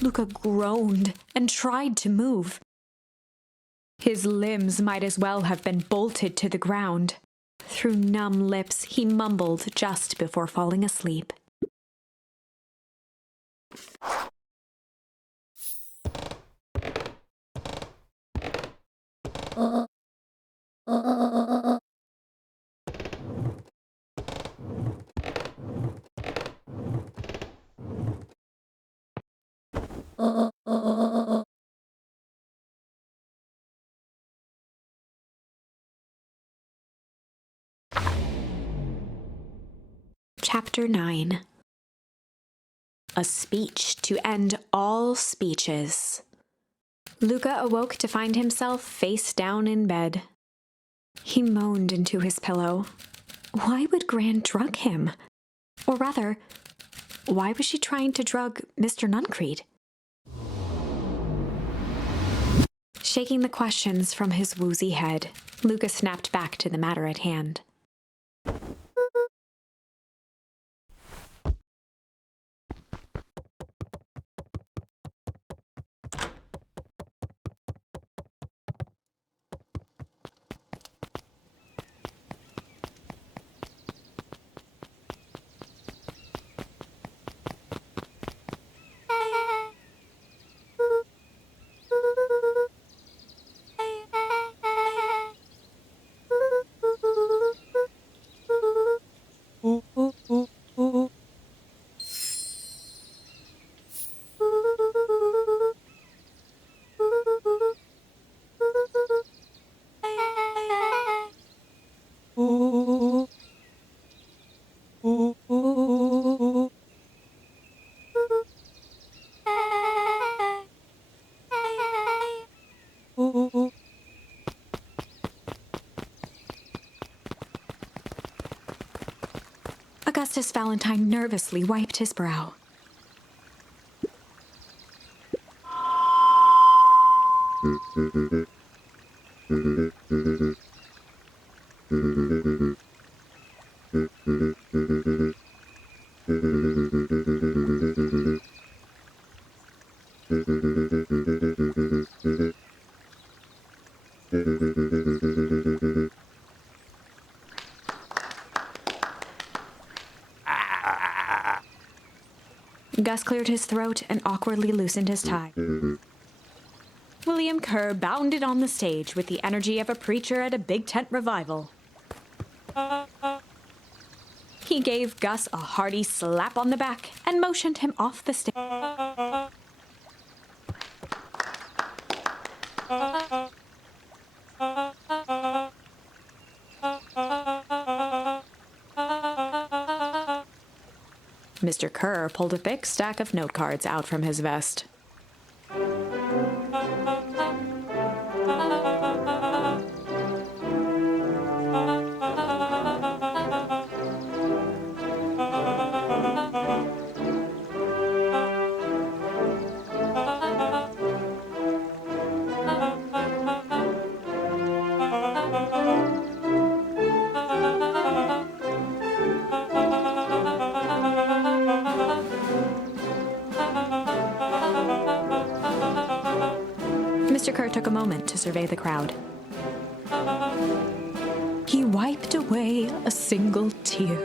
Luca groaned and tried to move. His limbs might as well have been bolted to the ground. Through numb lips, he mumbled just before falling asleep. Chapter 9. A speech to end all speeches. Luca awoke to find himself face down in bed. He moaned into his pillow. Why would Gran drug him? Or rather, why was she trying to drug Mr. Nuncreed? Shaking the questions from his woozy head, Luca snapped back to the matter at hand. Augustus Valentine nervously wiped his brow. Gus cleared his throat and awkwardly loosened his tie. William Kerr bounded on the stage with the energy of a preacher at a big tent revival. He gave Gus a hearty slap on the back and motioned him off the stage. Mr. Kerr pulled a thick stack of note cards out from his vest. Mr. Kerr took a moment to survey the crowd. He wiped away a single tear.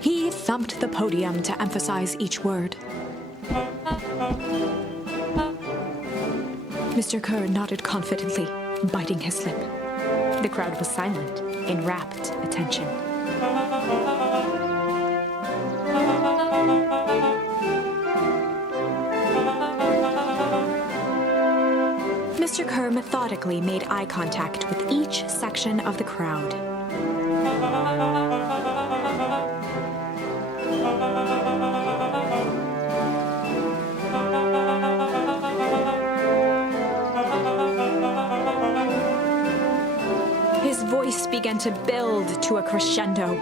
He thumped the podium to emphasize each word. Mr. Kerr nodded confidently, biting his lip. The crowd was silent, in rapt attention. Mr. Kerr methodically made eye contact with each section of the crowd. His voice began to build to a crescendo.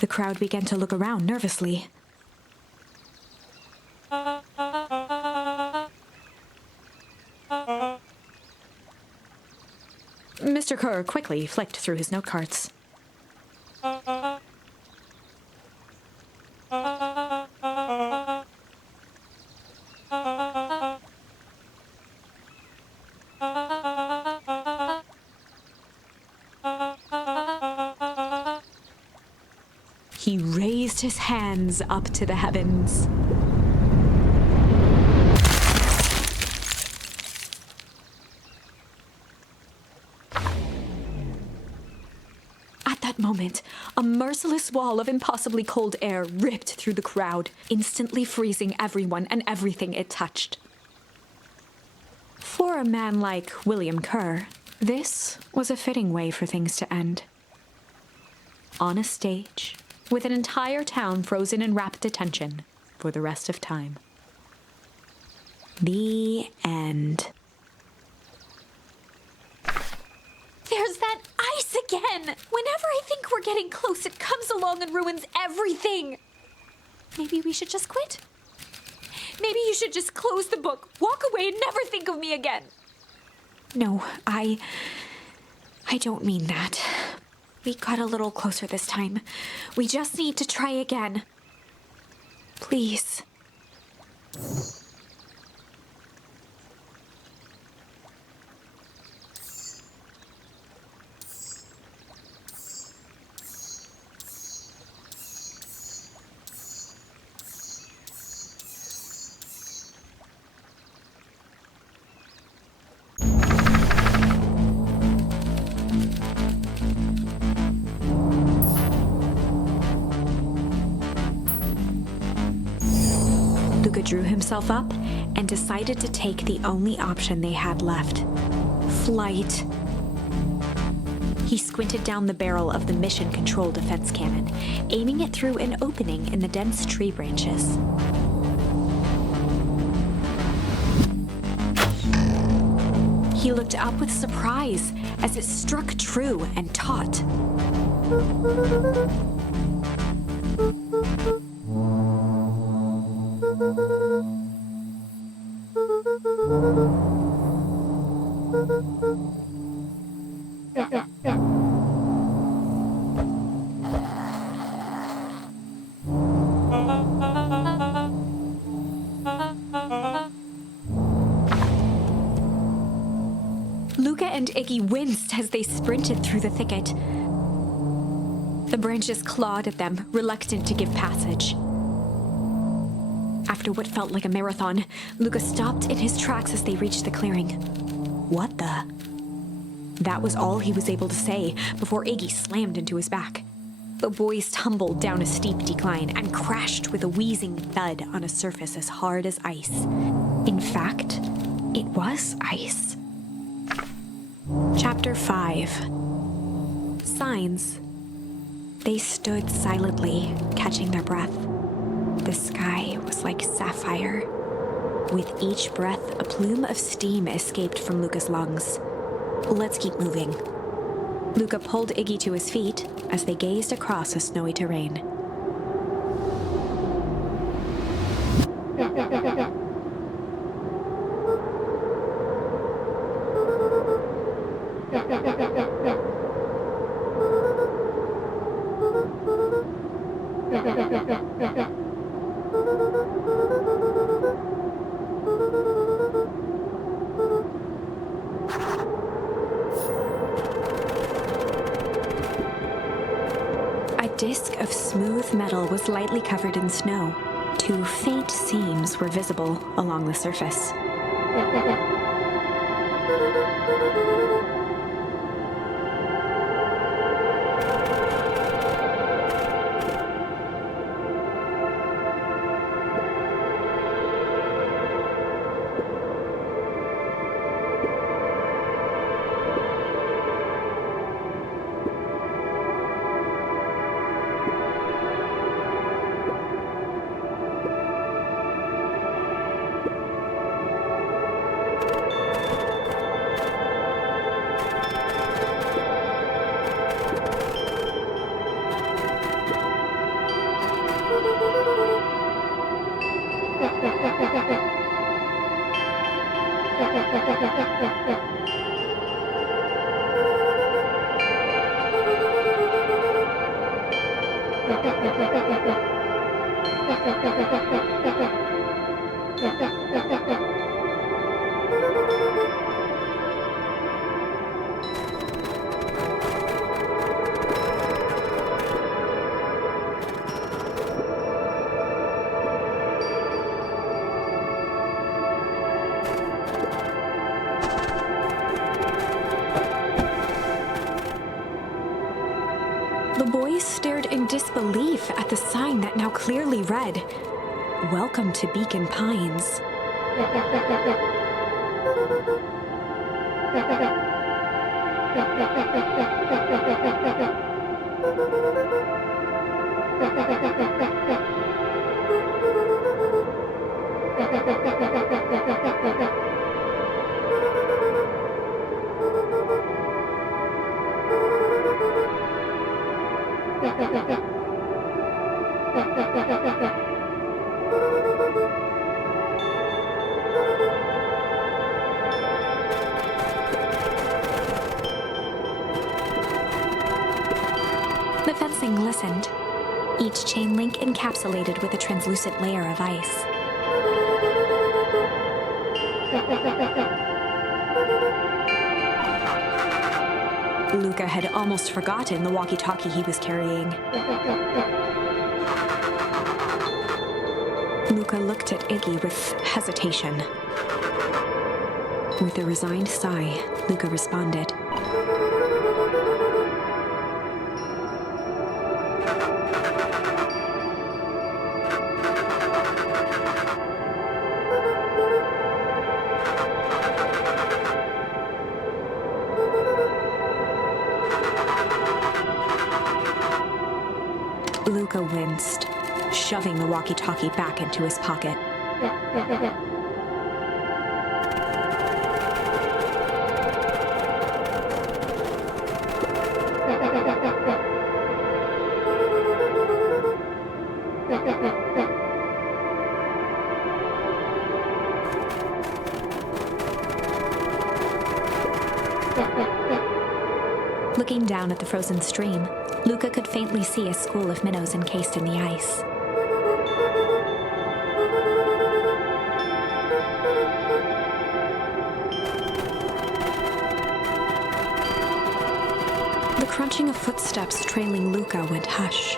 The crowd began to look around nervously. Mr. Kerr quickly flicked through his note cards. he raised his hands up to the heavens. At that moment, a merciless wall of impossibly cold air ripped through the crowd, instantly freezing everyone and everything it touched. For a man like William Kerr, this was a fitting way for things to end. On a stage, with an entire town frozen in rapt attention for the rest of time. The end. There's that ice again! Whenever I think we're getting close, it comes along and ruins everything! Maybe we should just quit? Maybe you should just close the book, walk away, and never think of me again. No, I don't mean that. We got a little closer this time. We just need to try again. Please. Luca drew himself up and decided to take the only option they had left: flight. He squinted down the barrel of the mission control defense cannon, aiming it through an opening in the dense tree branches. He looked up with surprise as it struck true and taut. Luca and Iggy winced as they sprinted through the thicket. The branches clawed at them, reluctant to give passage. After what felt like a marathon, Luca stopped in his tracks as they reached the clearing. What the? That was all he was able to say before Iggy slammed into his back. The boys tumbled down a steep decline and crashed with a wheezing thud on a surface as hard as ice. In fact, it was ice. Chapter 5. Signs. They stood silently, catching their breath. The sky was like sapphire. With each breath, a plume of steam escaped from Luca's lungs. Let's keep moving. Luca pulled Iggy to his feet as they gazed across the snowy terrain. A disc of smooth metal was lightly covered in snow. Two faint seams were visible along the surface. disbelief at the sign that now clearly read, "Welcome to Beacon Pines." The fencing listened, each chain link encapsulated with a translucent layer of ice. Luca had almost forgotten the walkie-talkie he was carrying. Luca looked at Iggy with hesitation. With a resigned sigh, Luca responded. Luca winced, shoving the walkie-talkie back into his pocket. Looking down at the frozen stream, Luca could faintly see a school of minnows encased in the ice. The crunching of footsteps trailing Luca went hush.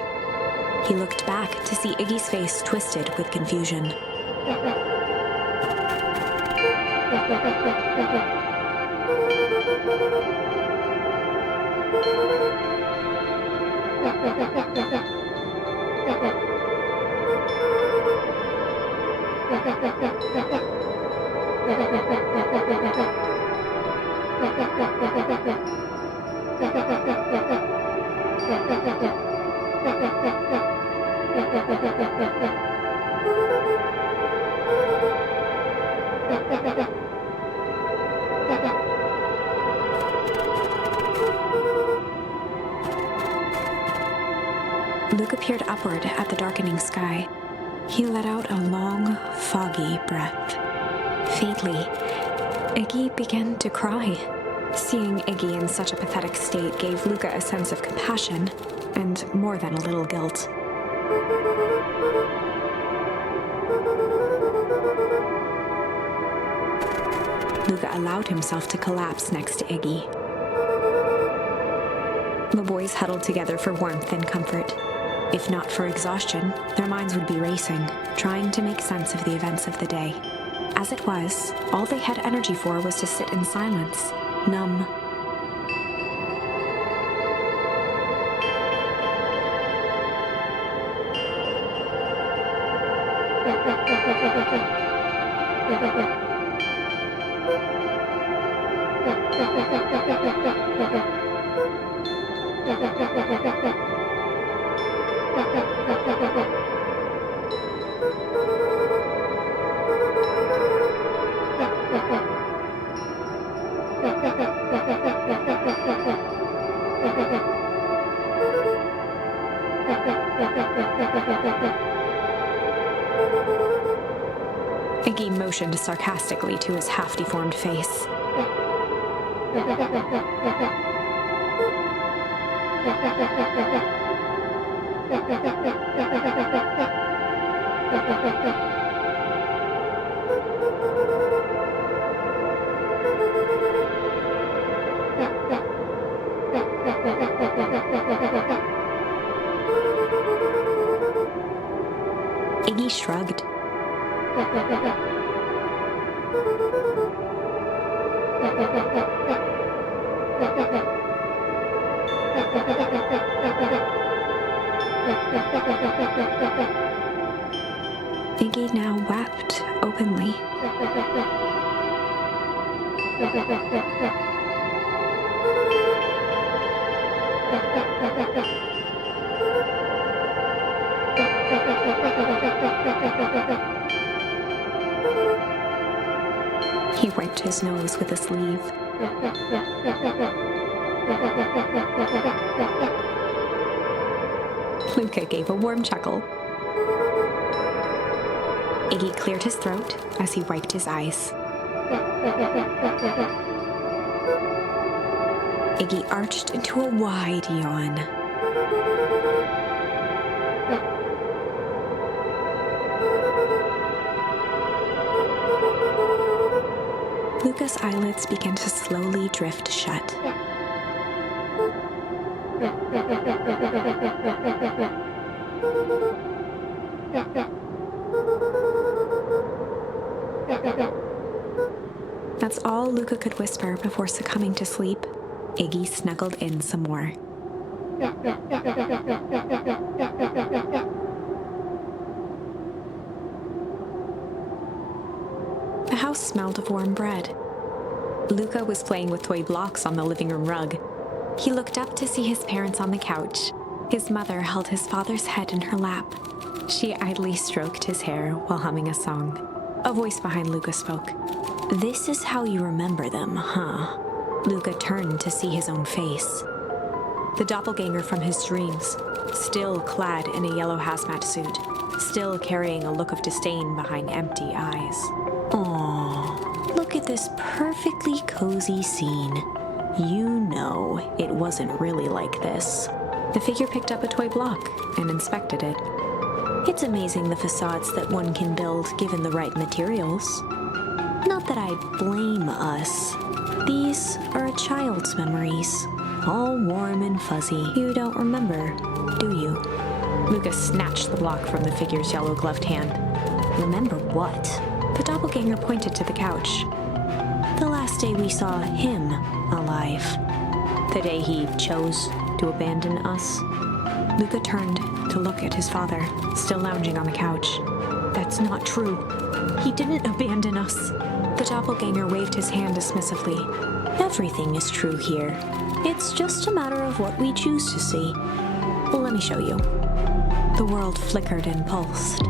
He looked back to see Iggy's face twisted with confusion. Luca peered upward at the darkening sky. He let out a long, foggy breath. Faintly, Iggy began to cry. Seeing Iggy in such a pathetic state gave Luca a sense of compassion, and more than a little guilt. Luca allowed himself to collapse next to Iggy. The boys huddled together for warmth and comfort. If not for exhaustion, their minds would be racing, trying to make sense of the events of the day. As it was, all they had energy for was to sit in silence, numb. Iggy motioned sarcastically to his half-deformed face. Iggy shrugged. Iggy now wept openly. He wiped his nose with a sleeve. Luca gave a warm chuckle. Iggy cleared his throat as he wiped his eyes. Iggy arched into a wide yawn. Luca's eyelids began to slowly drift shut. That's all Luca could whisper before succumbing to sleep. Iggy snuggled in some more. The house smelled of warm bread. Luca was playing with toy blocks on the living room rug. He looked up to see his parents on the couch. His mother held his father's head in her lap. She idly stroked his hair while humming a song. A voice behind Luca spoke. "This is how you remember them, huh?" Luca turned to see his own face. The doppelganger from his dreams, still clad in a yellow hazmat suit, still carrying a look of disdain behind empty eyes. Aww, look at this perfectly cozy scene. You know it wasn't really like this. The figure picked up a toy block and inspected it. It's amazing the facades that one can build given the right materials. Not that I blame us. These are a child's memories, all warm and fuzzy. You don't remember, do you? Lucas snatched the block from the figure's yellow-gloved hand. Remember what? The doppelganger pointed to the couch. The last day we saw him alive. The day he chose to abandon us. Luca turned to look at his father, still lounging on the couch. That's not true. He didn't abandon us. The doppelganger waved his hand dismissively. Everything is true here. It's just a matter of what we choose to see. Well, let me show you. The world flickered and pulsed.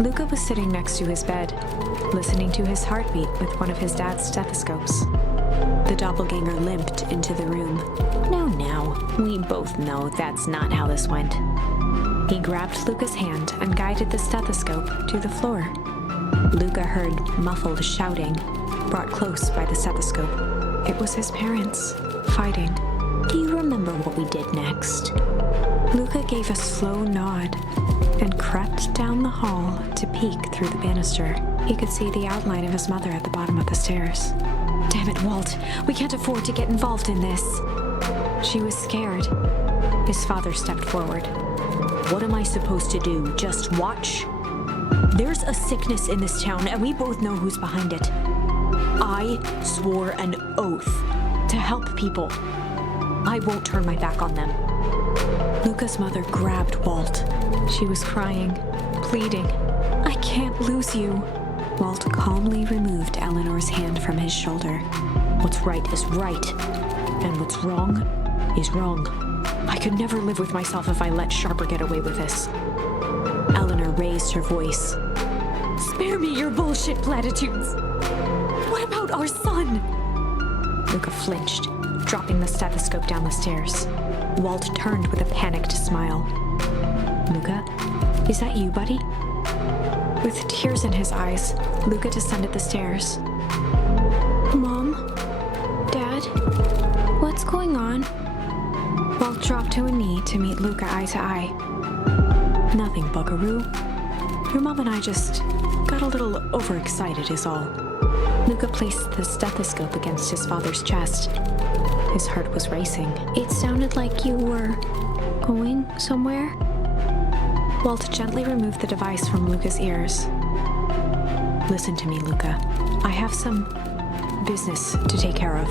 Luca was sitting next to his bed, listening to his heartbeat with one of his dad's stethoscopes. The doppelganger limped into the room. Now, we both know that's not how this went. He grabbed Luca's hand and guided the stethoscope to the floor. Luca heard muffled shouting, brought close by the stethoscope. It was his parents, fighting. Do you remember what we did next? Luca gave a slow nod and crept down the hall to peek through the banister. He could see the outline of his mother at the bottom of the stairs. Damn it, Walt. We can't afford to get involved in this. She was scared. His father stepped forward. What am I supposed to do? Just watch? There's a sickness in this town, and we both know who's behind it. I swore an oath to help people. I won't turn my back on them. Luca's mother grabbed Walt. She was crying, pleading. I can't lose you. Walt calmly removed Eleanor's hand from his shoulder. What's right is right, and what's wrong is wrong. I could never live with myself if I let Sharper get away with this. Eleanor raised her voice. Spare me your bullshit platitudes. What about our son? Luca flinched, dropping the stethoscope down the stairs. Walt turned with a panicked smile. Luca, is that you, buddy? With tears in his eyes, Luca descended the stairs. Mom? Dad? What's going on? Walt dropped to a knee to meet Luca eye to eye. Nothing, buckaroo. Your mom and I just got a little overexcited is all. Luca placed the stethoscope against his father's chest. His heart was racing. It sounded like you were going somewhere? Walt gently removed the device from Luca's ears. Listen to me, Luca. I have some business to take care of.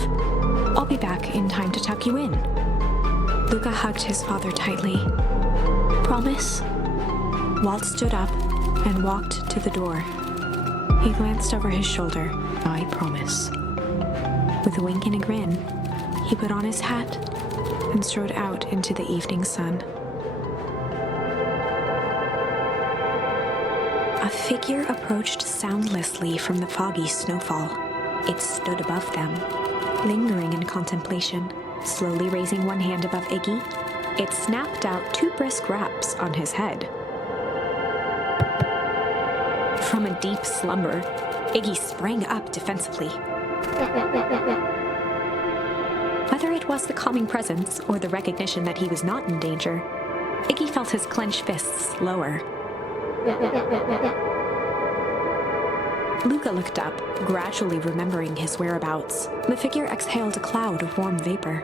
I'll be back in time to tuck you in. Luca hugged his father tightly. promise? Walt stood up and walked to the door. He glanced over his shoulder. I promise. With a wink and a grin, he put on his hat and strode out into the evening sun. A figure approached soundlessly from the foggy snowfall. It stood above them, lingering in contemplation. Slowly raising one hand above Iggy, it snapped out 2 brisk raps on his head. From a deep slumber, Iggy sprang up defensively. Whether it was the calming presence or the recognition that he was not in danger, Iggy felt his clenched fists lower. Luca looked up, gradually remembering his whereabouts. The figure exhaled a cloud of warm vapor.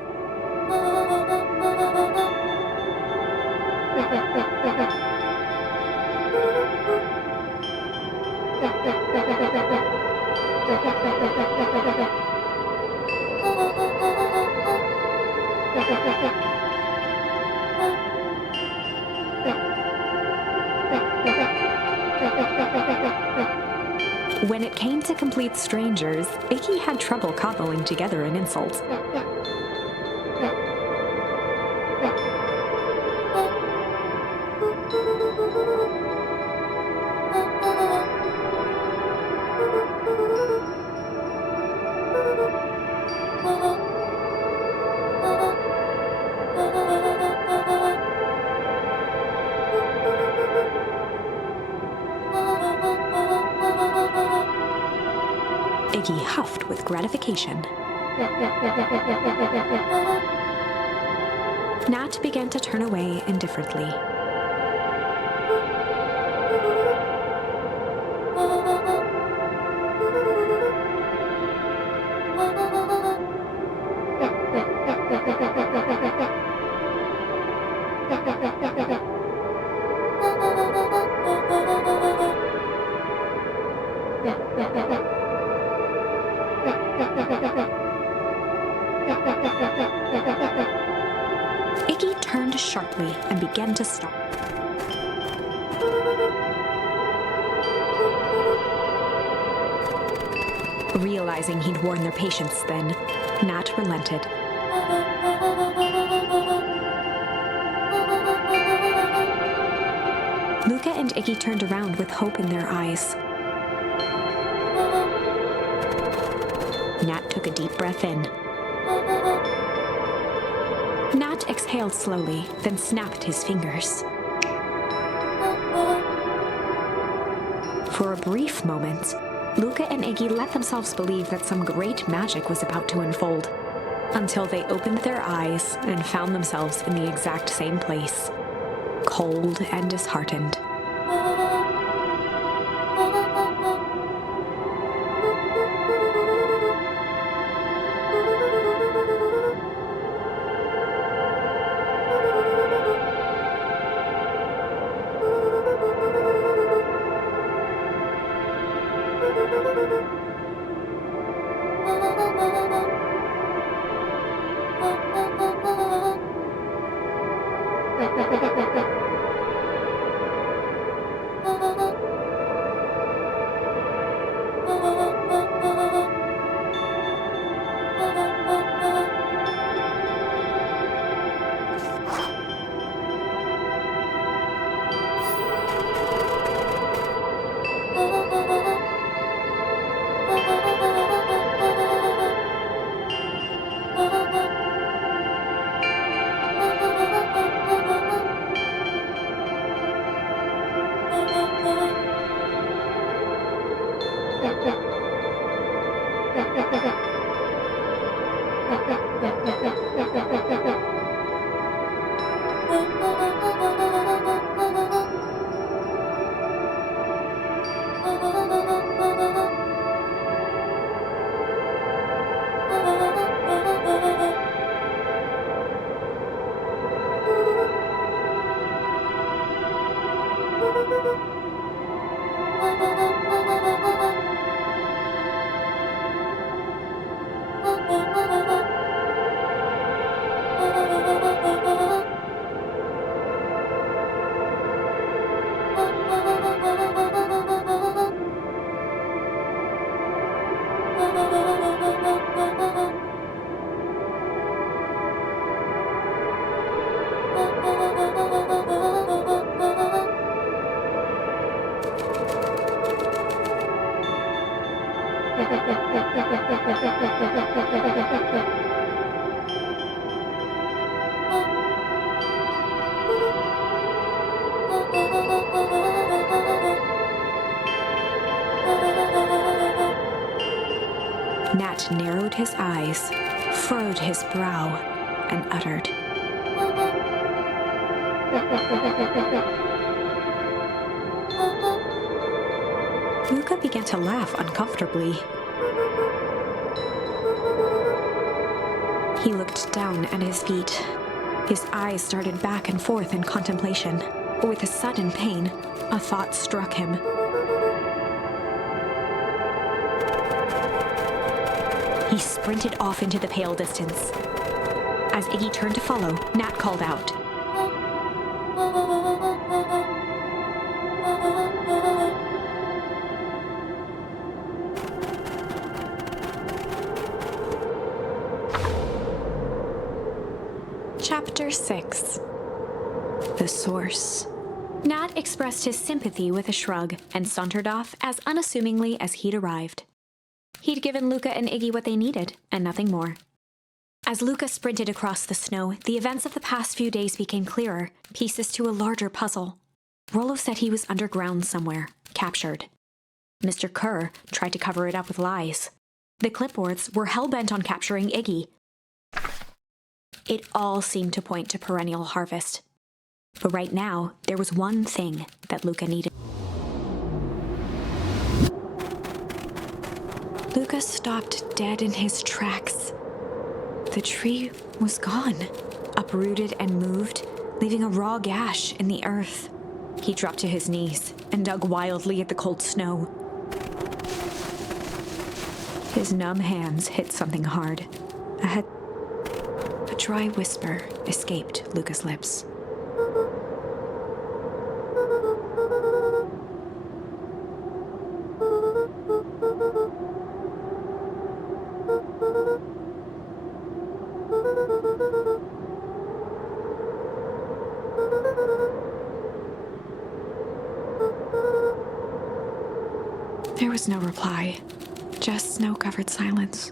When it came to complete strangers, Iggy had trouble cobbling together an insult. Iggy huffed with gratification. Nat began to turn away indifferently. Iggy turned sharply and began to stomp. Realizing he'd worn their patience then, Nat relented. Luca and Iggy turned around with hope in their eyes. Nat took a deep breath in. Nat exhaled slowly, then snapped his fingers. For a brief moment, Luca and Iggy let themselves believe that some great magic was about to unfold, until they opened their eyes and found themselves in the exact same place, cold and disheartened. Nat narrowed his eyes, furrowed his brow, and uttered, Luca began to laugh uncomfortably. He looked down at his feet. His eyes started back and forth in contemplation. With a sudden pain, a thought struck him. He sprinted off into the pale distance. As Iggy turned to follow, Nat called out, Chapter 6. The Source. Nat expressed his sympathy with a shrug and sauntered off as unassumingly as he'd arrived. He'd given Luca and Iggy what they needed, and nothing more. As Luca sprinted across the snow, the events of the past few days became clearer, pieces to a larger puzzle. Rollo said he was underground somewhere, captured. Mr. Kerr tried to cover it up with lies. The clipboards were hell-bent on capturing Iggy. It all seemed to point to perennial harvest. But right now, there was one thing that Luca needed. Luca stopped dead in his tracks. The tree was gone, uprooted and moved, leaving a raw gash in the earth. He dropped to his knees and dug wildly at the cold snow. His numb hands hit something hard. A dry whisper escaped Luca's lips. There was no reply, just snow-covered silence.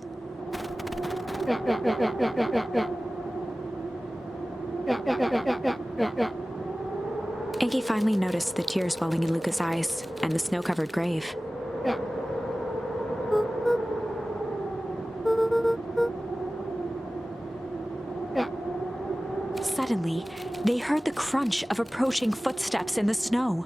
Iggy finally noticed the tears welling in Luca's eyes and the snow-covered grave. Suddenly, they heard the crunch of approaching footsteps in the snow.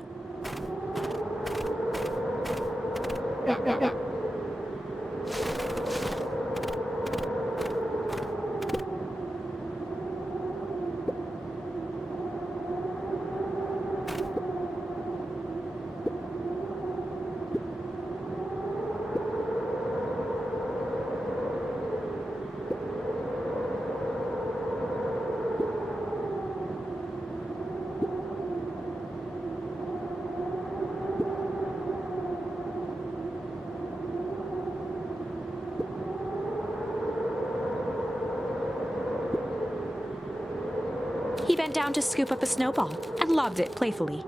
He bent down to scoop up a snowball and lobbed it playfully.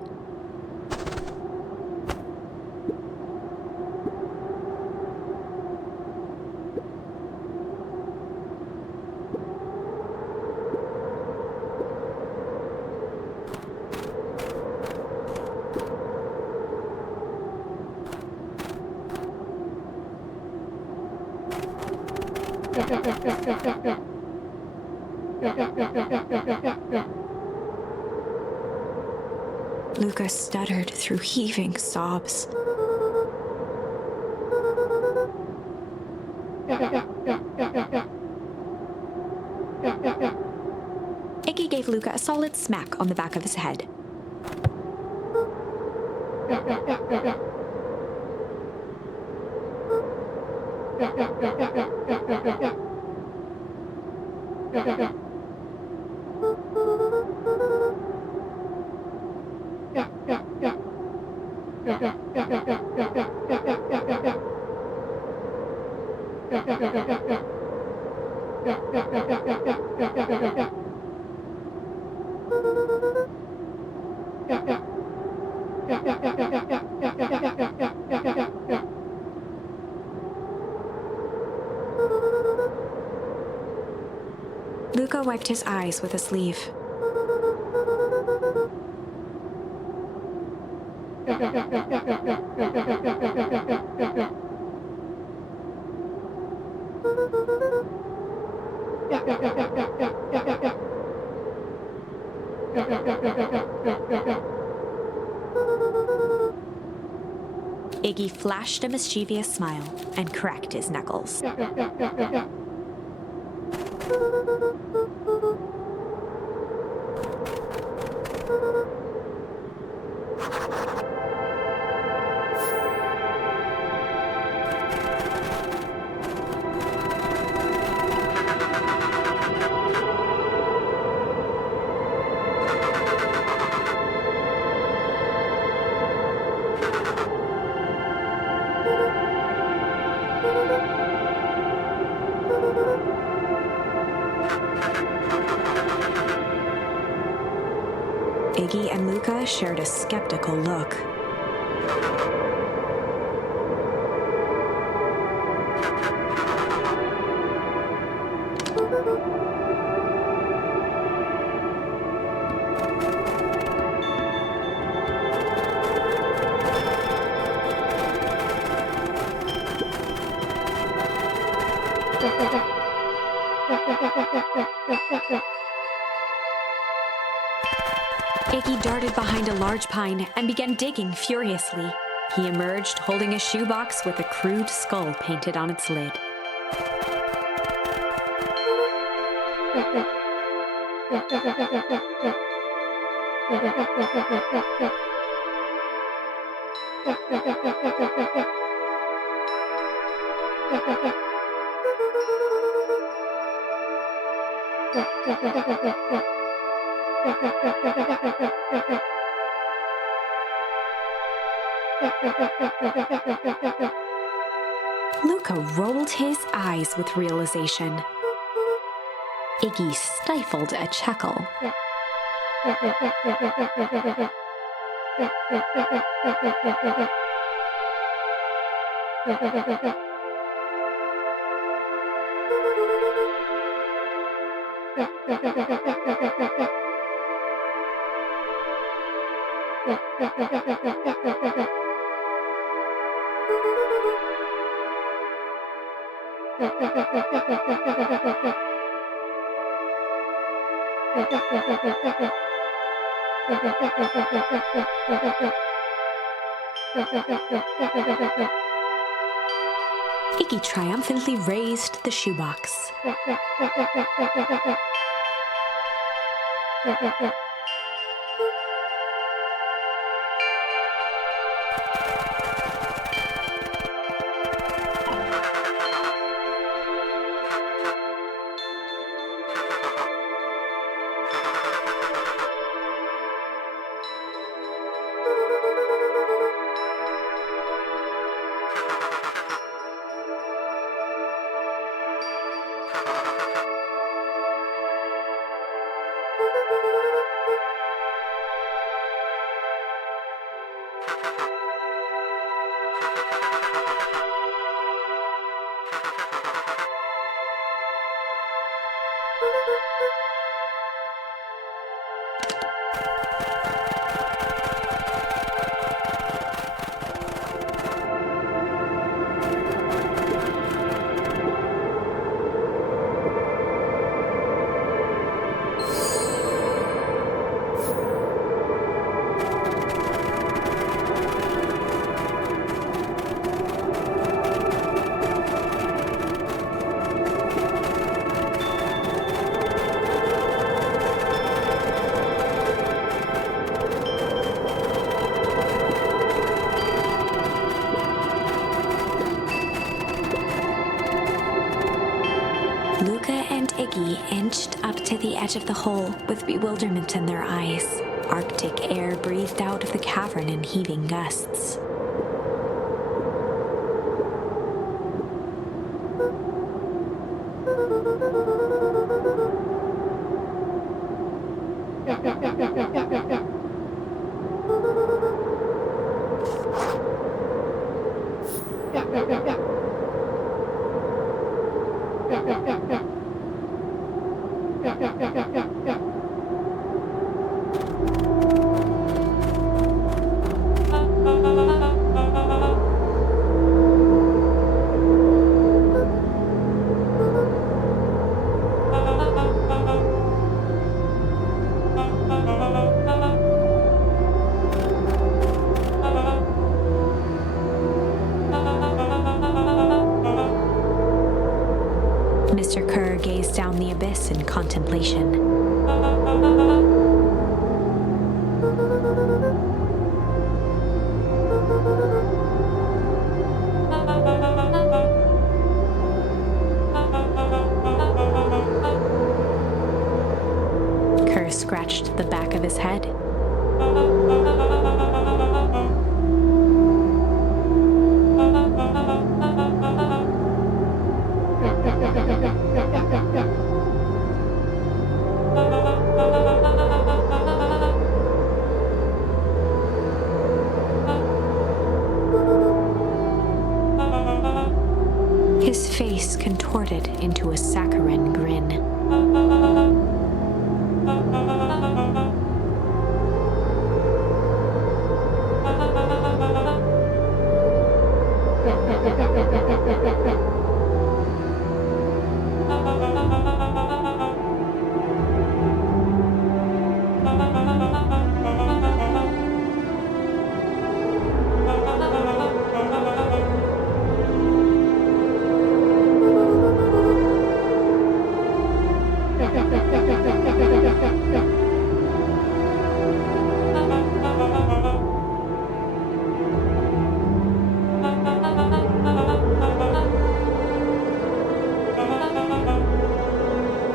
Luca stuttered through heaving sobs. Iggy gave Luca a solid smack on the back of his head. Luca wiped his eyes with a sleeve. Iggy flashed a mischievous smile and cracked his knuckles. Iggy and Luca shared a skeptical look. Iggy darted behind a large pine and began digging furiously. He emerged holding a shoebox with a crude skull painted on its lid. Luca rolled his eyes with realization. Iggy stifled a chuckle. Iggy triumphantly raised the shoebox. Iggy inched up to the edge of the hole with bewilderment in their eyes. Arctic air breathed out of the cavern in heaving gusts. Mr. Kerr gazed down the abyss in contemplation. Kerr scratched the back of his head. His face contorted into a saccharine grin.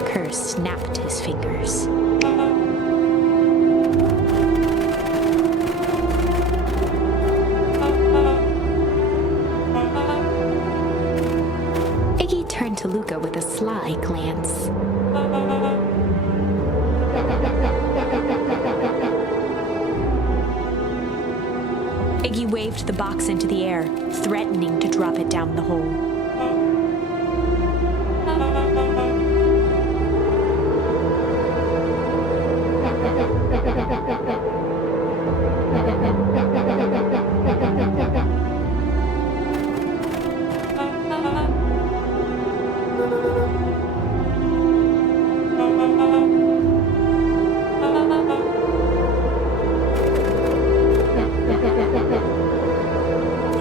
Kerr snapped his fingers. Iggy turned to Luca with a sly glance. Iggy waved the box into the air, threatening to drop it down the hole.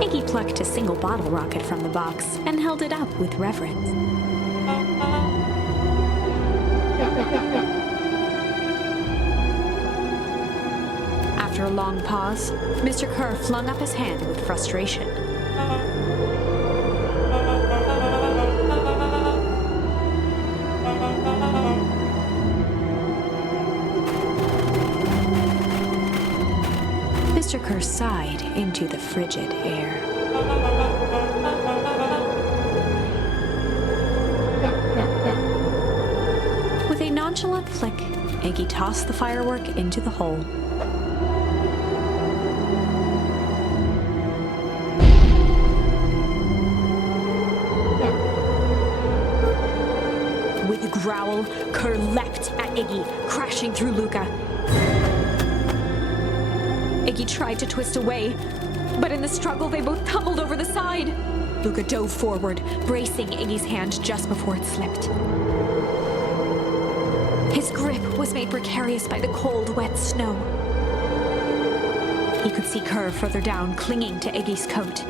Iggy plucked a single bottle rocket from the box and held it up with reverence. After a long pause, Mr. Kerr flung up his hand with frustration. Mr. Kerr sighed into the frigid air. With a nonchalant flick, Iggy tossed the firework into the hole. With a growl, Kerr leapt at Iggy, crashing through Luca. Iggy tried to twist away, but in the struggle they both tumbled over the side. Luca dove forward, bracing Iggy's hand just before it slipped. His grip was made precarious by the cold, wet snow. He could see Kerr further down, clinging to Iggy's coat.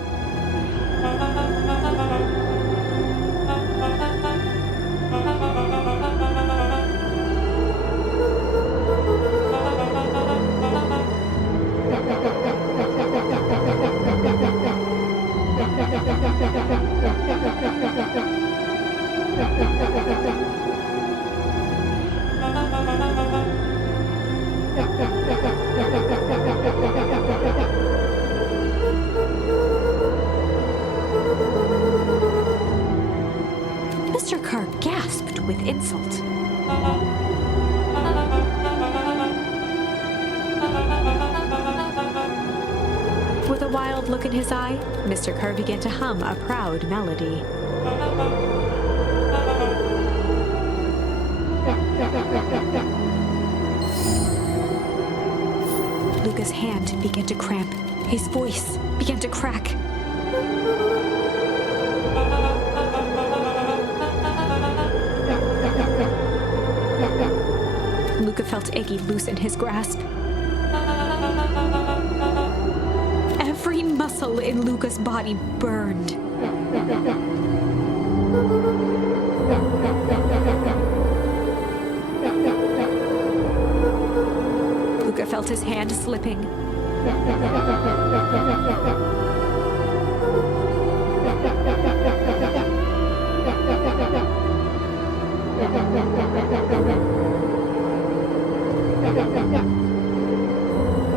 Mr. Kerr gasped with insult. With a wild look in his eye, Mr. Kerr began to hum a proud melody. Luca's hand began to cramp. His voice began to crack. Luca felt Iggy loosen his grasp. Every muscle in Luca's body burned. Luca felt his hand slipping.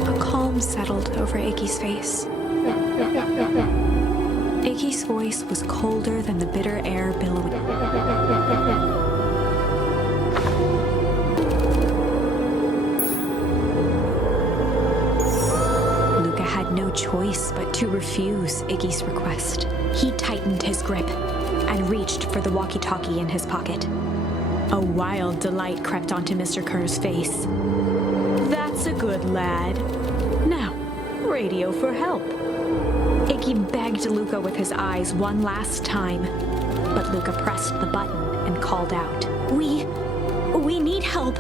A calm settled over Iggy's face. Iggy's voice was colder than the bitter air billowing. Luca had no choice but to refuse Iggy's request. He tightened his grip and reached for the walkie-talkie in his pocket. A wild delight crept onto Mr. Kerr's face. "That's a good lad. Now, radio for help." Iggy begged Luca with his eyes one last time, but Luca pressed the button and called out, We need help.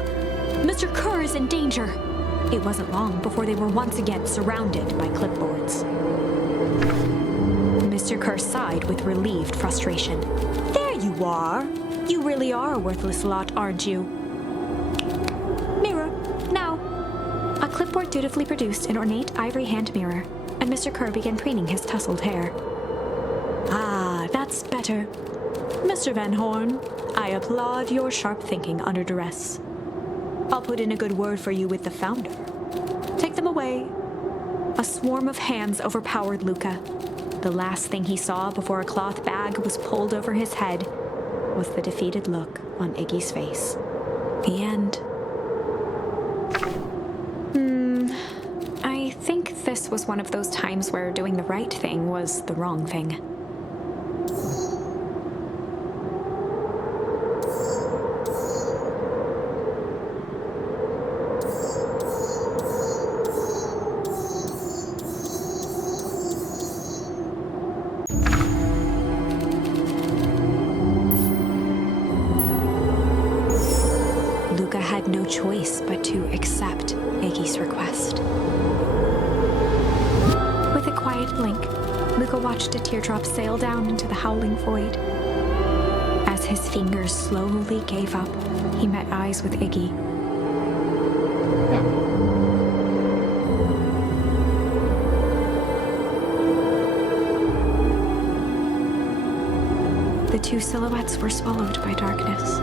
Mr. Kerr is in danger." It wasn't long before they were once again surrounded by clipboards. Mr. Kerr sighed with relieved frustration. "There you are. You really are a worthless lot, aren't you?" "Mirror, now." A clipboard dutifully produced an ornate ivory hand mirror, and Mr. Kerr began preening his tousled hair. "Ah, that's better. Mr. Van Horn, I applaud your sharp thinking under duress. I'll put in a good word for you with the founder. Take them away." A swarm of hands overpowered Luca. The last thing he saw before a cloth bag was pulled over his head was the defeated look on Iggy's face. The end. I think this was one of those times where doing the right thing was the wrong thing. Luca had no choice but to accept Iggy's request. With a quiet blink, Luca watched a teardrop sail down into the howling void. As his fingers slowly gave up, he met eyes with Iggy. The two silhouettes were swallowed by darkness.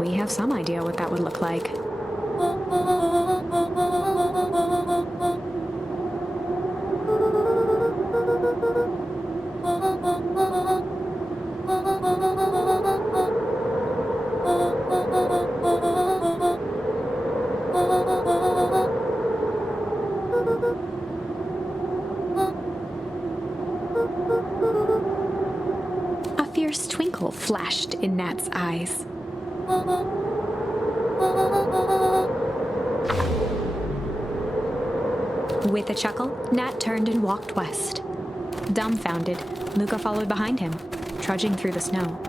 We have some idea what that would look like. A fierce twinkle flashed in Nat's eyes. With a chuckle, Nat turned and walked west. Dumbfounded, Luca followed behind him, trudging through the snow.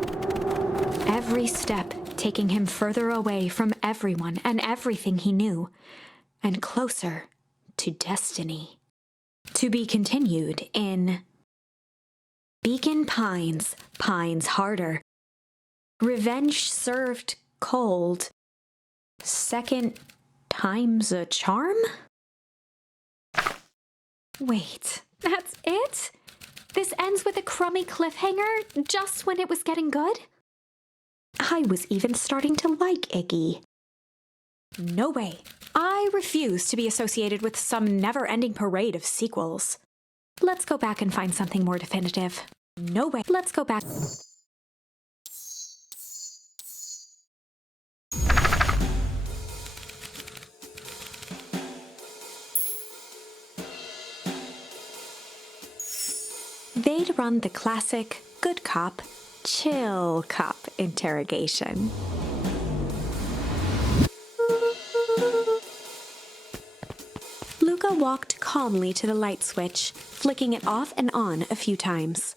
Every step taking him further away from everyone and everything he knew, and closer to destiny. To be continued in Beacon Pines, Pines Harder. Revenge served cold. Second time's a charm? Wait, that's it? This ends with a crummy cliffhanger just when it was getting good? I was even starting to like Iggy. No way. I refuse to be associated with some never-ending parade of sequels. Let's go back and find something more definitive. No way. Let's go back. They'd run the classic good cop, chill cop interrogation. Luca walked calmly to the light switch, flicking it off and on a few times.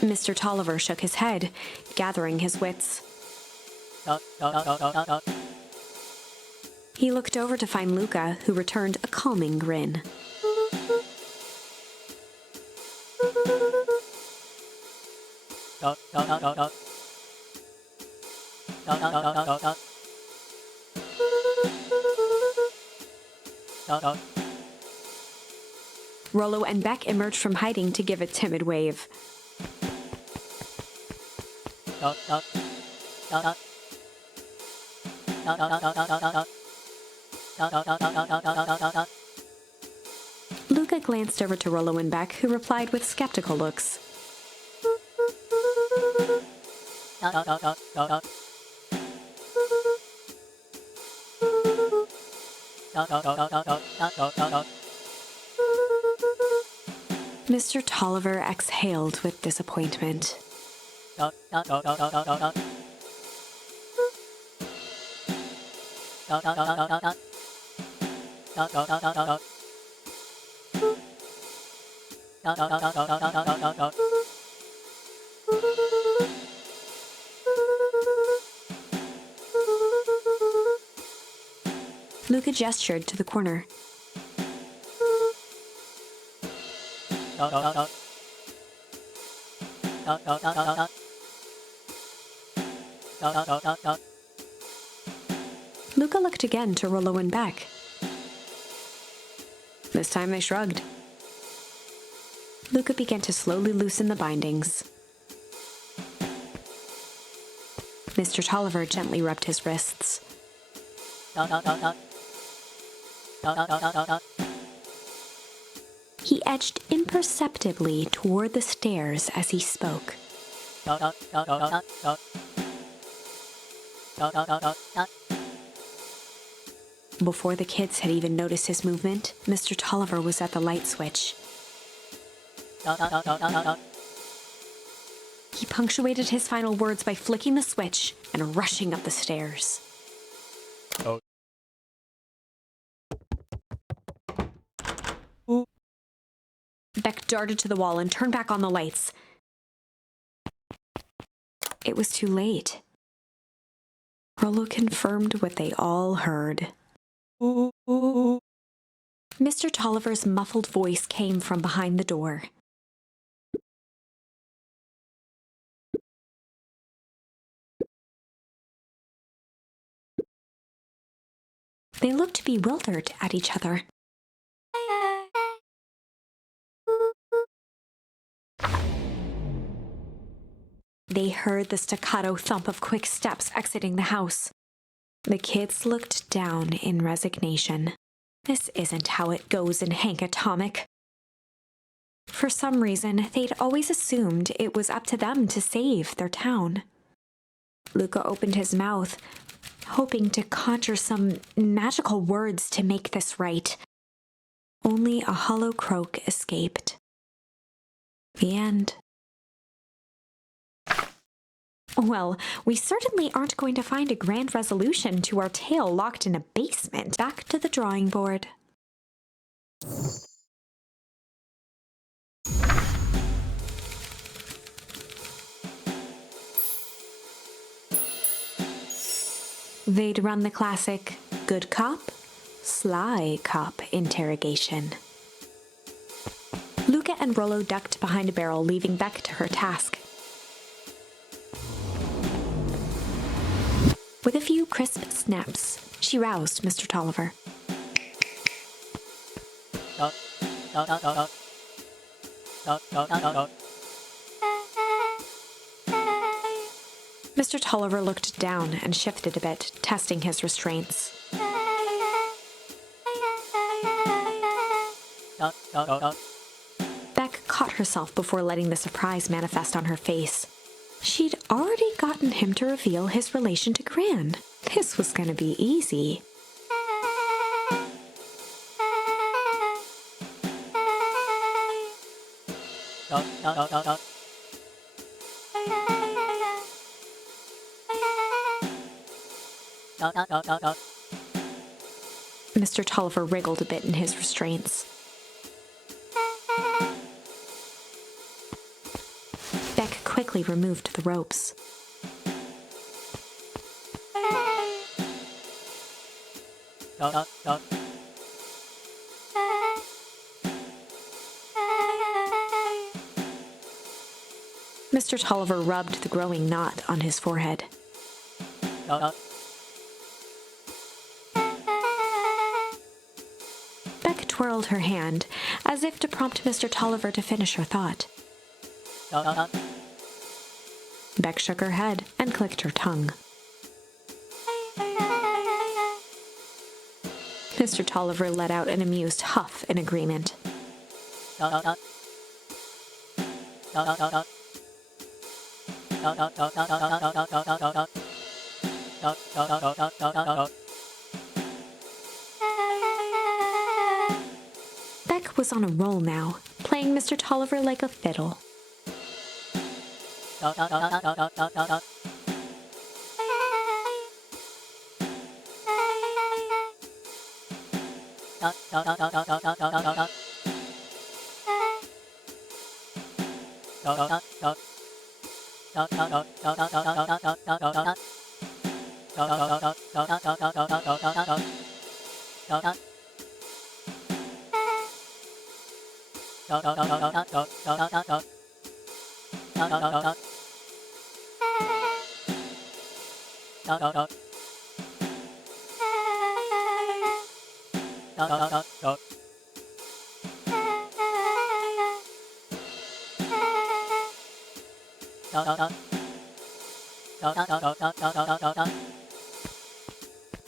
Mr. Tolliver shook his head, gathering his wits. He looked over to find Luca, who returned a calming grin. Rollo and Beck emerged from hiding to give a timid wave. Luca glanced over to Rollo and Beck, who replied with skeptical looks. Mr. Tolliver exhaled with disappointment. Luca gestured to the corner. Luca looked again to Rollo and Beck. This time they shrugged. Luca began to slowly loosen the bindings. Mr. Tolliver gently rubbed his wrists. He edged imperceptibly toward the stairs as he spoke. Before the kids had even noticed his movement, Mr. Tolliver was at the light switch. He punctuated his final words by flicking the switch and rushing up the stairs. Beck darted to the wall and turned back on the lights. It was too late. Rollo confirmed what they all heard. Mr. Tolliver's muffled voice came from behind the door. They looked bewildered at each other. They heard the staccato thump of quick steps exiting the house. The kids looked down in resignation. This isn't how it goes in Hank Atomic. For some reason, they'd always assumed it was up to them to save their town. Luca opened his mouth, hoping to conjure some magical words to make this right. Only a hollow croak escaped. The end. Well, we certainly aren't going to find a grand resolution to our tale locked in a basement. Back to the drawing board. They'd run the classic good cop, sly cop interrogation. Luca and Rollo ducked behind a barrel, leaving Beck to her task. With a few crisp snaps, she roused Mr. Tolliver. Mr. Tolliver looked down and shifted a bit, testing his restraints. Beck caught herself before letting the surprise manifest on her face. She'd already gotten him to reveal his relation to Gran. This was going to be easy. Mr. Tolliver wriggled a bit in his restraints. Beck quickly removed the ropes. Mr. Tolliver rubbed the growing knot on his forehead. Beck twirled her hand, as if to prompt Mr. Tolliver to finish her thought. Beck shook her head and clicked her tongue. Mr. Tolliver let out an amused huff in agreement. Beck was on a roll now, playing Mr. Tolliver like a fiddle.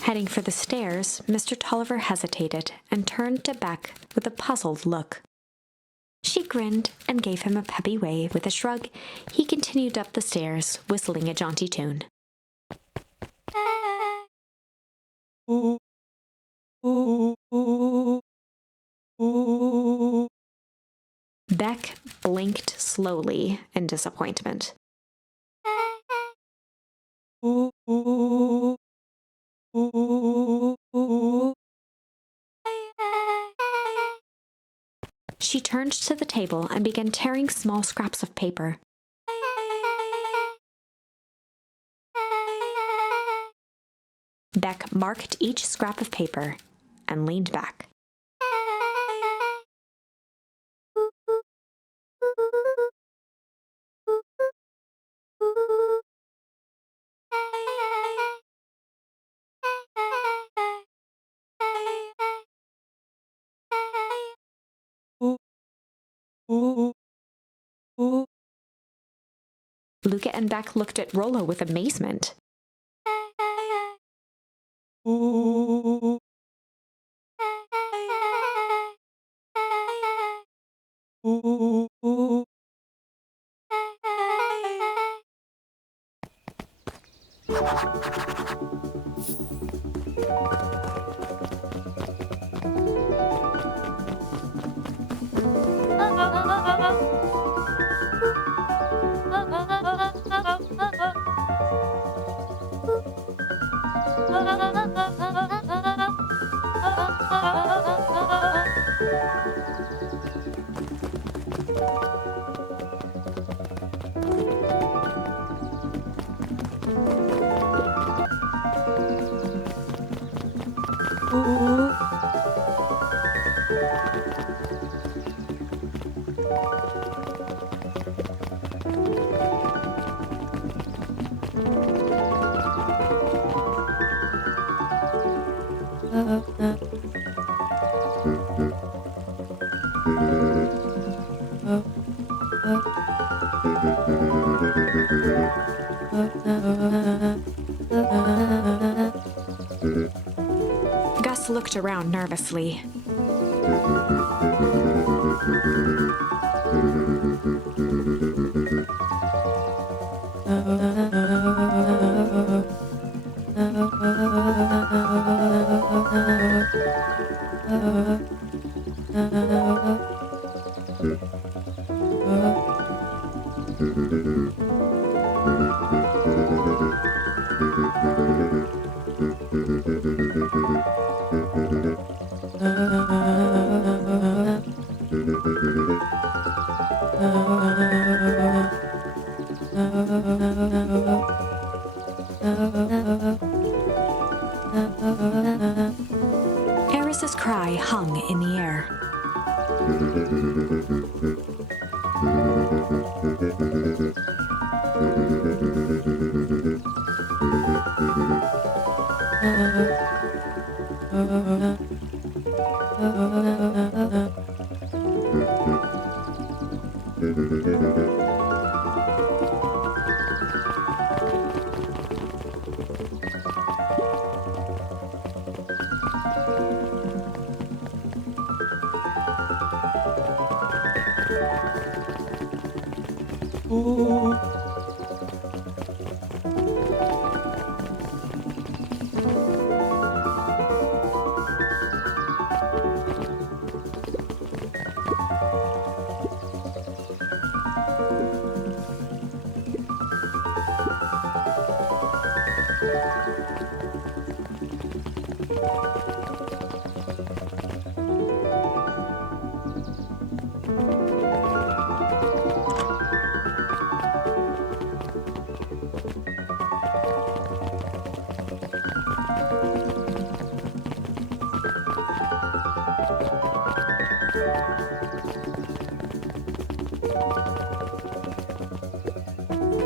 Heading for the stairs, Mr. Tolliver hesitated and turned to Beck with a puzzled look. She grinned and gave him a peppy wave. With a shrug, he continued up the stairs, whistling a jaunty tune. Beck blinked slowly in disappointment. She turned to the table and began tearing small scraps of paper. Beck marked each scrap of paper and leaned back. Luca and Beck looked at Rollo with amazement. Gus looked around nervously. Eris's cry hung in the air.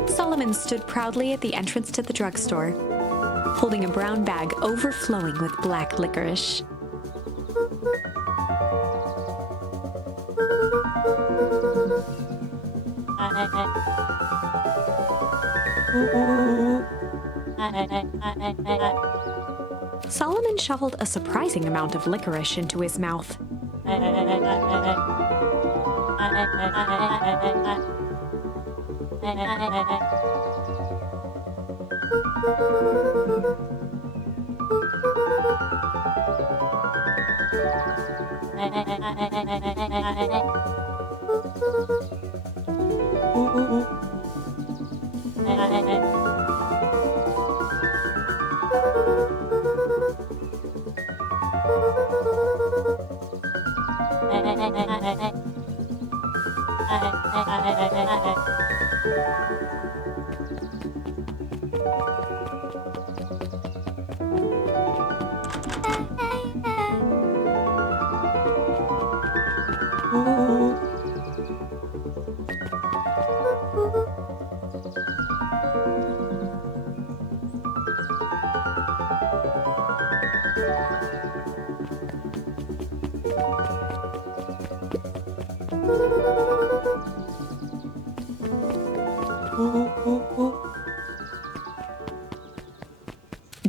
Solomon stood proudly at the entrance to the drugstore, holding a brown bag overflowing with black licorice. Solomon shoveled a surprising amount of licorice into his mouth.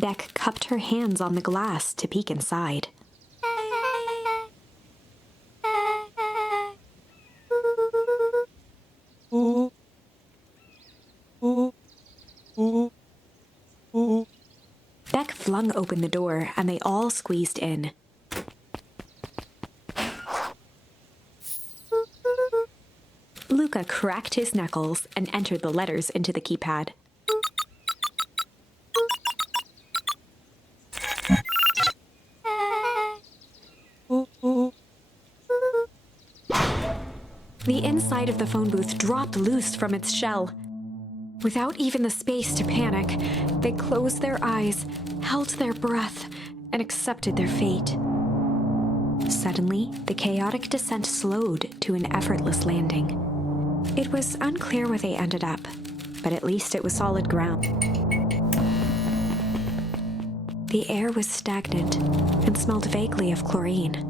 Beck cupped her hands on the glass to peek inside. Beck flung open the door, and they all squeezed in. Luca cracked his knuckles and entered the letters into the keypad. The inside of the phone booth dropped loose from its shell. Without even the space to panic, they closed their eyes, held their breath, and accepted their fate. Suddenly, the chaotic descent slowed to an effortless landing. It was unclear where they ended up, but at least it was solid ground. The air was stagnant and smelled vaguely of chlorine.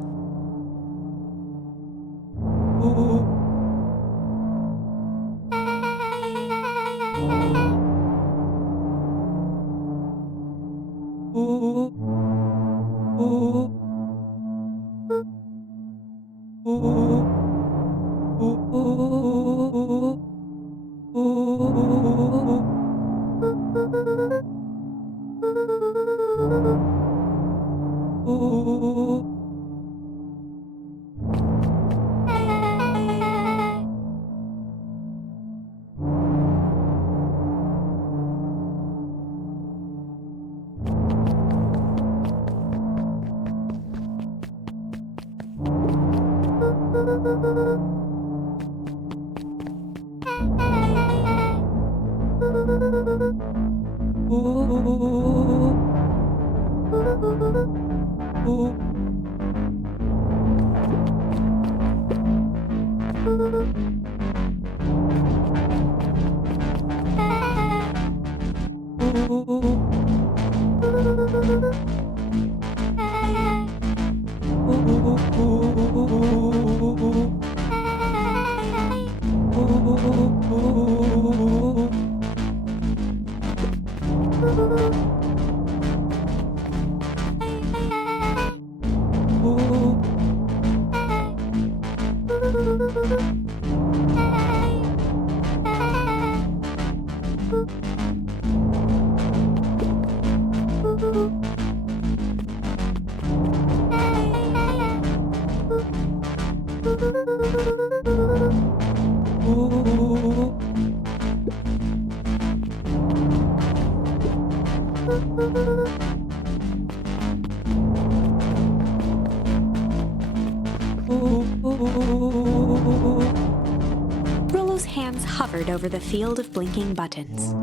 Rollo's hands hovered over the field of blinking buttons.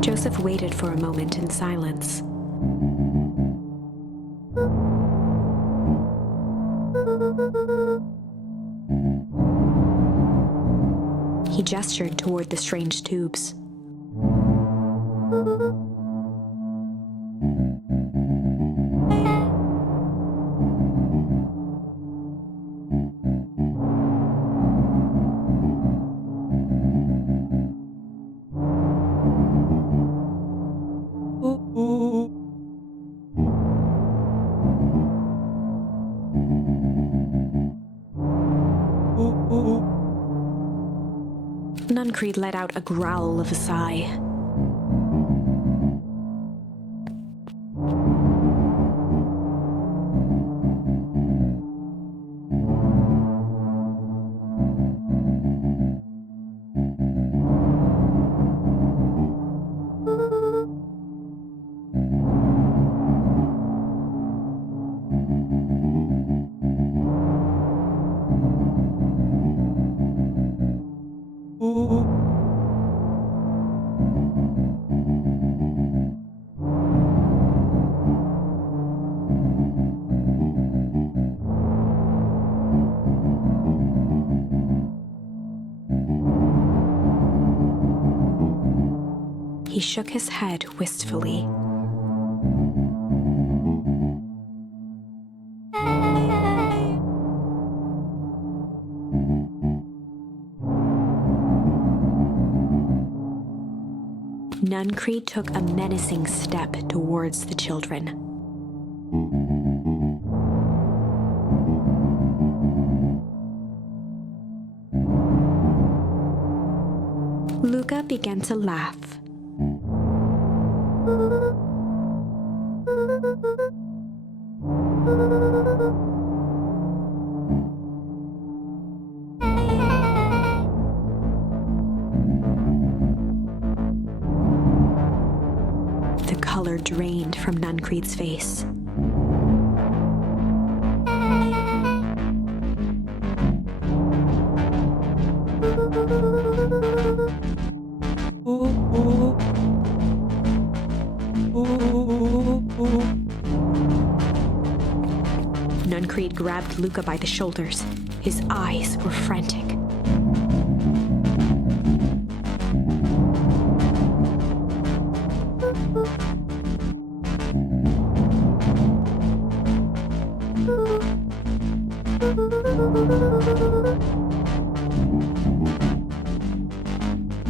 Joseph waited for a moment in silence. He gestured toward the strange tubes. Nuncreed let out a growl of a sigh. He shook his head wistfully. Nuncreed took a menacing step towards the children. Luca began to laugh. The color drained from Nuncreed's face. Nuncreed grabbed Luca by the shoulders. His eyes were frantic.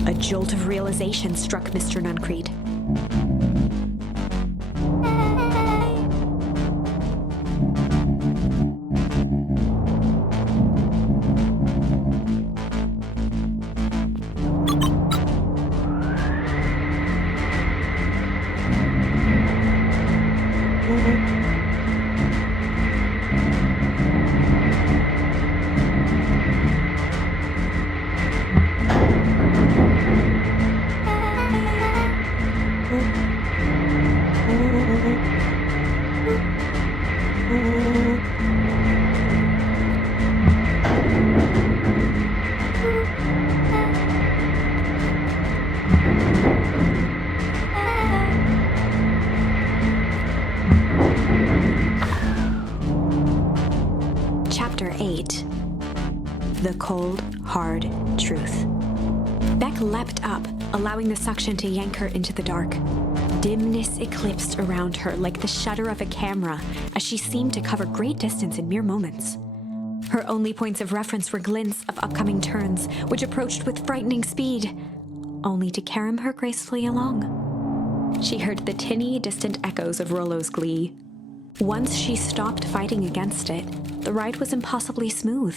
A jolt of realization struck Mr. Nuncreed. Chapter 8. The Cold, Hard Truth. Beck leapt up, allowing the suction to yank her into the dark. Dimness eclipsed around her like the shutter of a camera as she seemed to cover great distance in mere moments. Her only points of reference were glints of upcoming turns, which approached with frightening speed, only to carom her gracefully along. She heard the tinny, distant echoes of Rollo's glee. Once she stopped fighting against it, the ride was impossibly smooth.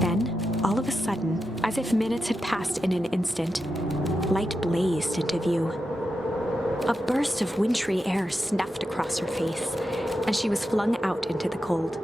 Then, all of a sudden, as if minutes had passed in an instant, light blazed into view. A burst of wintry air snuffed across her face, and she was flung out into the cold.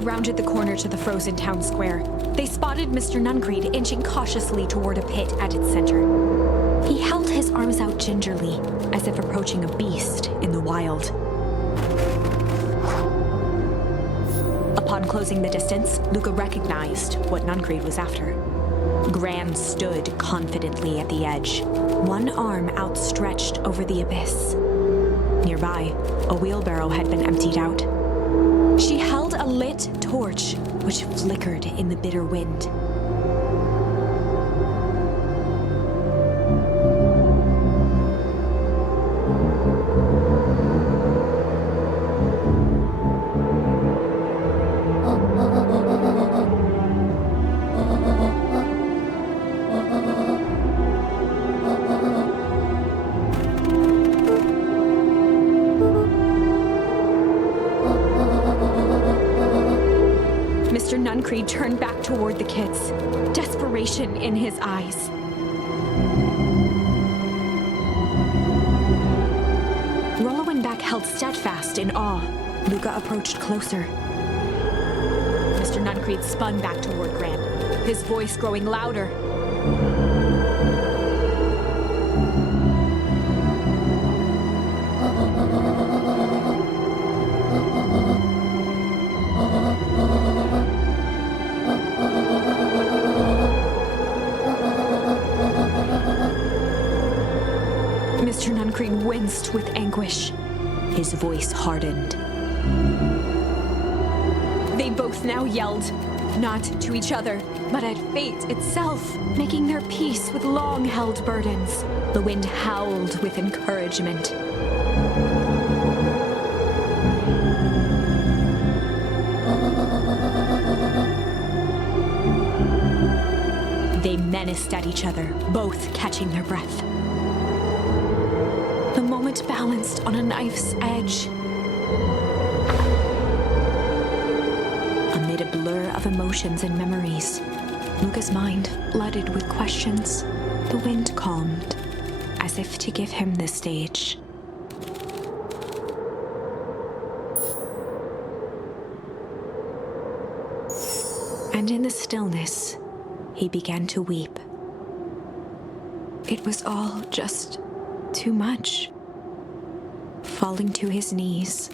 they rounded the corner to the frozen town square, they spotted Mr. Nuncreed inching cautiously toward a pit at its center. He held his arms out gingerly, as if approaching a beast in the wild. Upon closing the distance, Luca recognized what Nuncreed was after. Gran stood confidently at the edge, one arm outstretched over the abyss. Nearby, a wheelbarrow had been emptied out. She held a lit torch, which flickered in the bitter wind. Mr. Nuncreed turned back toward the kids, desperation in his eyes. Rollo and Beck held steadfast in awe. Luca approached closer. Mr. Nuncreed spun back toward Gran, his voice growing louder. Mr. Nuncreed winced with anguish. His voice hardened. They both now yelled, not to each other, but at fate itself, making their peace with long-held burdens. The wind howled with encouragement. They menaced at each other, both catching their breath. The moment balanced on a knife's edge. Amid a blur of emotions and memories, Luca's mind flooded with questions. The wind calmed, as if to give him the stage. And in the stillness, he began to weep. It was all just too much. Falling to his knees,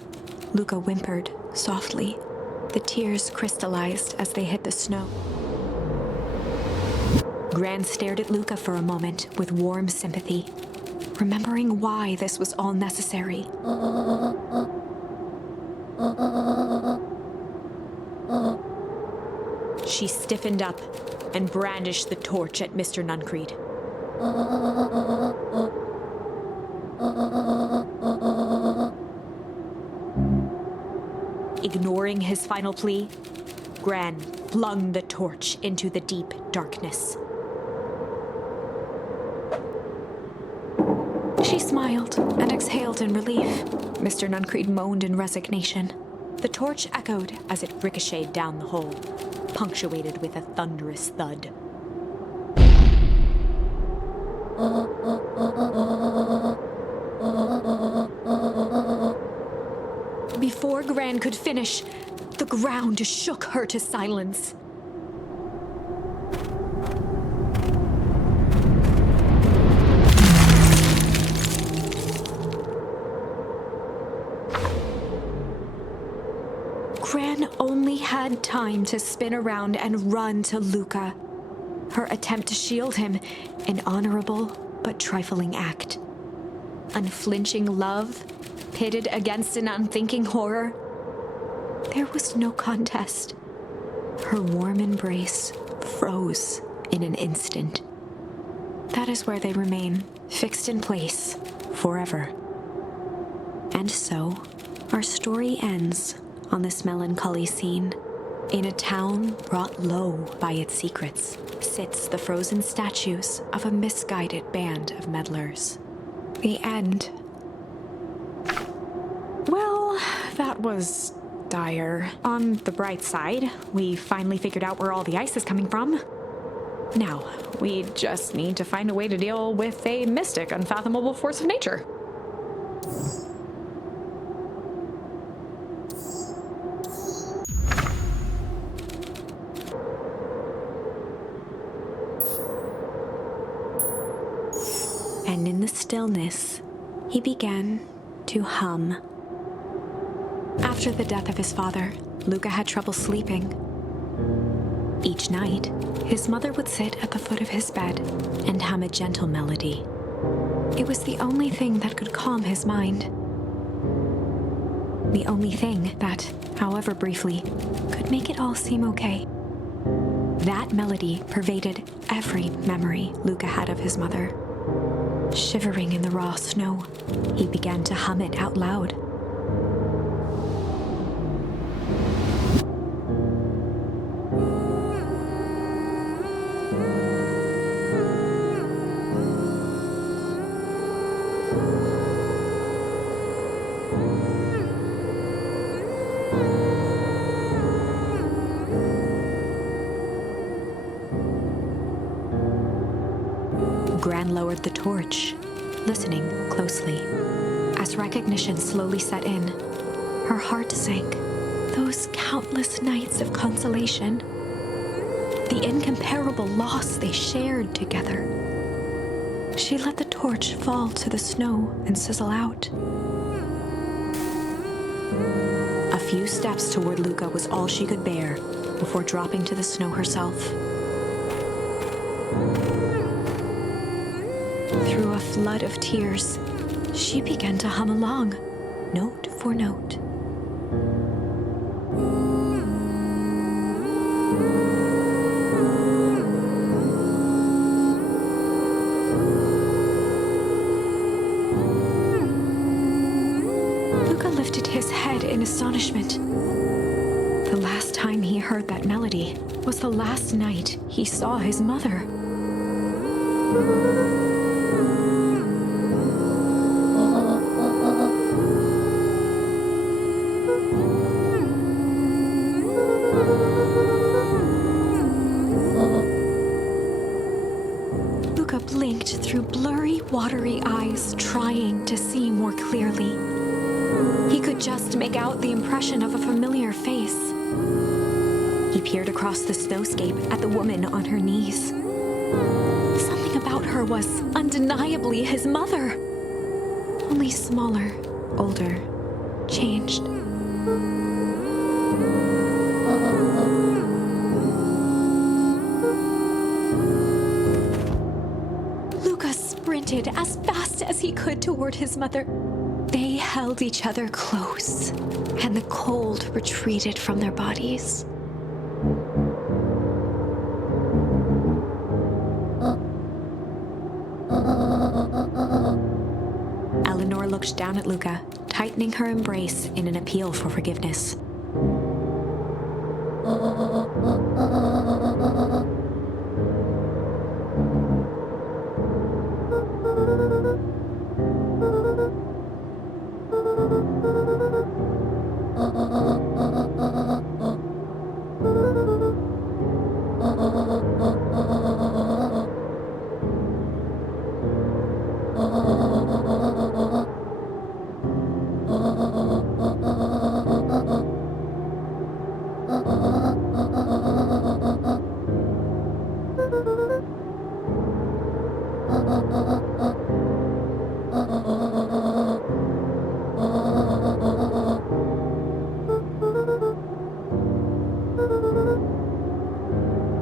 Luca whimpered softly. The tears crystallized as they hit the snow. Gran stared at Luca for a moment with warm sympathy, remembering why this was all necessary. She stiffened up and brandished the torch at Mr. Nuncreed. Ignoring his final plea, Gran flung the torch into the deep darkness. She smiled and exhaled in relief. Mr. Nuncreed moaned in resignation. The torch echoed as it ricocheted down the hole, punctuated with a thunderous thud. Before Gran could finish, the ground shook her to silence. Gran only had time to spin around and run to Luca. Her attempt to shield him, an honorable but trifling act. Unflinching love, pitted against an unthinking horror. There was no contest. Her warm embrace froze in an instant. That is where they remain, fixed in place, forever. And so, our story ends on this melancholy scene. In a town brought low by its secrets, sits the frozen statues of a misguided band of meddlers. The end. Well, that was dire. On the bright side, we finally figured out where all the ice is coming from. Now, we just need to find a way to deal with a mystic, unfathomable force of nature. and in the stillness, he began to hum. After the death of his father, Luca had trouble sleeping. Each night, his mother would sit at the foot of his bed and hum a gentle melody. It was the only thing that could calm his mind. The only thing that, however briefly, could make it all seem okay. That melody pervaded every memory Luca had of his mother. Shivering in the raw snow, he began to hum it out loud. Gran lowered the torch, listening closely. As recognition slowly set in, her heart sank. Those countless nights of consolation, the incomparable loss they shared together. She let the torch fall to the snow and sizzle out. A few steps toward Luca was all she could bear before dropping to the snow herself. Through a flood of tears, she began to hum along, note for note. Luca lifted his head in astonishment. The last time he heard that melody was the last night he saw his mother. Luca blinked through blurry, watery eyes, trying to see more clearly. He could just make out the impression of a familiar face. He peered across the snowscape at the woman on her knees. Something about her was undeniably his mother. Only smaller, older, changed. Luca sprinted as fast as he could toward his mother. They held each other close, and the cold retreated from their bodies. Eleanor looked down at Luca, tightening her embrace in an appeal for forgiveness.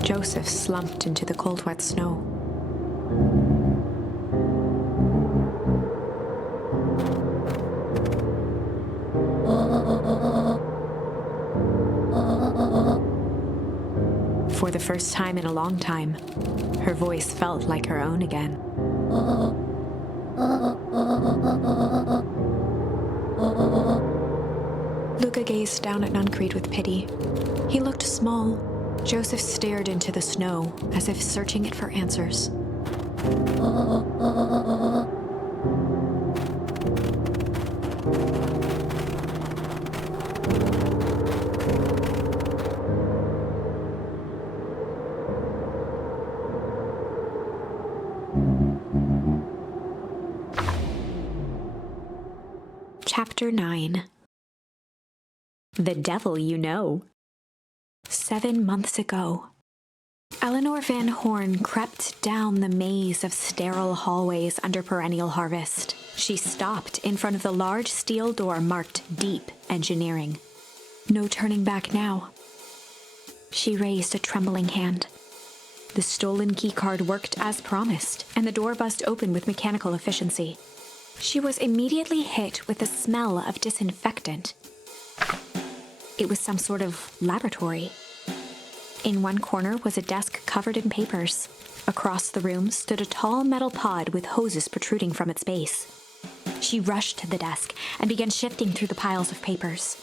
Joseph slumped into the cold, wet snow. For the first time in a long time, her voice felt like her own again. Luca gazed down at Nuncreed with pity. He looked small. Joseph stared into the snow, as if searching it for answers. Chapter 9. The Devil You Know. 7 months ago. Eleanor Van Horn crept down the maze of sterile hallways under perennial harvest. She stopped in front of the large steel door marked Deep Engineering. No turning back now. She raised a trembling hand. The stolen keycard worked as promised, and the door buzzed open with mechanical efficiency. She was immediately hit with the smell of disinfectant. It was some sort of laboratory. In one corner was a desk covered in papers. Across the room stood a tall metal pod with hoses protruding from its base. She rushed to the desk and began shifting through the piles of papers.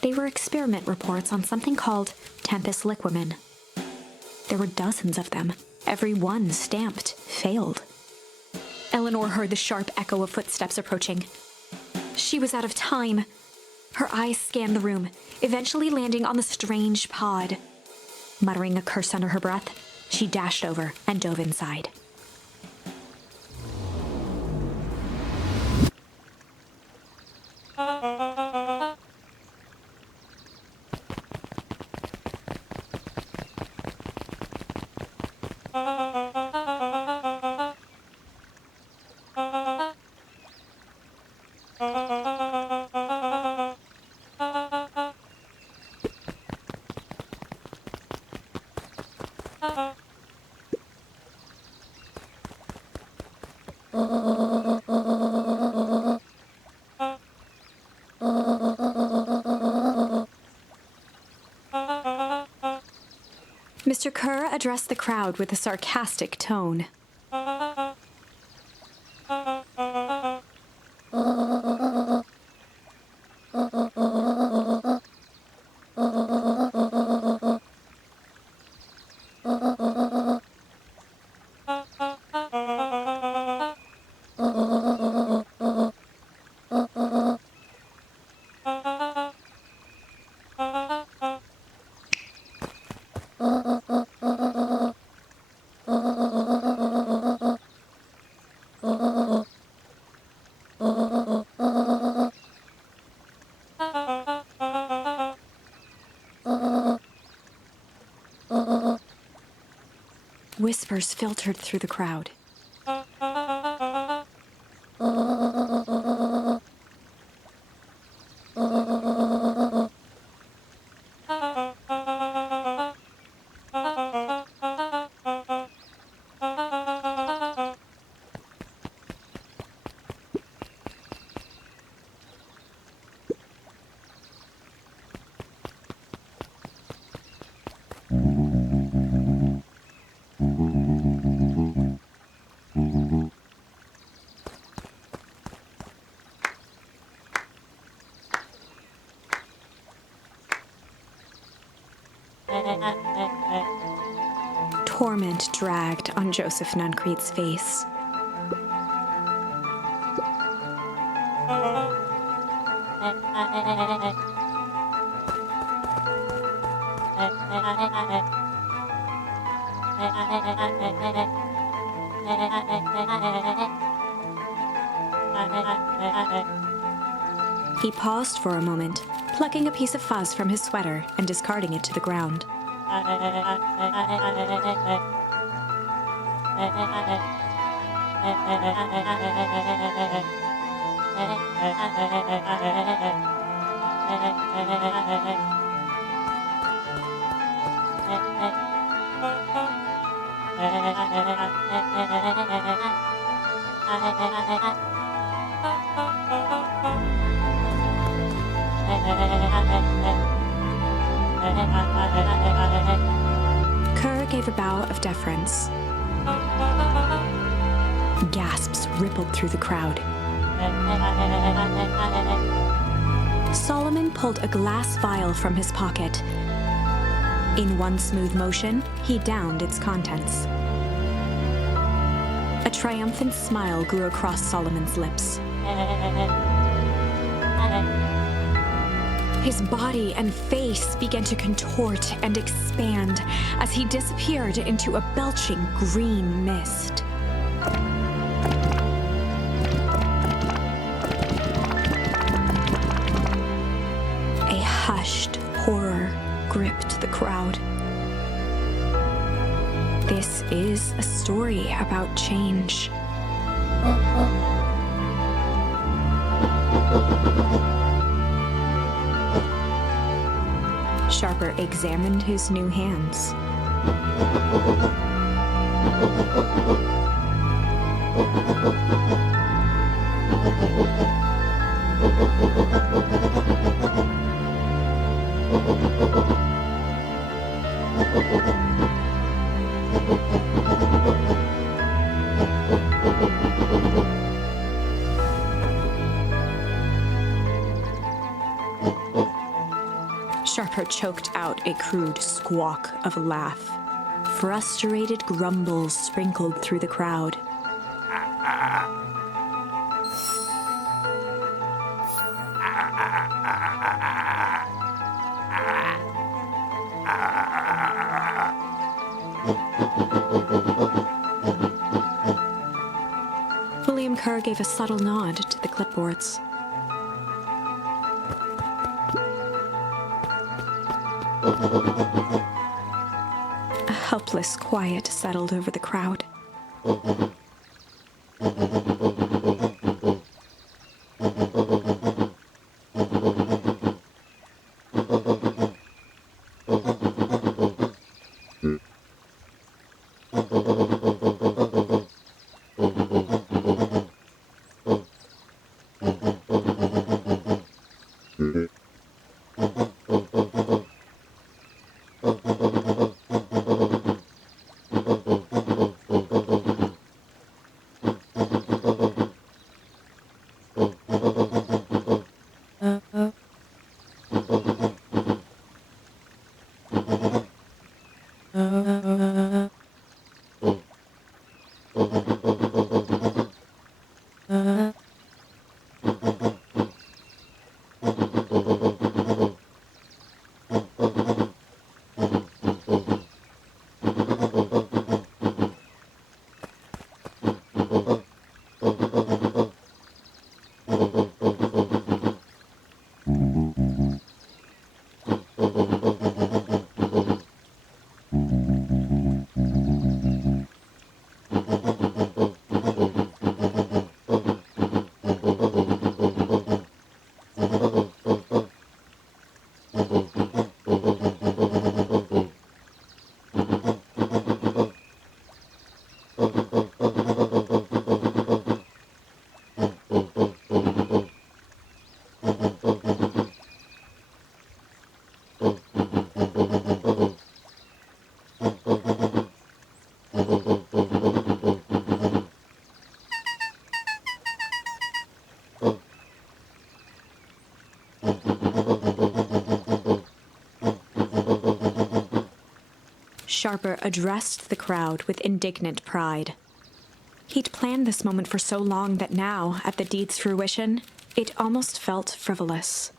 They were experiment reports on something called Tempus Liquamen. There were dozens of them, every one stamped failed. Eleanor heard the sharp echo of footsteps approaching. She was out of time. Her eyes scanned the room, eventually landing on the strange pod. Muttering a curse under her breath, she dashed over and dove inside. Mr. Kerr addressed the crowd with a sarcastic tone. Whispers filtered through the crowd. Torment dragged on Joseph Nuncreed's face. He paused for a moment, plucking a piece of fuzz from his sweater and discarding it to the ground. Kerr gave a bow of deference. Gasps rippled through the crowd. Solomon pulled a glass vial from his pocket. In one smooth motion, he downed its contents. A triumphant smile grew across Solomon's lips. His body and face began to contort and expand as he disappeared into a belching green mist. A hushed horror gripped the crowd. is a story about change. Sharper examined his new hands. Sharper choked out a crude squawk of a laugh. Frustrated grumbles sprinkled through the crowd. William Kerr gave a subtle nod to the clipboards. A helpless quiet settled over the crowd. Sharper addressed the crowd with indignant pride. He'd planned this moment for so long that now, at the deed's fruition, it almost felt frivolous.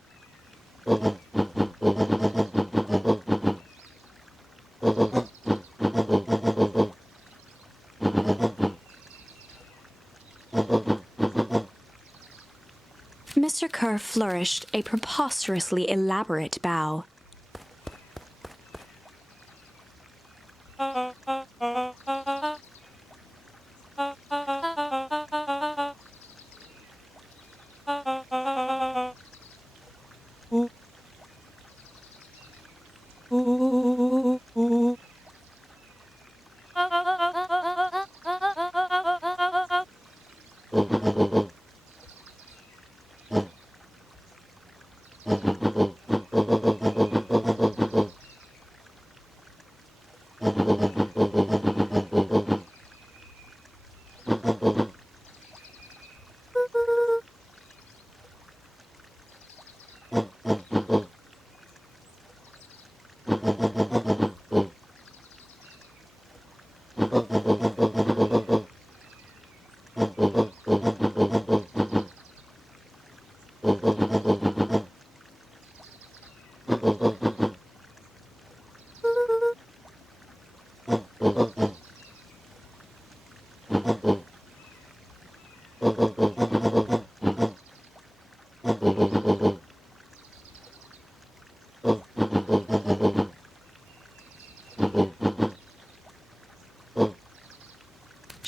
Mr. Kerr flourished a preposterously elaborate bow.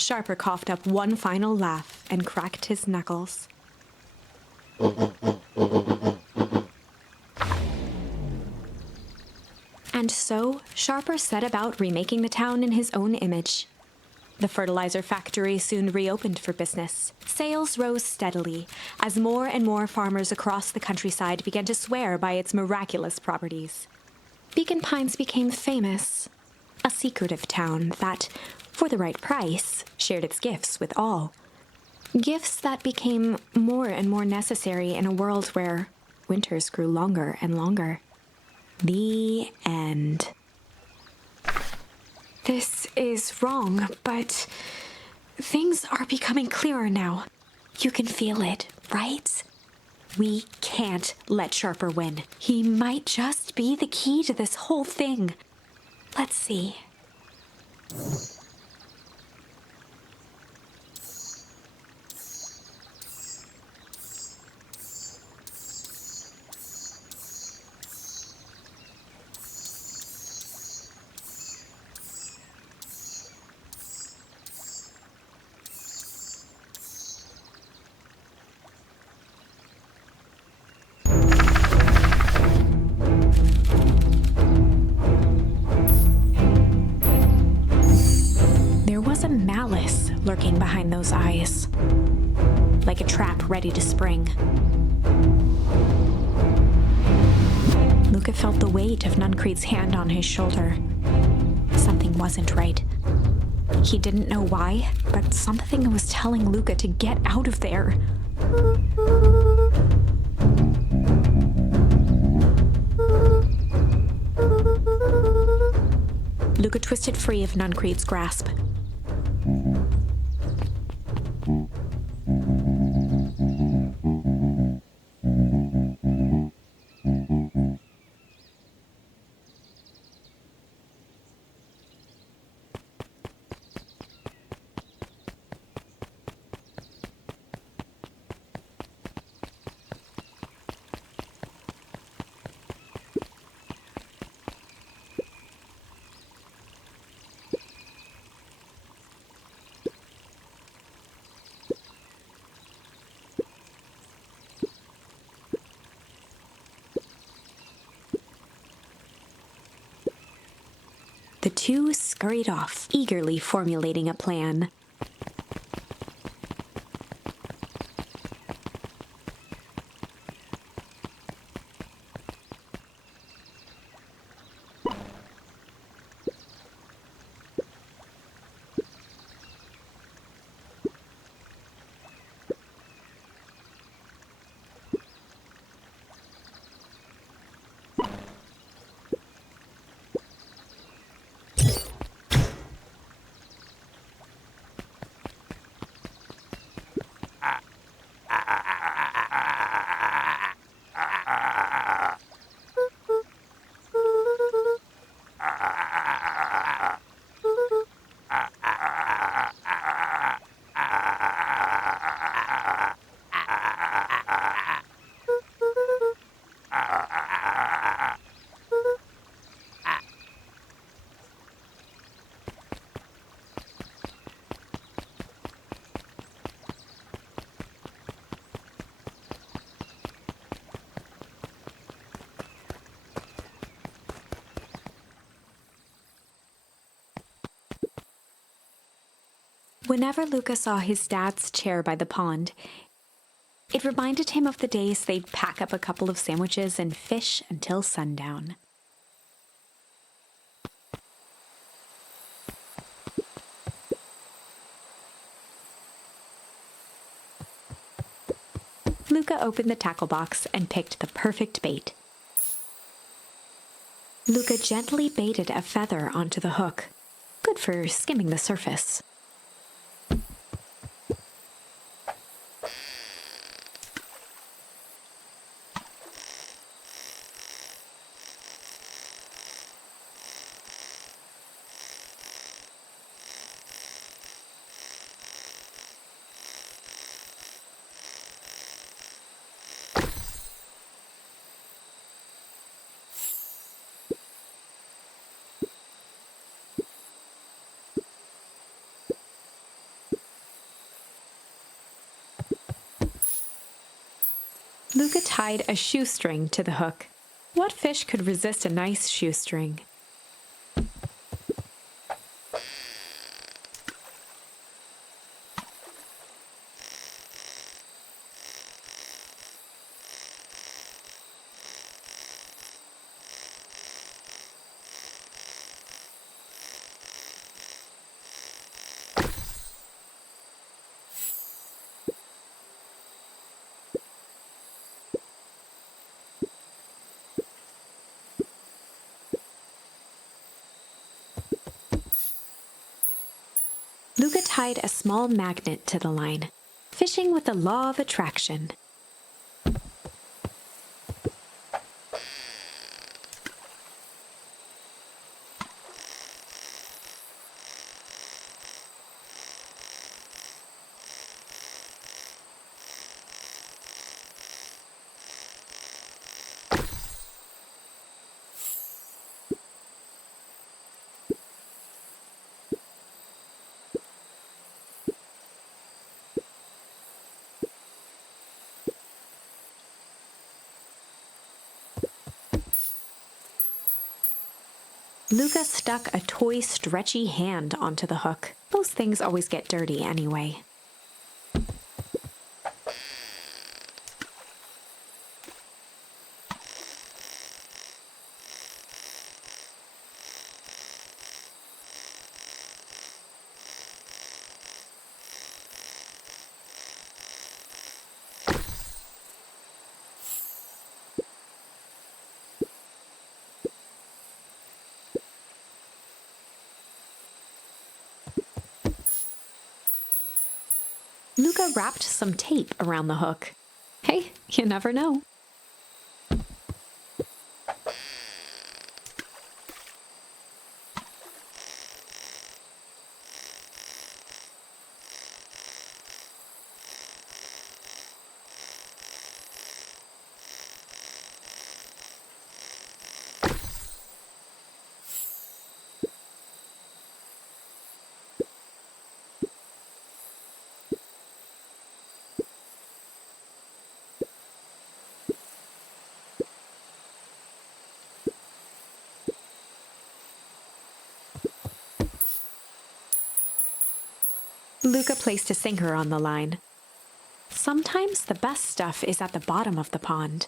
Sharper coughed up one final laugh and cracked his knuckles. And so, Sharper set about remaking the town in his own image. The fertilizer factory soon reopened for business. Sales rose steadily as more and more farmers across the countryside began to swear by its miraculous properties. Beacon Pines became famous, a secretive town that, for the right price, shared its gifts with all. Gifts that became more and more necessary in a world where winters grew longer and longer. The end. This is wrong, but things are becoming clearer now. You can feel it, right? We can't let Sharper win. He might just be the key to this whole thing. Let's see. Malice lurking behind those eyes, like a trap ready to spring. Luca felt the weight of Nuncreed's hand on his shoulder. Something wasn't right. He didn't know why, but something was telling Luca to get out of there. Luca twisted free of Nuncreed's grasp. The two scurried off, eagerly formulating a plan. Whenever Luca saw his dad's chair by the pond, it reminded him of the days they'd pack up a couple of sandwiches and fish until sundown. Luca opened the tackle box and picked the perfect bait. Luca gently baited a feather onto the hook, good for skimming the surface. Luca tied a shoestring to the hook. What fish could resist a nice shoestring? Luca tied a small magnet to the line, fishing with the law of attraction. Luca stuck a toy stretchy hand onto the hook. Those things always get dirty anyway. Luca wrapped some tape around the hook. Hey, you never know. Luca placed a sinker on the line. Sometimes the best stuff is at the bottom of the pond.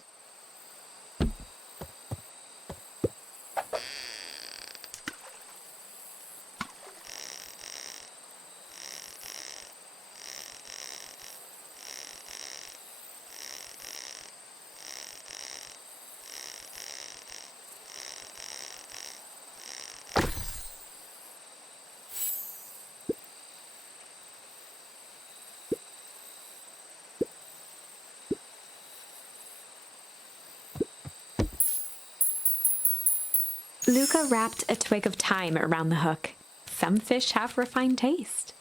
Luca wrapped a twig of thyme around the hook. Some fish have refined taste.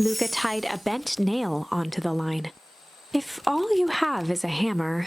Luca tied a bent nail onto the line. If all you have is a hammer...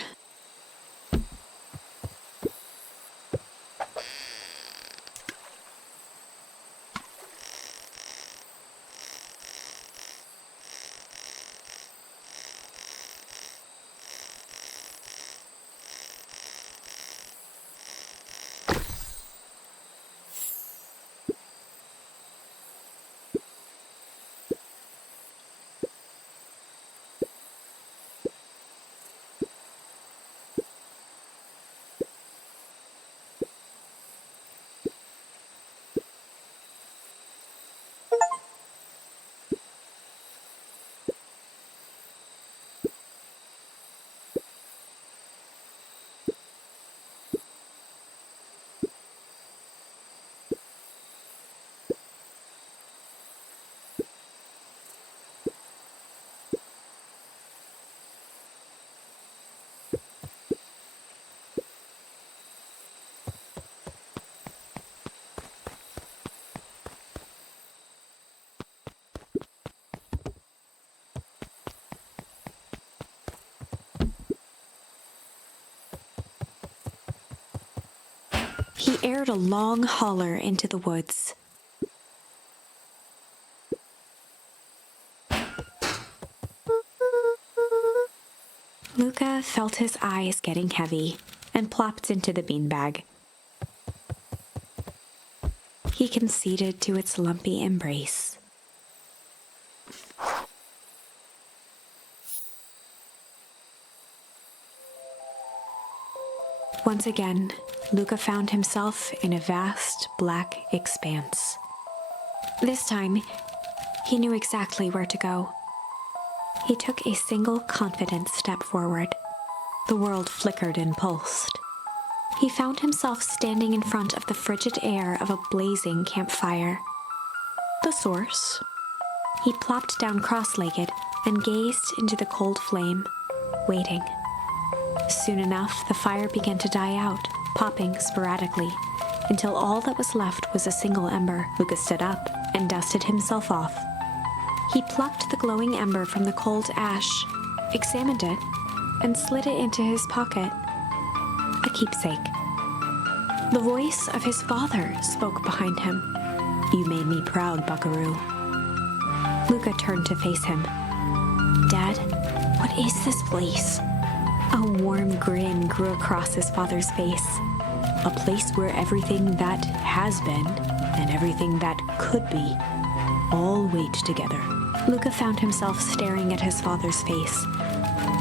aired a long holler into the woods. Luca felt his eyes getting heavy and plopped into the beanbag. He conceded to its lumpy embrace. Once again, Luca found himself in a vast black expanse. This time, he knew exactly where to go. He took a single confident step forward. The world flickered and pulsed. He found himself standing in front of the frigid air of a blazing campfire. The source? He plopped down cross-legged and gazed into the cold flame, waiting. Soon enough, the fire began to die out, popping sporadically, until all that was left was a single ember. Luca stood up and dusted himself off. He plucked the glowing ember from the cold ash, examined it, and slid it into his pocket. A keepsake. The voice of his father spoke behind him. "You made me proud, Buckaroo." Luca turned to face him. "Dad, what is this place?" A warm grin grew across his father's face. "A place where everything that has been and everything that could be all wait together." Luca found himself staring at his father's face,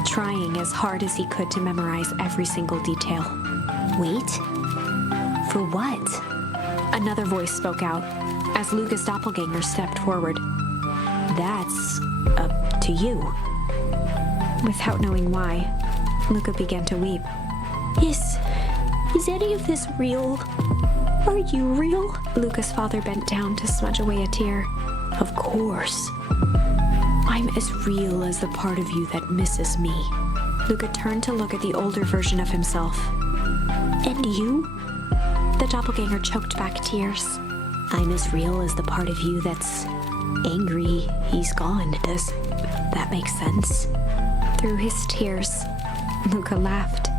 trying as hard as he could to memorize every single detail. Wait? For what? Another voice spoke out as Luca's doppelganger stepped forward. "That's up to you." Without knowing why, Luca began to weep. Is any of this real? Are you real?" Luca's father bent down to smudge away a tear. "Of course. I'm as real as the part of you that misses me." Luca turned to look at the older version of himself. "And you?" The doppelganger choked back tears. "I'm as real as the part of you that's angry he's gone. Does that make sense?" Through his tears, Luca laughed.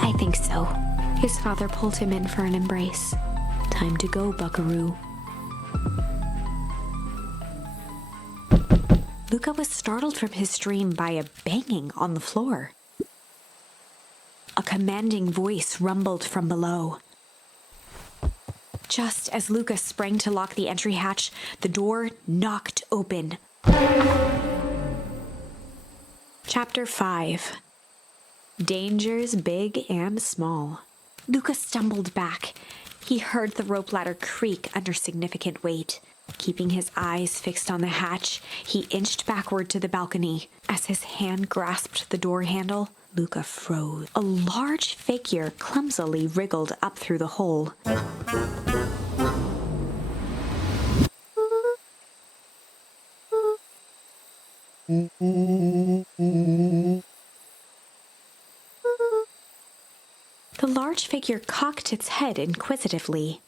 "I think so." His father pulled him in for an embrace. "Time to go, Buckaroo." Luca was startled from his dream by a banging on the floor. A commanding voice rumbled from below. Just as Luca sprang to lock the entry hatch, the door knocked open. Chapter 5. Dangers Big and Small. Luca stumbled back. He heard the rope ladder creak under significant weight. Keeping his eyes fixed on the hatch, he inched backward to the balcony. As his hand grasped the door handle, Luca froze. A large figure clumsily wriggled up through the hole. The large figure cocked its head inquisitively.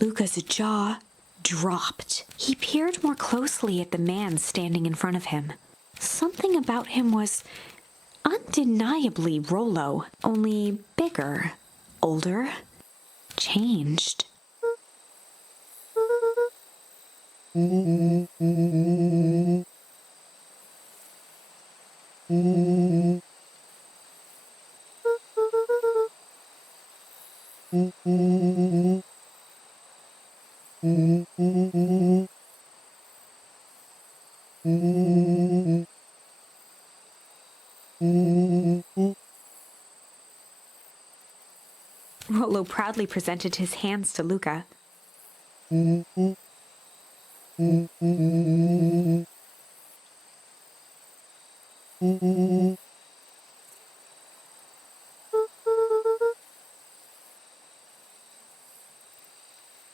Luca's jaw dropped. He peered more closely at the man standing in front of him. Something about him was undeniably Rollo, only bigger, older, changed. Rollo proudly presented his hands to Luca.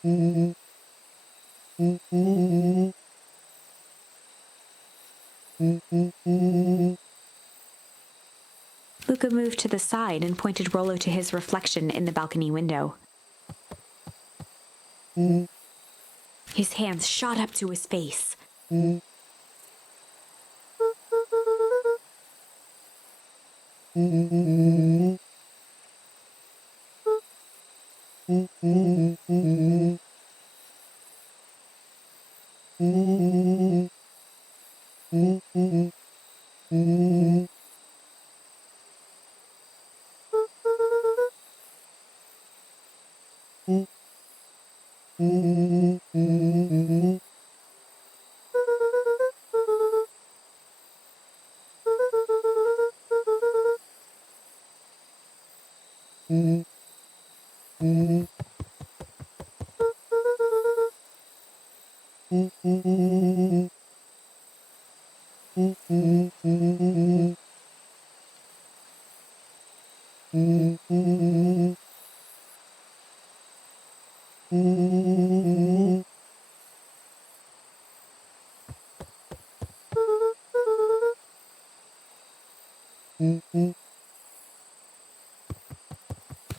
Luca moved to the side and pointed Rollo to his reflection in the balcony window. His hands shot up to his face.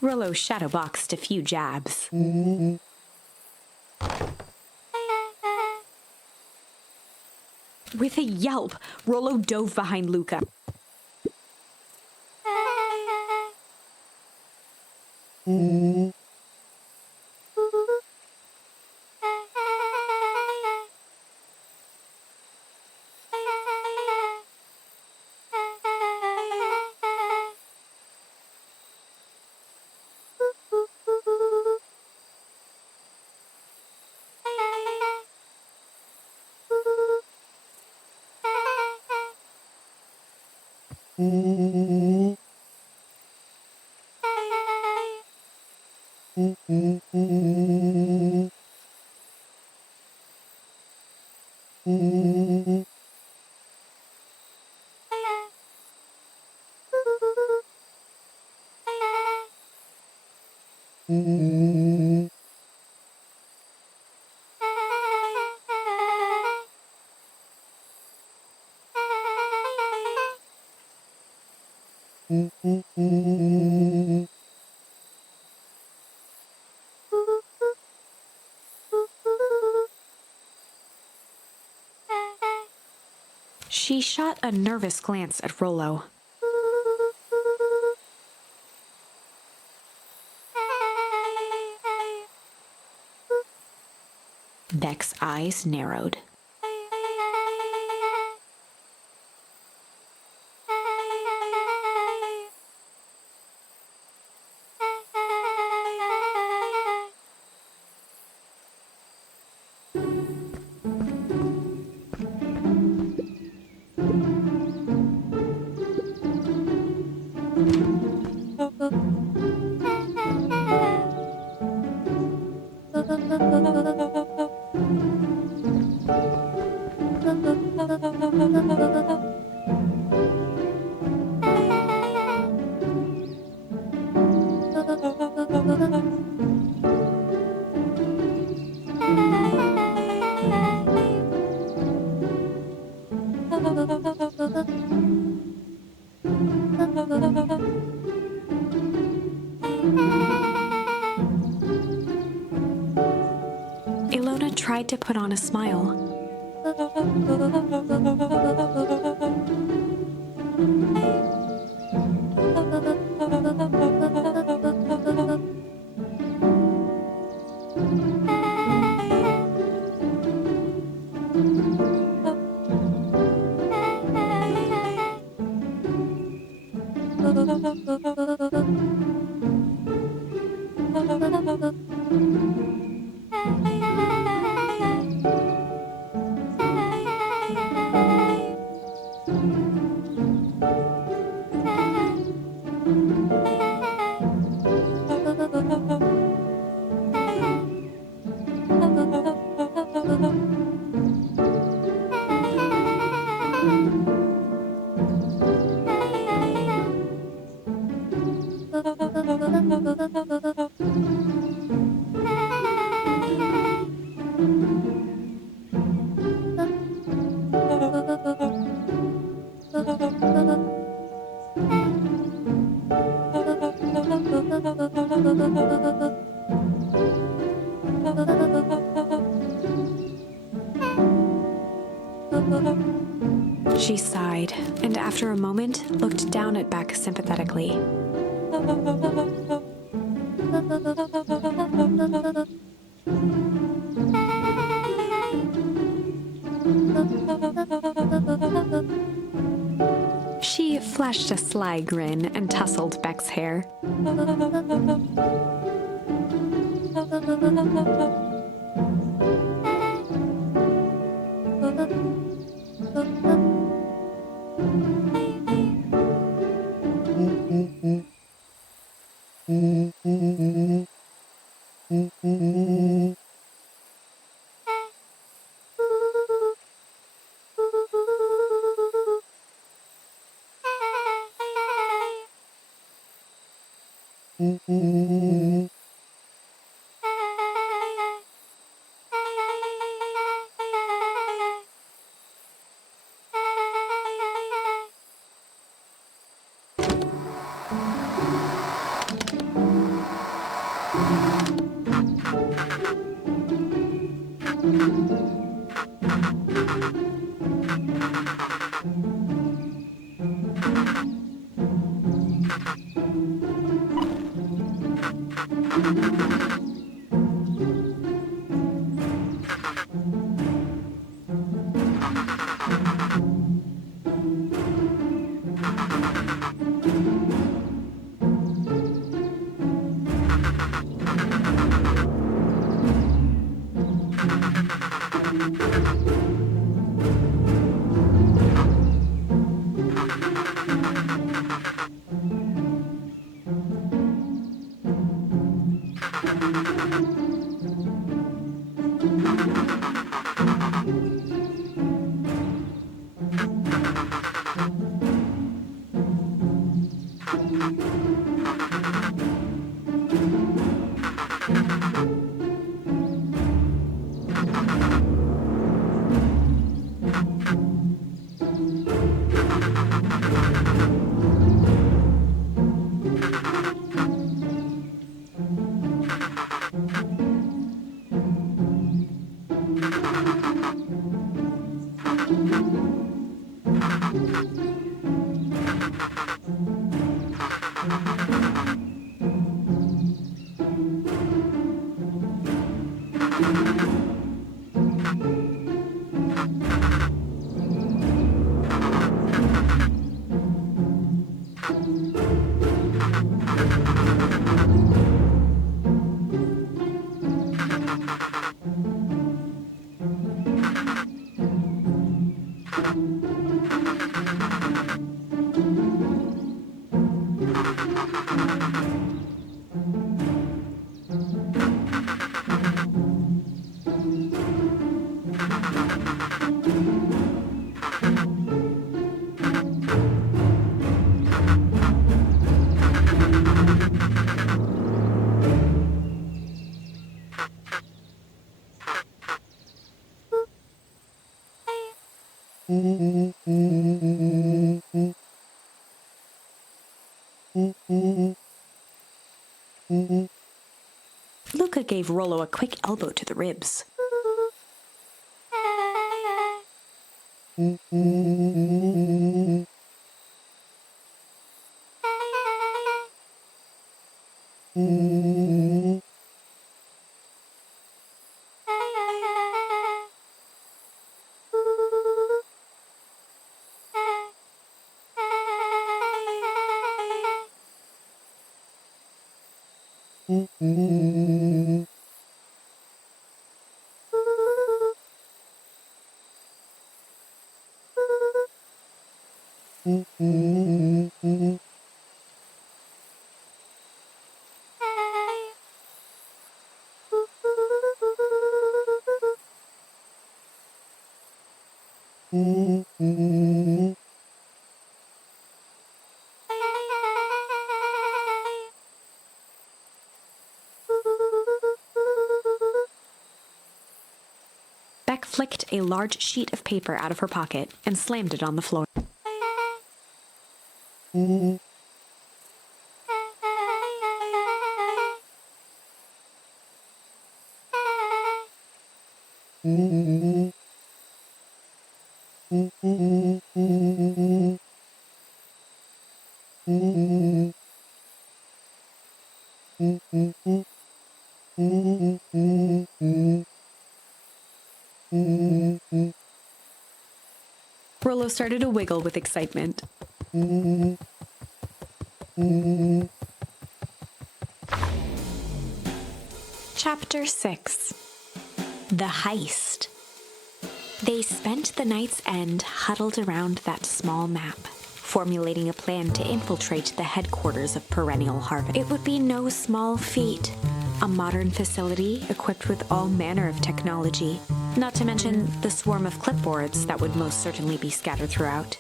Rollo shadowboxed a few jabs. With a yelp, Rollo dove behind Luca. She shot a nervous glance at Rollo. Beck's eyes narrowed. Ilona tried to put on a smile. She sighed, and after a moment, looked down at Beck sympathetically. She flashed a sly grin and tousled Beck's hair. Luca gave Rollo a quick elbow to the ribs. Beck flicked a large sheet of paper out of her pocket and slammed it on the floor. Rollo started to wiggle with excitement. Chapter 6. The Heist. They spent the night's end huddled around that small map, formulating a plan to infiltrate the headquarters of Perennial Harvest. It would be no small feat. A modern facility equipped with all manner of technology, not to mention the swarm of clipboards that would most certainly be scattered throughout.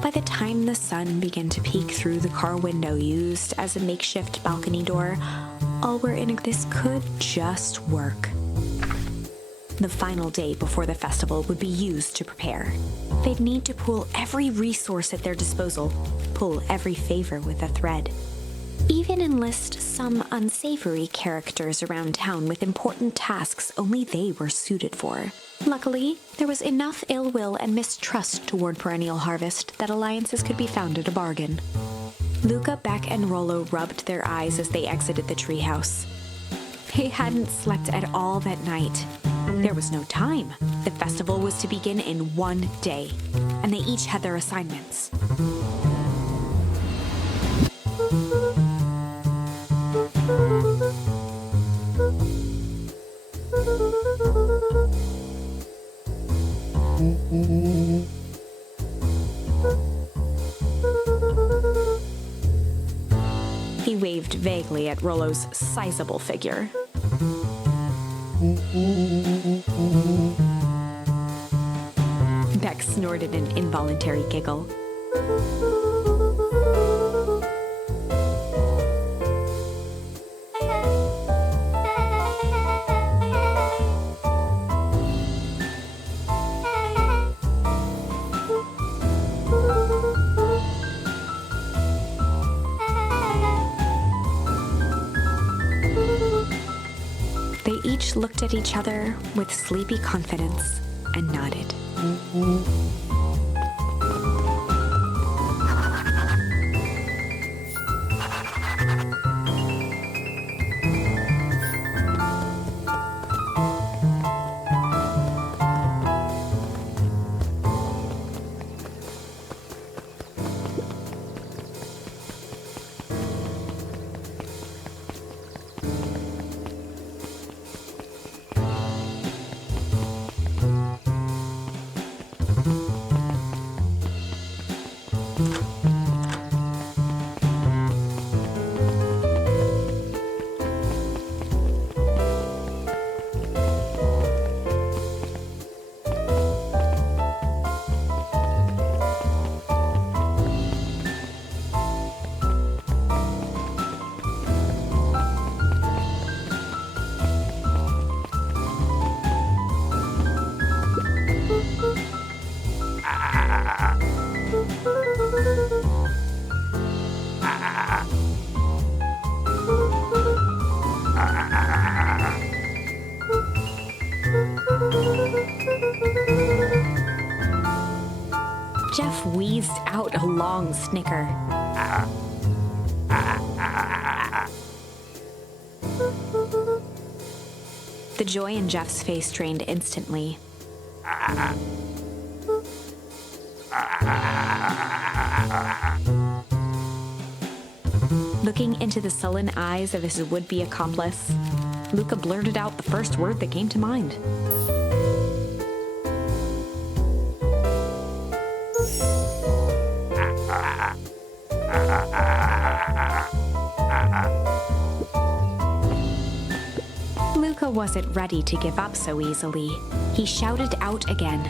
By the time the sun began to peek through the car window used as a makeshift balcony door, all were in this could just work. The final day before the festival would be used to prepare. They'd need to pool every resource at their disposal, pull every favor with a thread. Even enlist some unsavory characters around town with important tasks only they were suited for. Luckily, there was enough ill will and mistrust toward Perennial Harvest that alliances could be found at a bargain. Luca, Beck, and Rollo rubbed their eyes as they exited the treehouse. They hadn't slept at all that night. There was no time. The festival was to begin in one day, and they each had their assignments. He waved vaguely at Rollo's sizable figure. Beck snorted an involuntary giggle. They each looked at each other with sleepy confidence and nodded. Jeff wheezed out a long snicker. The joy in Jeff's face drained instantly. Looking into the sullen eyes of his would-be accomplice, Luca blurted out the first word that came to mind. Luca wasn't ready to give up so easily. He shouted out again.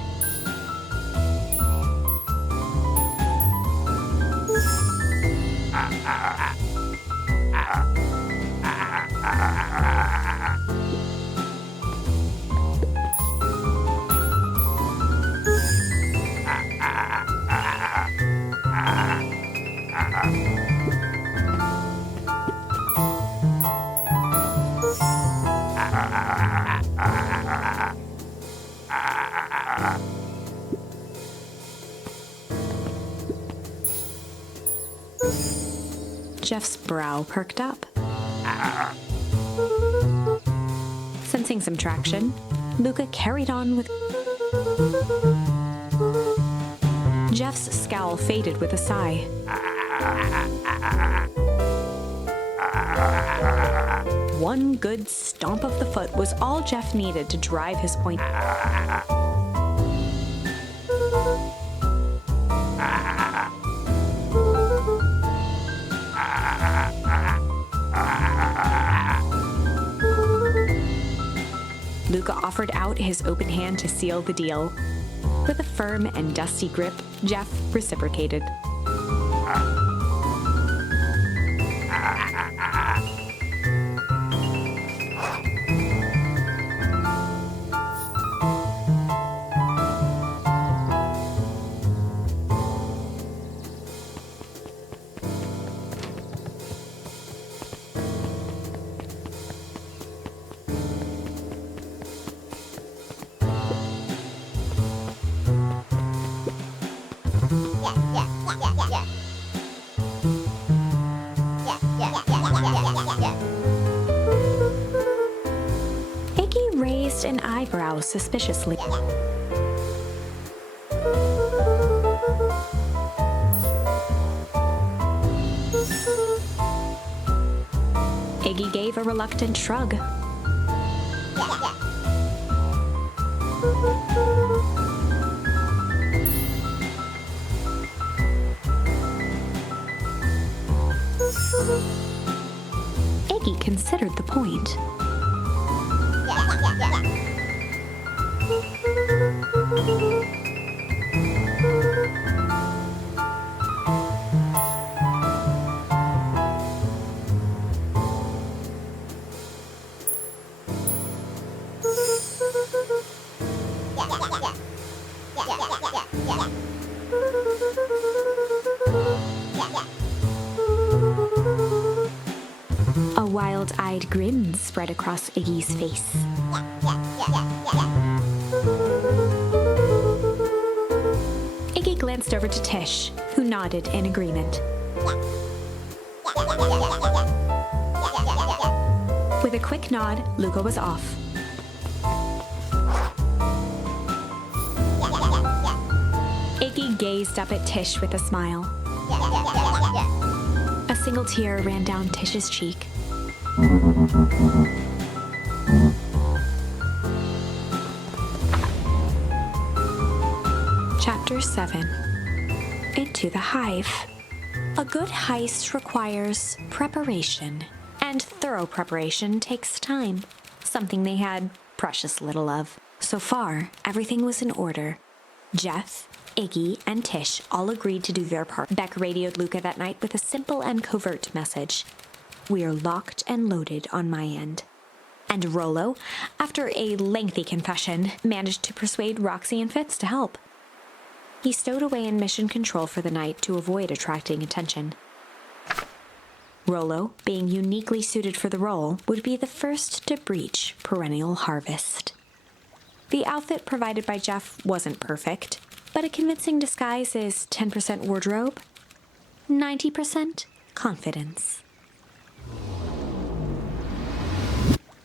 Jeff's brow perked up. Sensing some traction, Luca carried on with... Jeff's scowl faded with a sigh. One good stomp of the foot was all Jeff needed to drive his point. Luca offered out his open hand to seal the deal. With a firm and dusty grip, Jeff reciprocated. An eyebrow suspiciously. Iggy gave a reluctant shrug. Iggy considered the point. A wild-eyed grin spread across Iggy's face. Iggy glanced over to Tish, who nodded in agreement. With a quick nod, Luca was off. Iggy gazed up at Tish with a smile. A single tear ran down Tish's cheek. Chapter 7. Into the Hive. A good heist requires preparation, and thorough preparation takes time, something they had precious little of. So far, everything was in order. Jeff, Iggy, and Tish all agreed to do their part. Beck radioed Luca that night with a simple and covert message. "We're locked and loaded on my end." And Rollo, after a lengthy confession, managed to persuade Roxy and Fitz to help. He stowed away in mission control for the night to avoid attracting attention. Rollo, being uniquely suited for the role, would be the first to breach perennial harvest. The outfit provided by Jeff wasn't perfect, but a convincing disguise is 10% wardrobe, 90% confidence.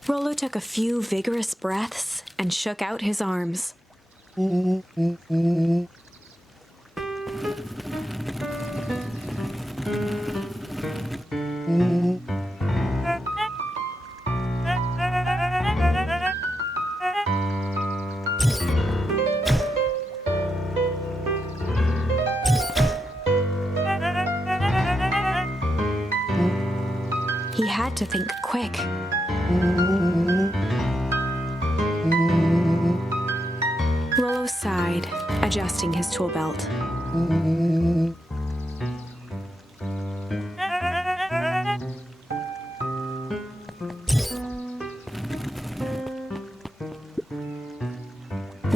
Rollo took a few vigorous breaths and shook out his arms. He had to think quick. Rollo sighed, adjusting his tool belt.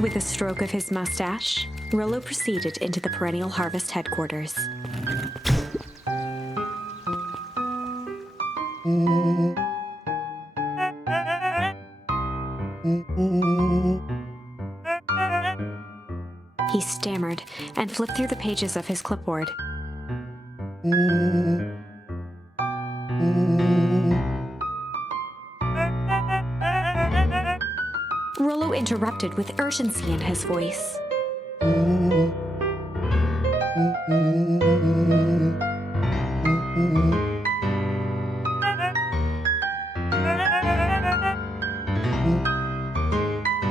With a stroke of his mustache, Rollo proceeded into the Perennial Harvest headquarters. He stammered and flipped through the pages of his clipboard. Rollo interrupted with urgency in his voice.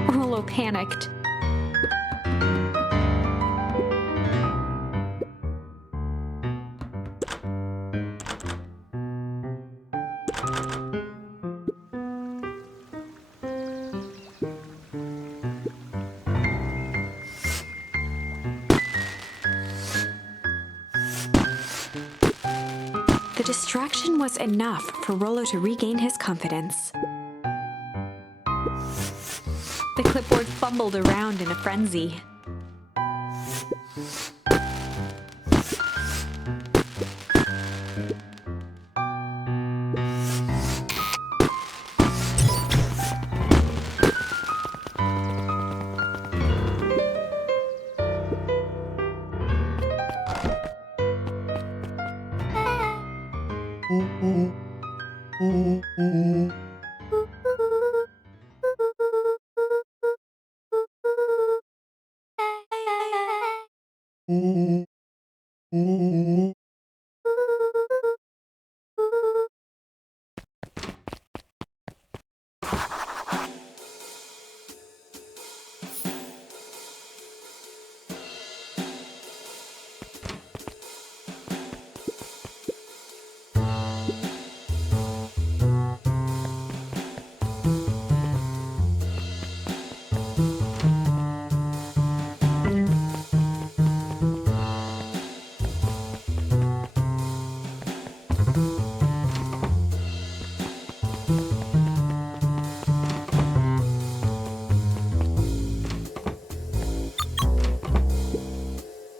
Rollo panicked. The distraction was enough for Rollo to regain his confidence. The clipboard fumbled around in a frenzy.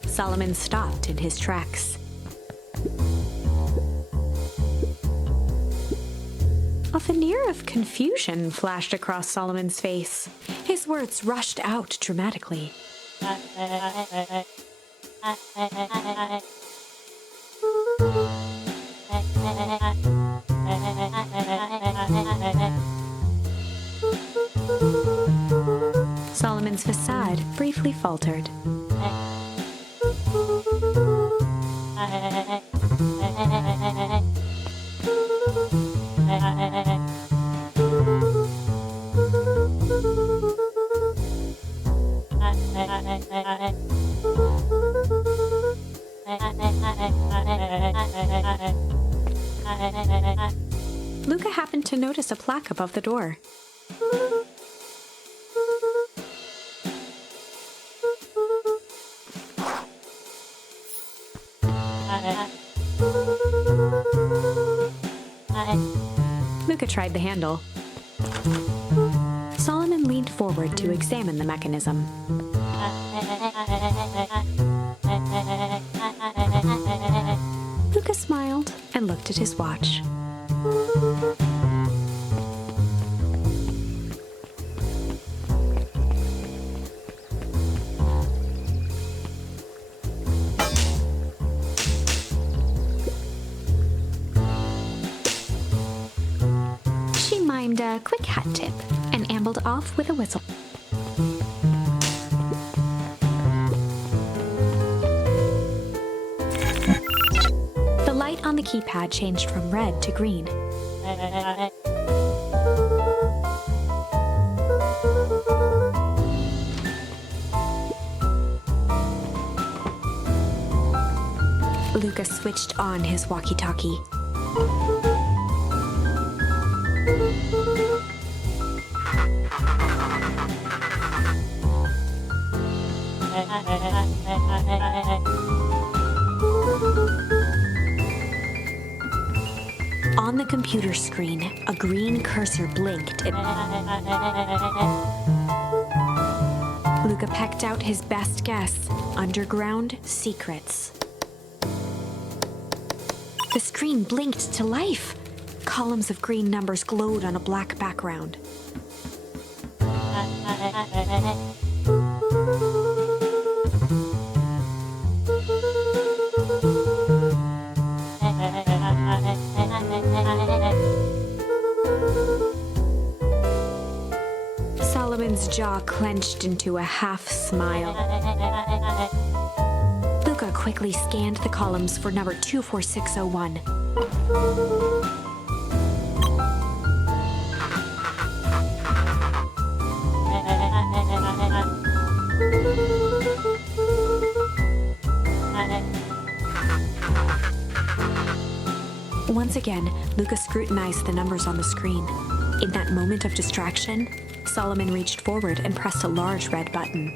Solomon stopped in his tracks. A veneer of confusion flashed across Solomon's face. His words rushed out dramatically. Solomon's facade briefly faltered. Luca happened to notice a plaque above the door. Luca tried the handle. Solomon leaned forward to examine the mechanism. Luca smiled and looked at his watch. She mimed a quick hat tip and ambled off with a whistle. The light on the keypad changed from red to green. Luca switched on his walkie-talkie. On the computer screen, a green cursor blinked. Luca pecked out his best guess: underground secrets. The screen blinked to life. Columns of green numbers glowed on a black background. Penguin's jaw clenched into a half smile. Luca quickly scanned the columns for number 24601. Once again, Luca scrutinized the numbers on the screen. In that moment of distraction, Solomon reached forward and pressed a large red button.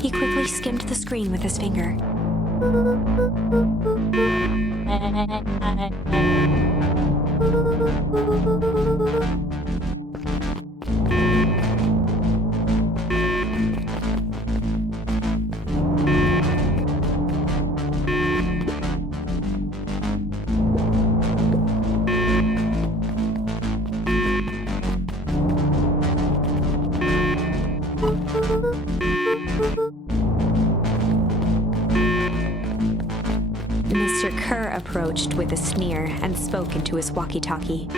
He quickly skimmed the screen with his finger. Mr. Kerr approached with a sneer and spoke into his walkie-talkie.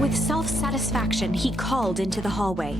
With self-satisfaction, he called into the hallway.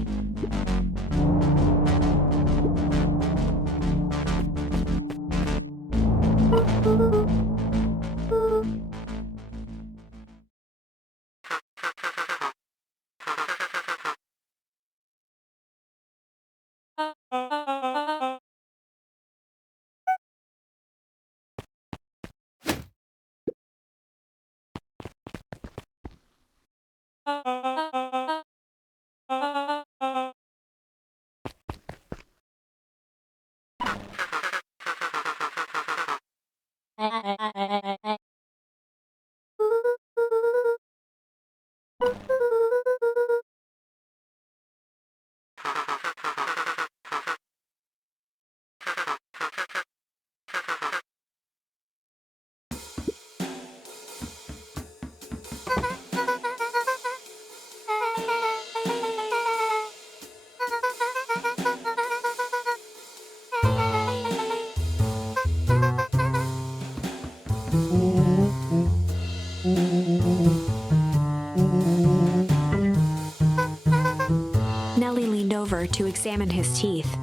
Nellie leaned over to examine his teeth.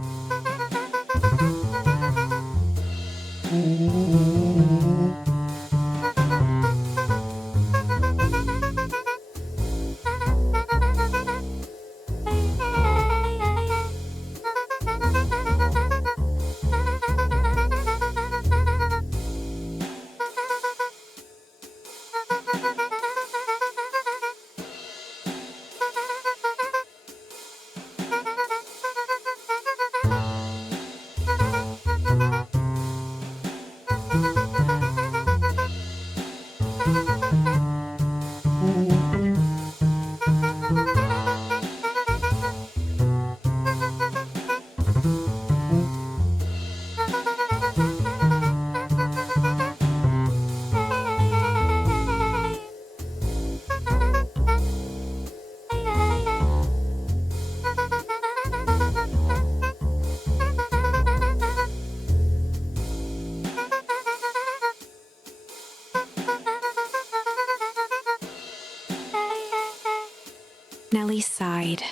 Nellie sighed.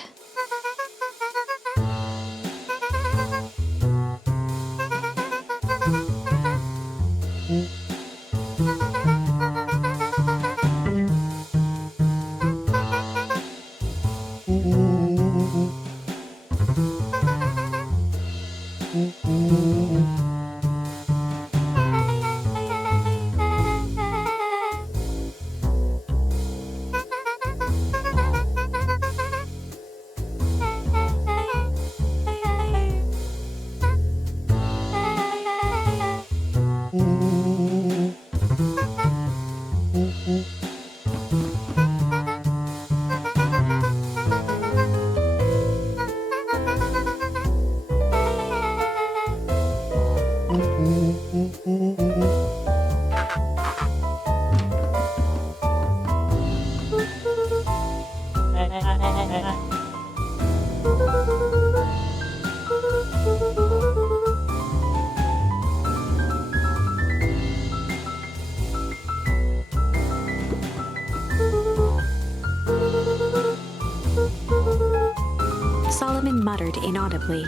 Solomon muttered inaudibly.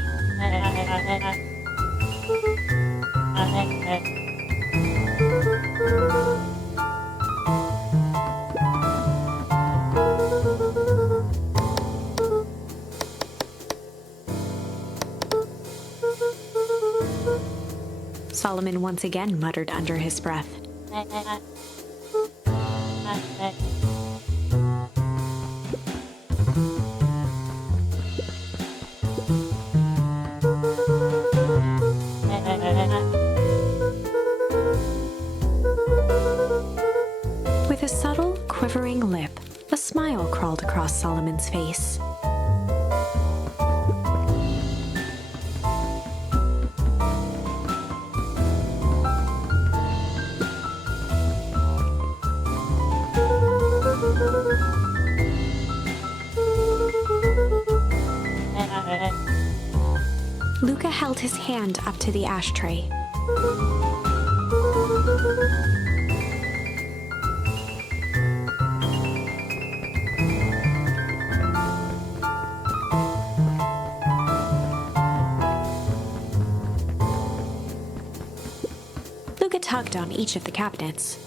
Solomon once again muttered under his breath. With a subtle, quivering lip, a smile crawled across Solomon's face. Luca held his hand up to the ashtray. Luca tugged on each of the cabinets.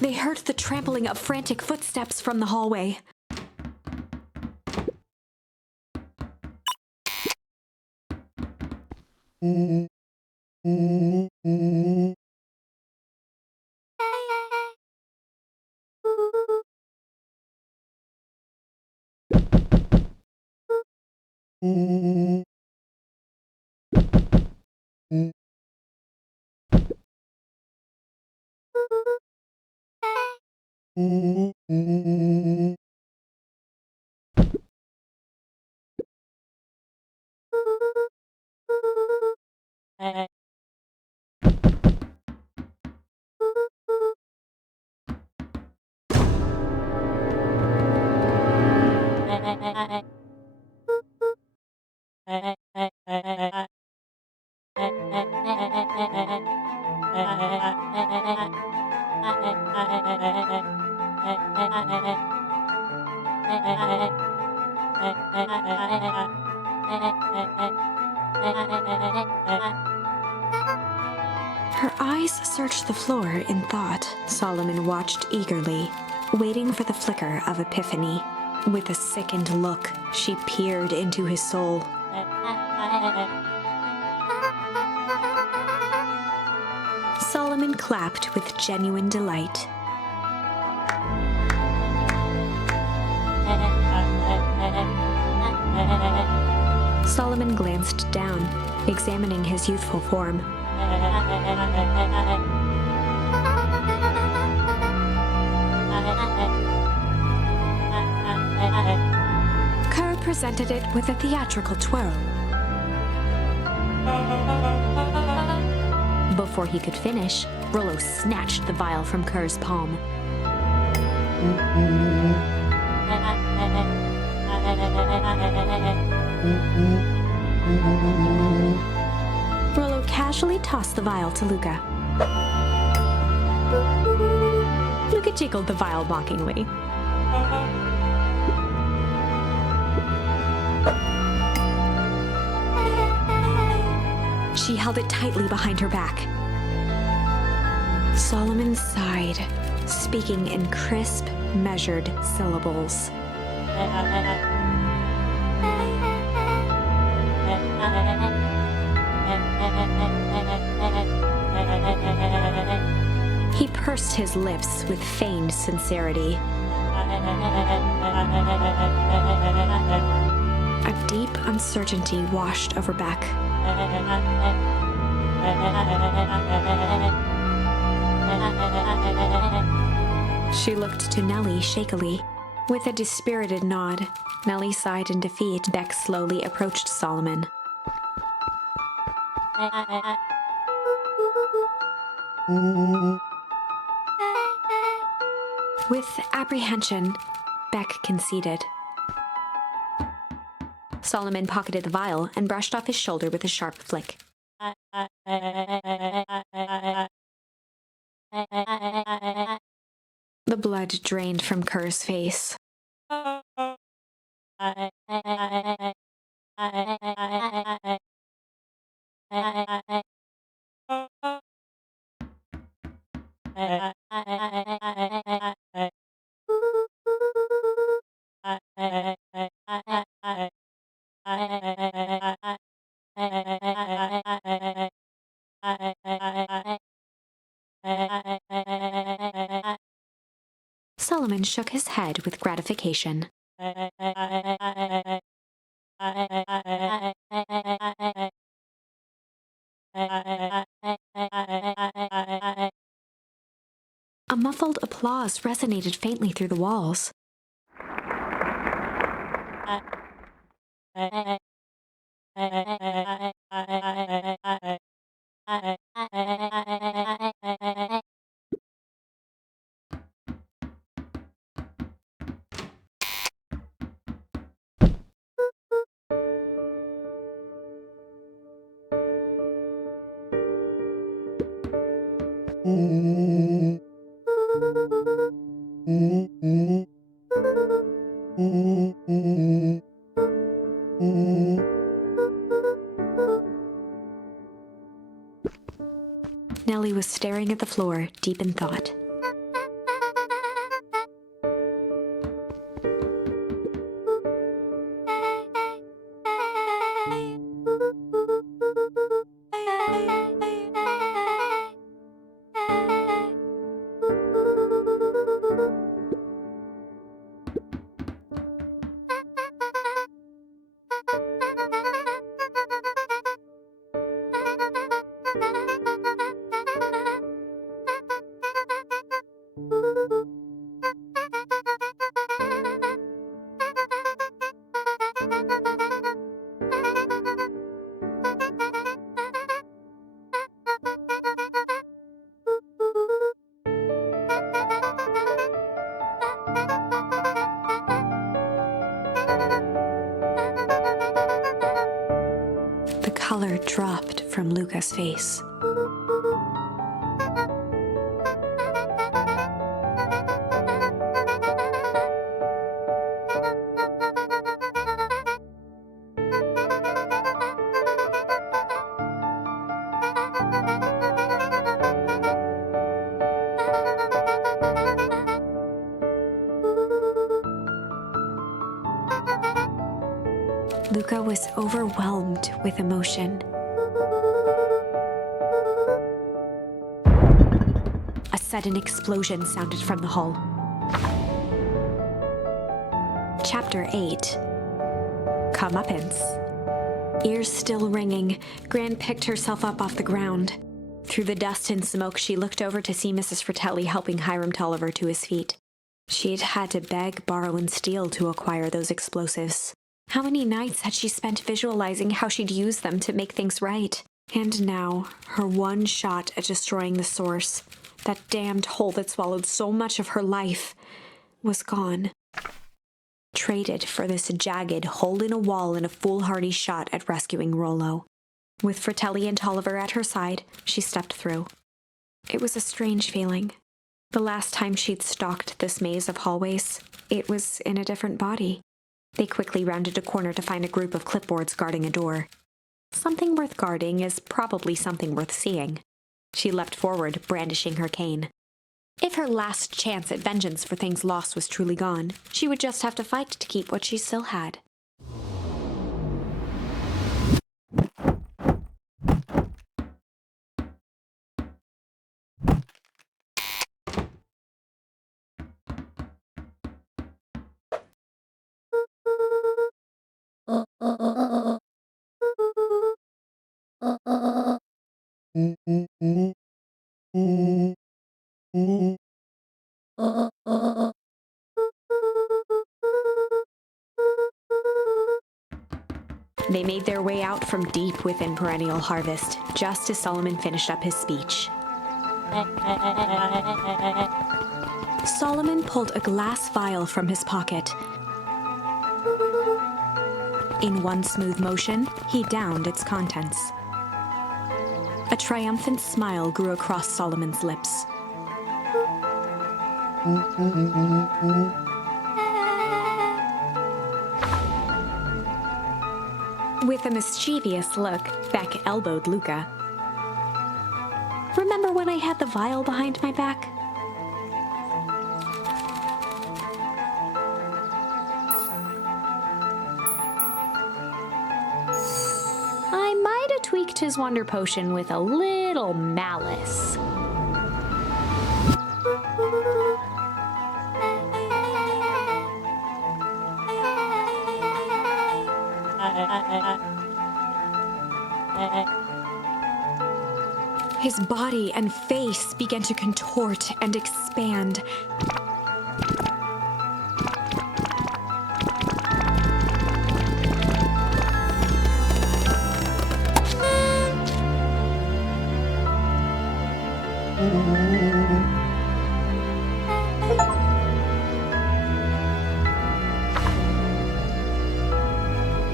They heard the trampling of frantic footsteps from the hallway. Her eyes searched the floor in thought. Solomon watched eagerly, waiting for the flicker of epiphany. With a sickened look, she peered into his soul. Solomon clapped with genuine delight. Solomon glanced down, examining his youthful form. Kerr presented it with a theatrical twirl. Before he could finish, Rollo snatched the vial from Kerr's palm. Rollo casually tossed the vial to Luca. Luca jiggled the vial mockingly. She held it tightly behind her back. Solomon sighed, speaking in crisp, measured syllables. He pursed his lips with feigned sincerity. A deep uncertainty washed over Beck. She looked to Nellie shakily. With a dispirited nod, Nellie sighed in defeat. Beck slowly approached Solomon. With apprehension, Beck conceded. Solomon pocketed the vial and brushed off his shoulder with a sharp flick. blood drained from Kerr's face. Solomon shook his head with gratification. A muffled applause resonated faintly through the walls. Nellie was staring at the floor, deep in thought. The color dropped from Luca's face. Luca was overwhelmed with emotion. A sudden explosion sounded from the hall. Chapter 8. Comeuppance. Ears still ringing, Gran picked herself up off the ground. Through the dust and smoke, she looked over to see Mrs. Fratelli helping Hiram Tolliver to his feet. She'd had to beg, borrow, and steal to acquire those explosives. How many nights had she spent visualizing how she'd use them to make things right? And now, her one shot at destroying the source, that damned hole that swallowed so much of her life, was gone. Traded for this jagged hole in a wall and a foolhardy shot at rescuing Rollo. With Fratelli and Tolliver at her side, she stepped through. It was a strange feeling. The last time she'd stalked this maze of hallways, it was in a different body. They quickly rounded a corner to find a group of clipboards guarding a door. Something worth guarding is probably something worth seeing. She leapt forward, brandishing her cane. If her last chance at vengeance for things lost was truly gone, she would just have to fight to keep what she still had. They made their way out from deep within Perennial Harvest, just as Solomon finished up his speech. Solomon pulled a glass vial from his pocket. In one smooth motion, he downed its contents. A triumphant smile grew across Solomon's lips. With a mischievous look, Beck elbowed Luca. Remember when I had the vial behind my back? I might have tweaked his wonder potion with a little malice. His body and face began to contort and expand.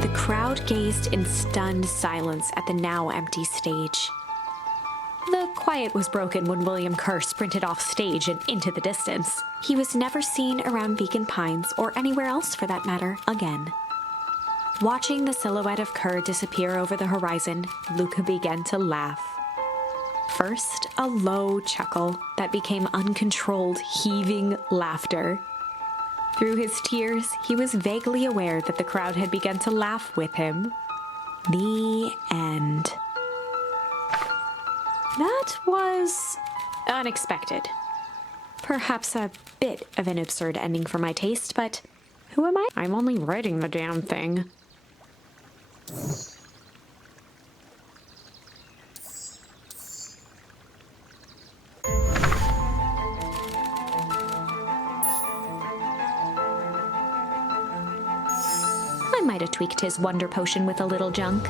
The crowd gazed in stunned silence at the now empty stage. The quiet was broken when William Kerr sprinted off stage and into the distance. He was never seen around Beacon Pines, or anywhere else for that matter, again. Watching the silhouette of Kerr disappear over the horizon, Luca began to laugh. First, a low chuckle that became uncontrolled, heaving laughter. Through his tears, he was vaguely aware that the crowd had begun to laugh with him. The end. That was unexpected. Perhaps a bit of an absurd ending for my taste, but who am I? I'm only writing the damn thing. I might have tweaked his wonder potion with a little junk.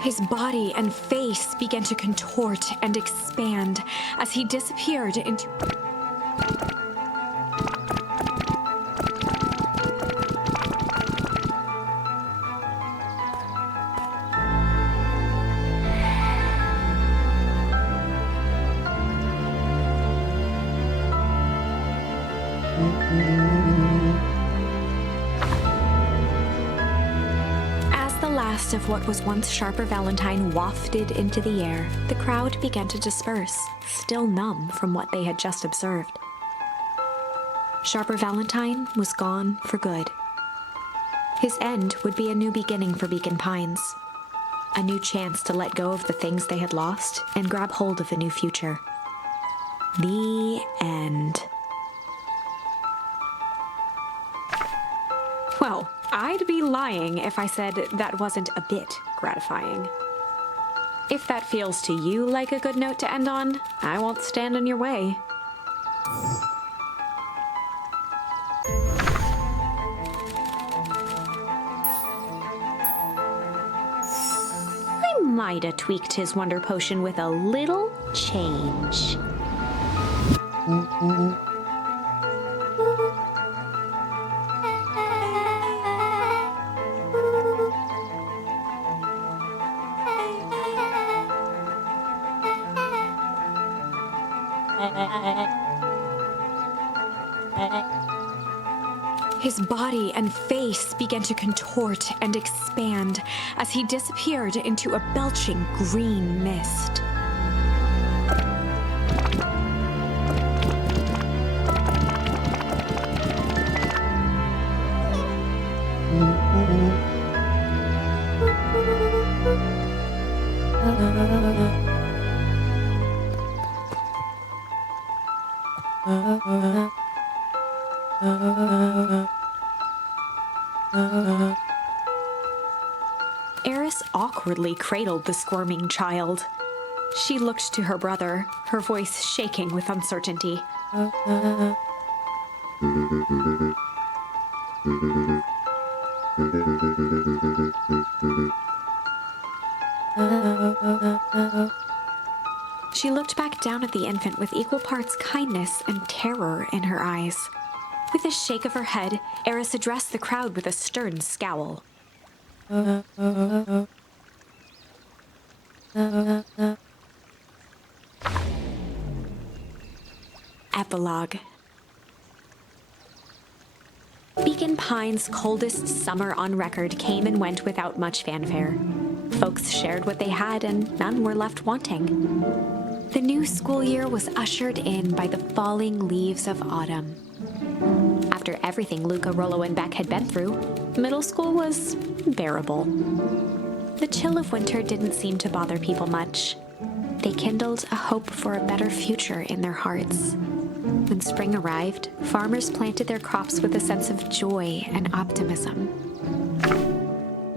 His body and face began to contort and expand as he disappeared into... Of what was once Sharper Valentine wafted into the air, the crowd began to disperse, still numb from what they had just observed. Sharper Valentine was gone for good. His end would be a new beginning for Beacon Pines, a new chance to let go of the things they had lost and grab hold of a new future. The end. Well, I'd be lying if I said that wasn't a bit gratifying. If that feels to you like a good note to end on, I won't stand in your way. I might have tweaked his wonder potion with a little change. His body and face began to contort and expand as he disappeared into a belching green mist. Eris awkwardly cradled the squirming child. She looked to her brother, her voice shaking with uncertainty. She looked back down at the infant with equal parts kindness and terror in her eyes. With a shake of her head, Eris addressed the crowd with a stern scowl. Epilogue. Beacon Pines' coldest summer on record came and went without much fanfare. Folks shared what they had, and none were left wanting. The new school year was ushered in by the falling leaves of autumn. After everything Luca, Rollo, and Beck had been through, middle school was bearable. The chill of winter didn't seem to bother people much. They kindled a hope for a better future in their hearts. When spring arrived, farmers planted their crops with a sense of joy and optimism.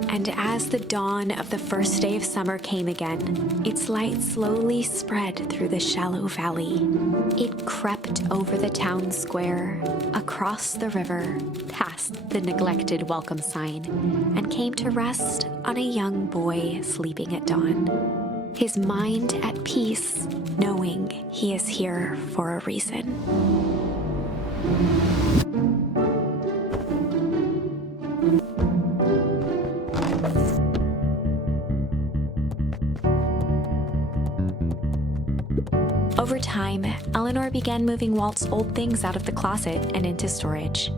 And as the dawn of the first day of summer came again, its light slowly spread through the shallow valley. It crept over the town square, across the river, past the neglected welcome sign, and came to rest on a young boy sleeping at dawn. His mind at peace, knowing he is here for a reason. Over time, Eleanor began moving Walt's old things out of the closet and into storage.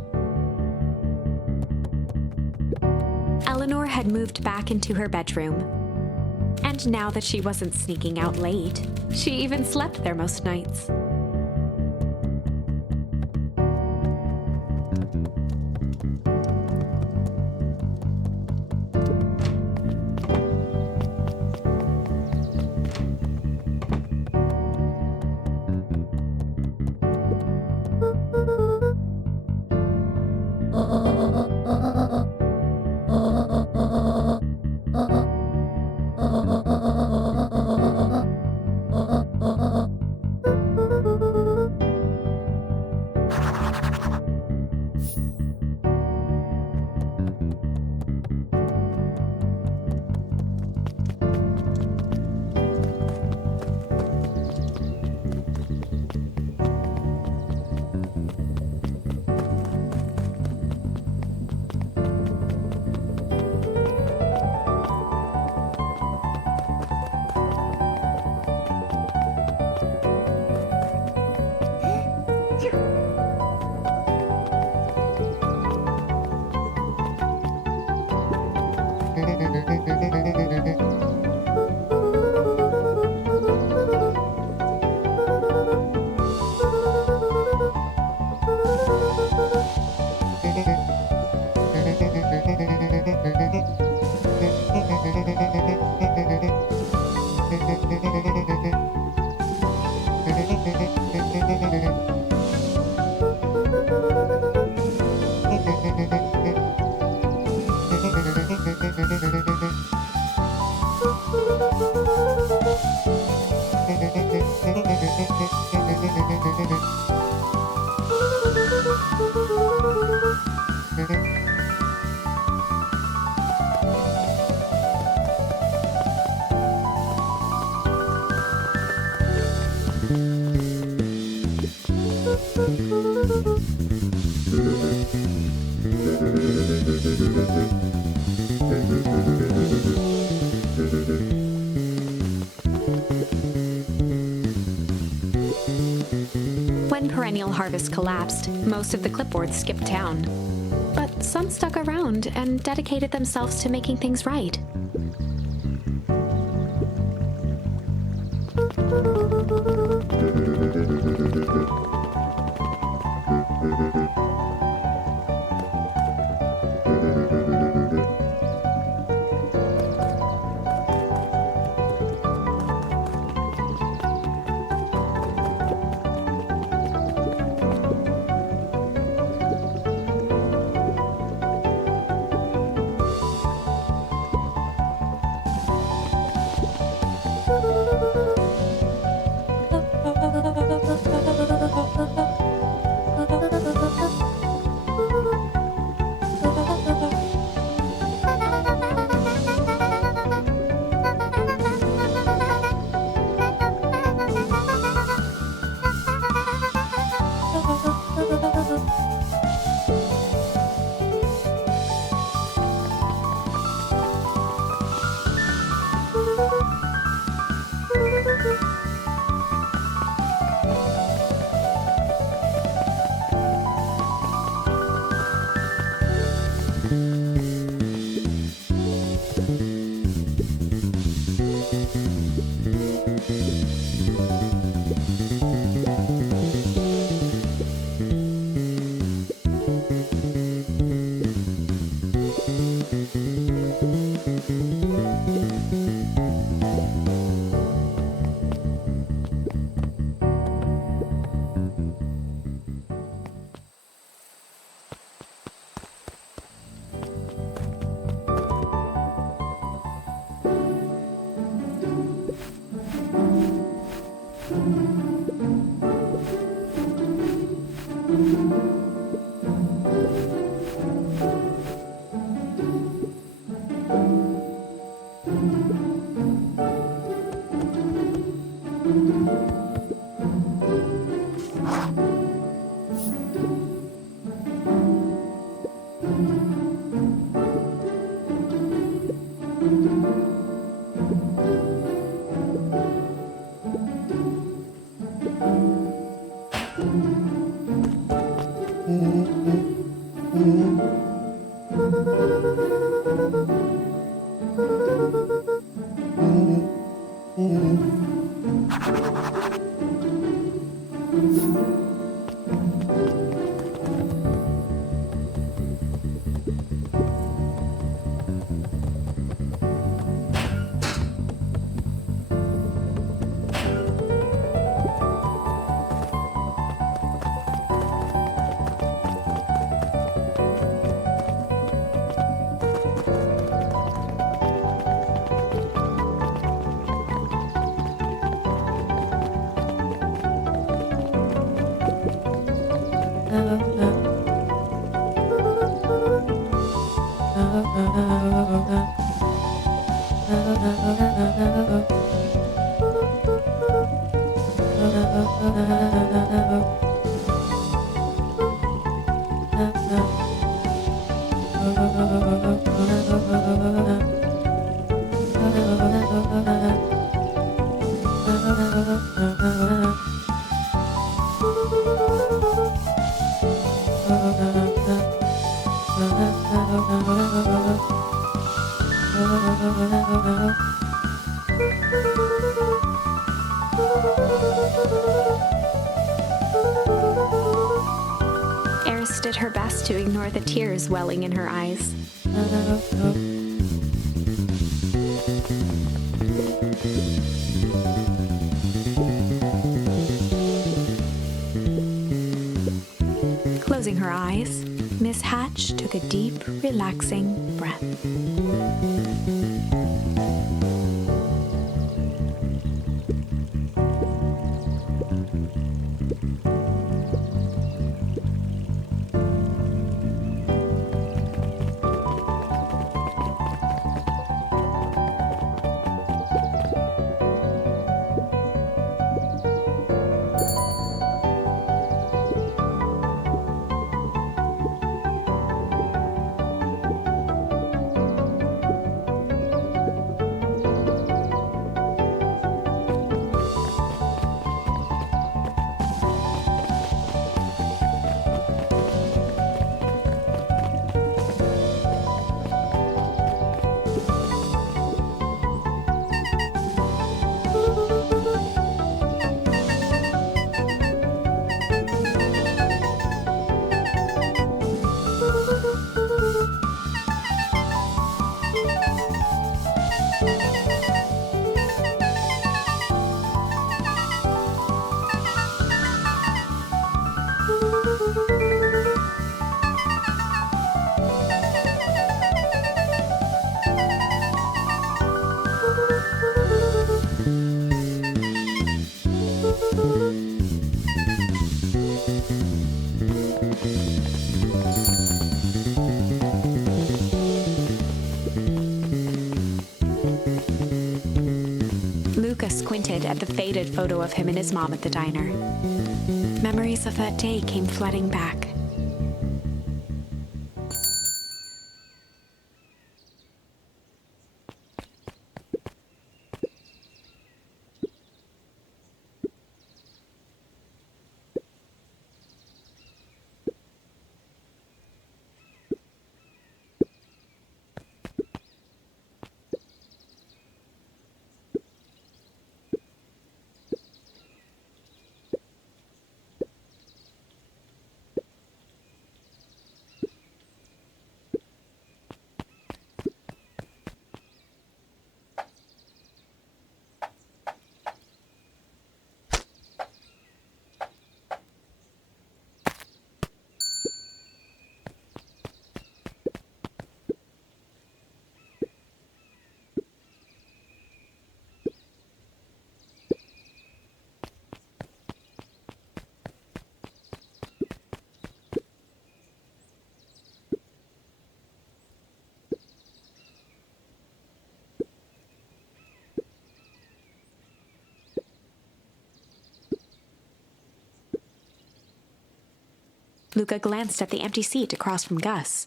Eleanor had moved back into her bedroom. And now that she wasn't sneaking out late, she even slept there most nights. When perennial harvest collapsed, most of the clipboards skipped town. But some stuck around and dedicated themselves to making things right. Eris did her best to ignore the tears welling in her eyes. Closing her eyes, Miss Hatch took a deep, relaxing breath. Squinted at the faded photo of him and his mom at the diner. Memories of that day came flooding back. Luca glanced at the empty seat across from Gus.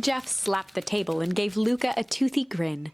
Jeff slapped the table and gave Luca a toothy grin.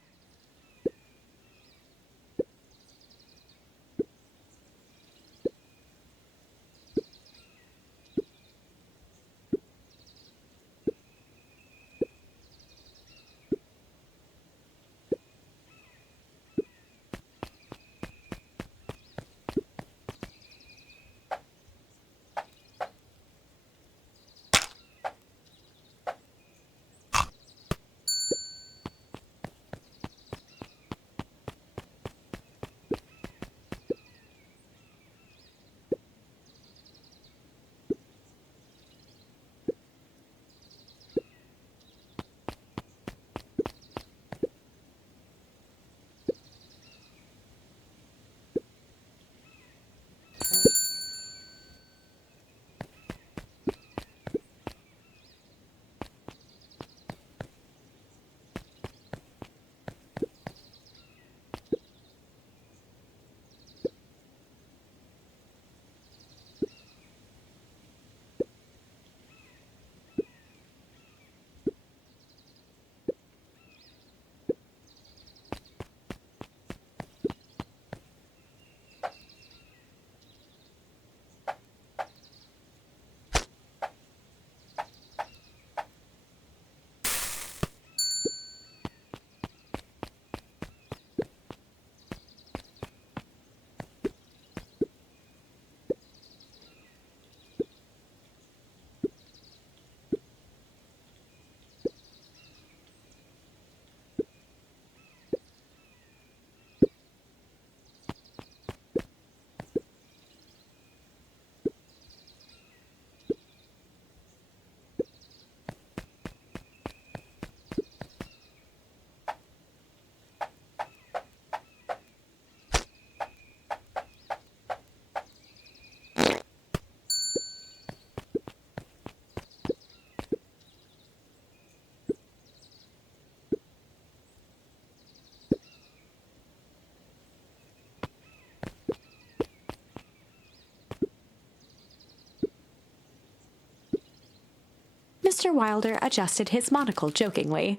Mr. Wilder adjusted his monocle jokingly.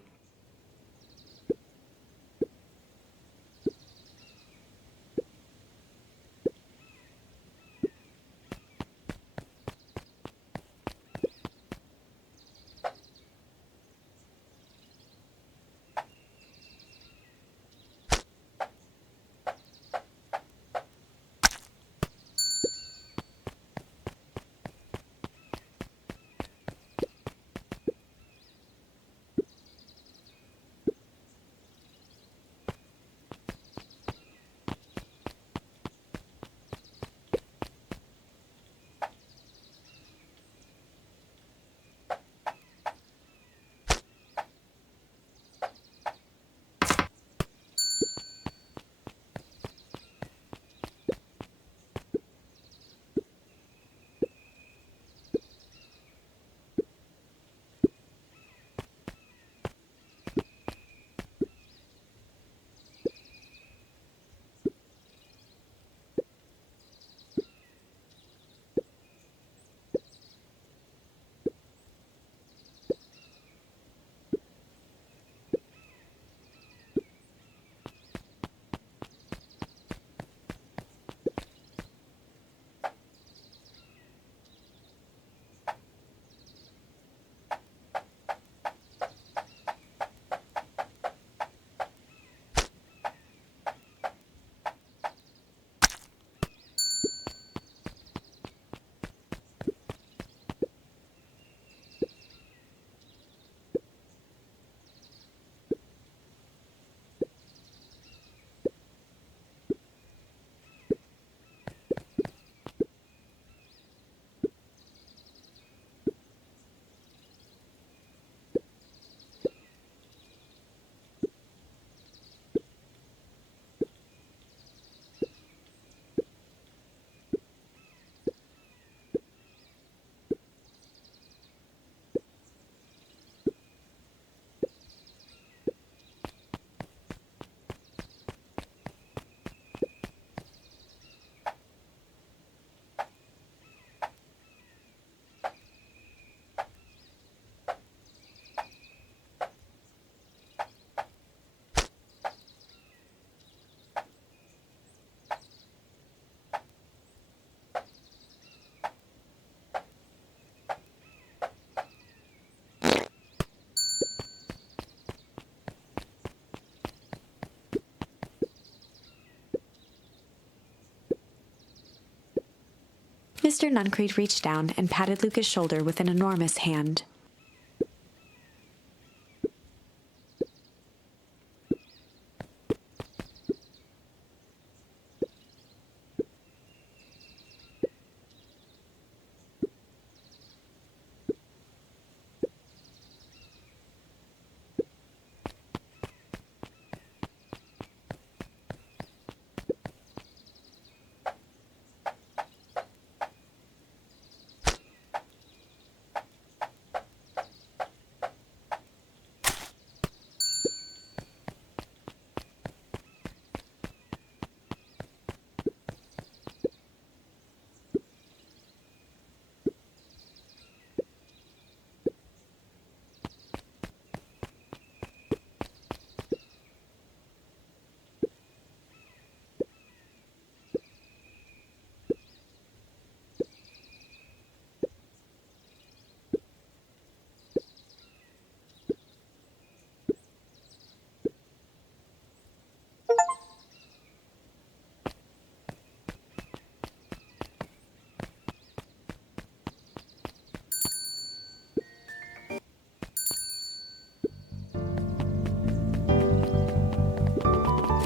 Mr. Nuncreed reached down and patted Luca's shoulder with an enormous hand.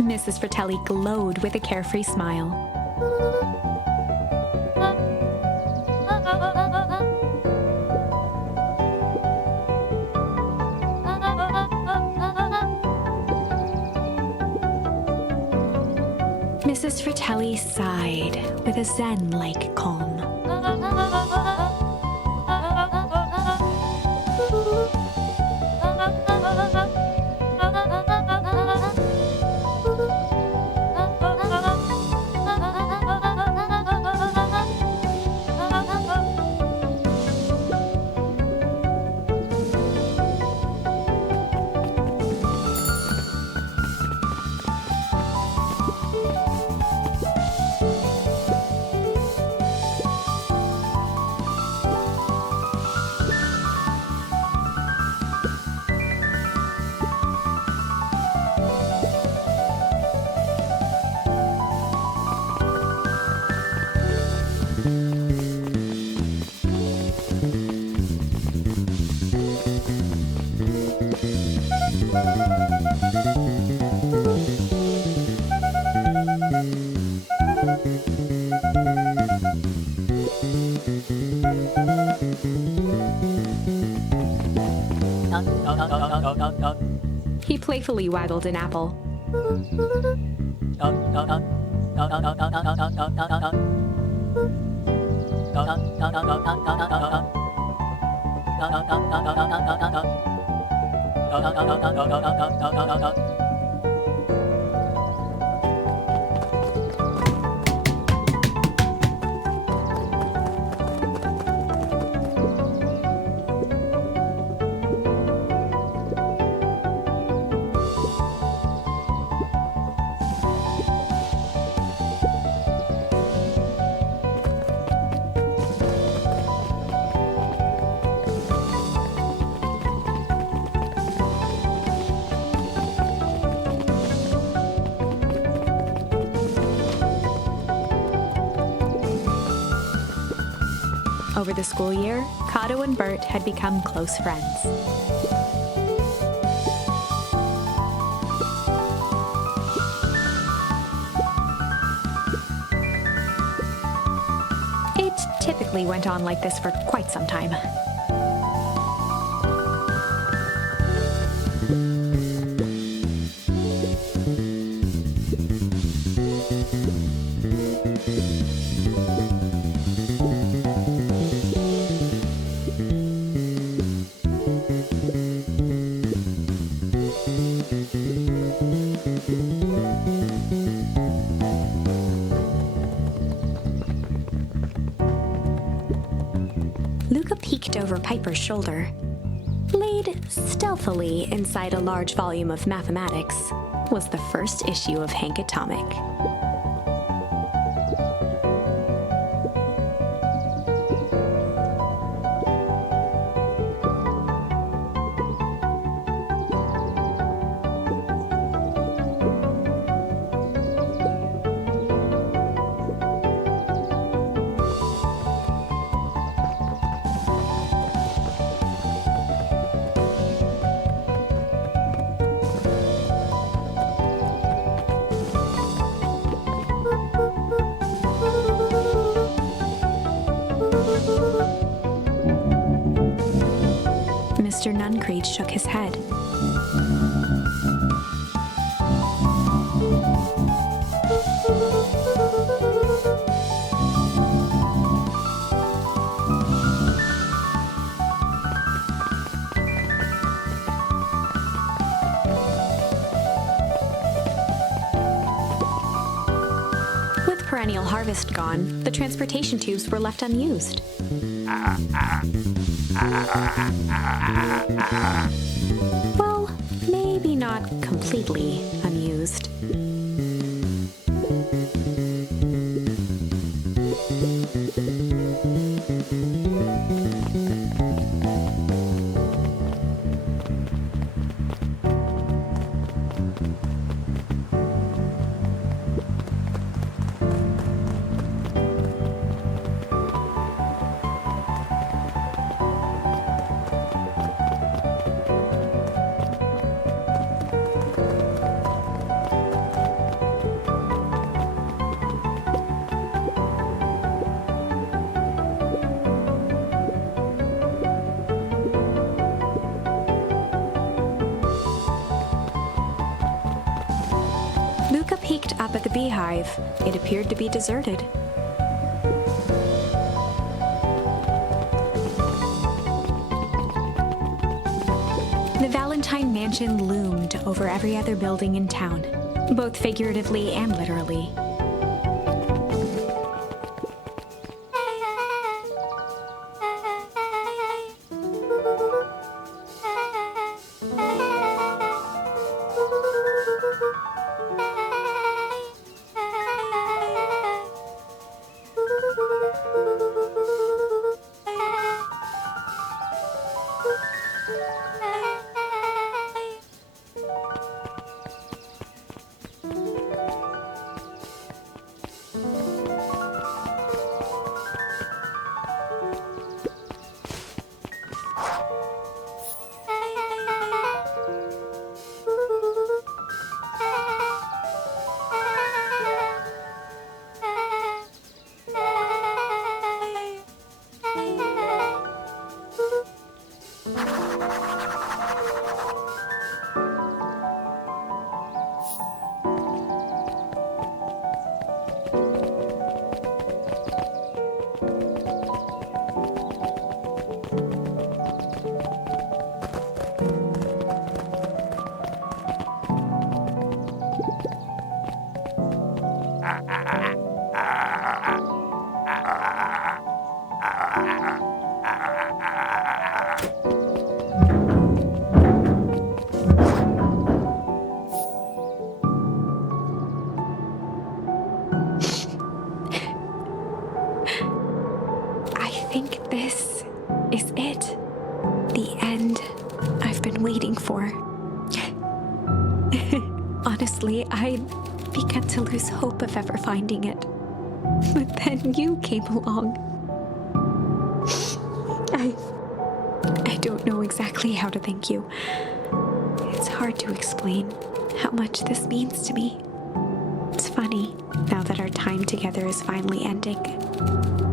Mrs. Fratelli glowed with a carefree smile. Mrs. Fratelli sighed with a zen-like calm. He playfully waggled an apple. Over the school year, Kato and Bert had become close friends. It typically went on like this for quite some time. Over Piper's shoulder, laid stealthily inside a large volume of mathematics, was the first issue of Hank Atomic. Feud shook his head. With perennial harvest gone, the transportation tubes were left unused. Well, maybe not completely unused. Luca peeked up at the beehive. It appeared to be deserted. The Valentine Mansion loomed over every other building in town, both figuratively and literally. Honestly, I began to lose hope of ever finding it. But then you came along. I don't know exactly how to thank you. It's hard to explain how much this means to me. It's funny, now that our time together is finally ending,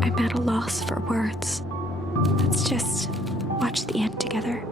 I'm at a loss for words. Let's just watch the end together.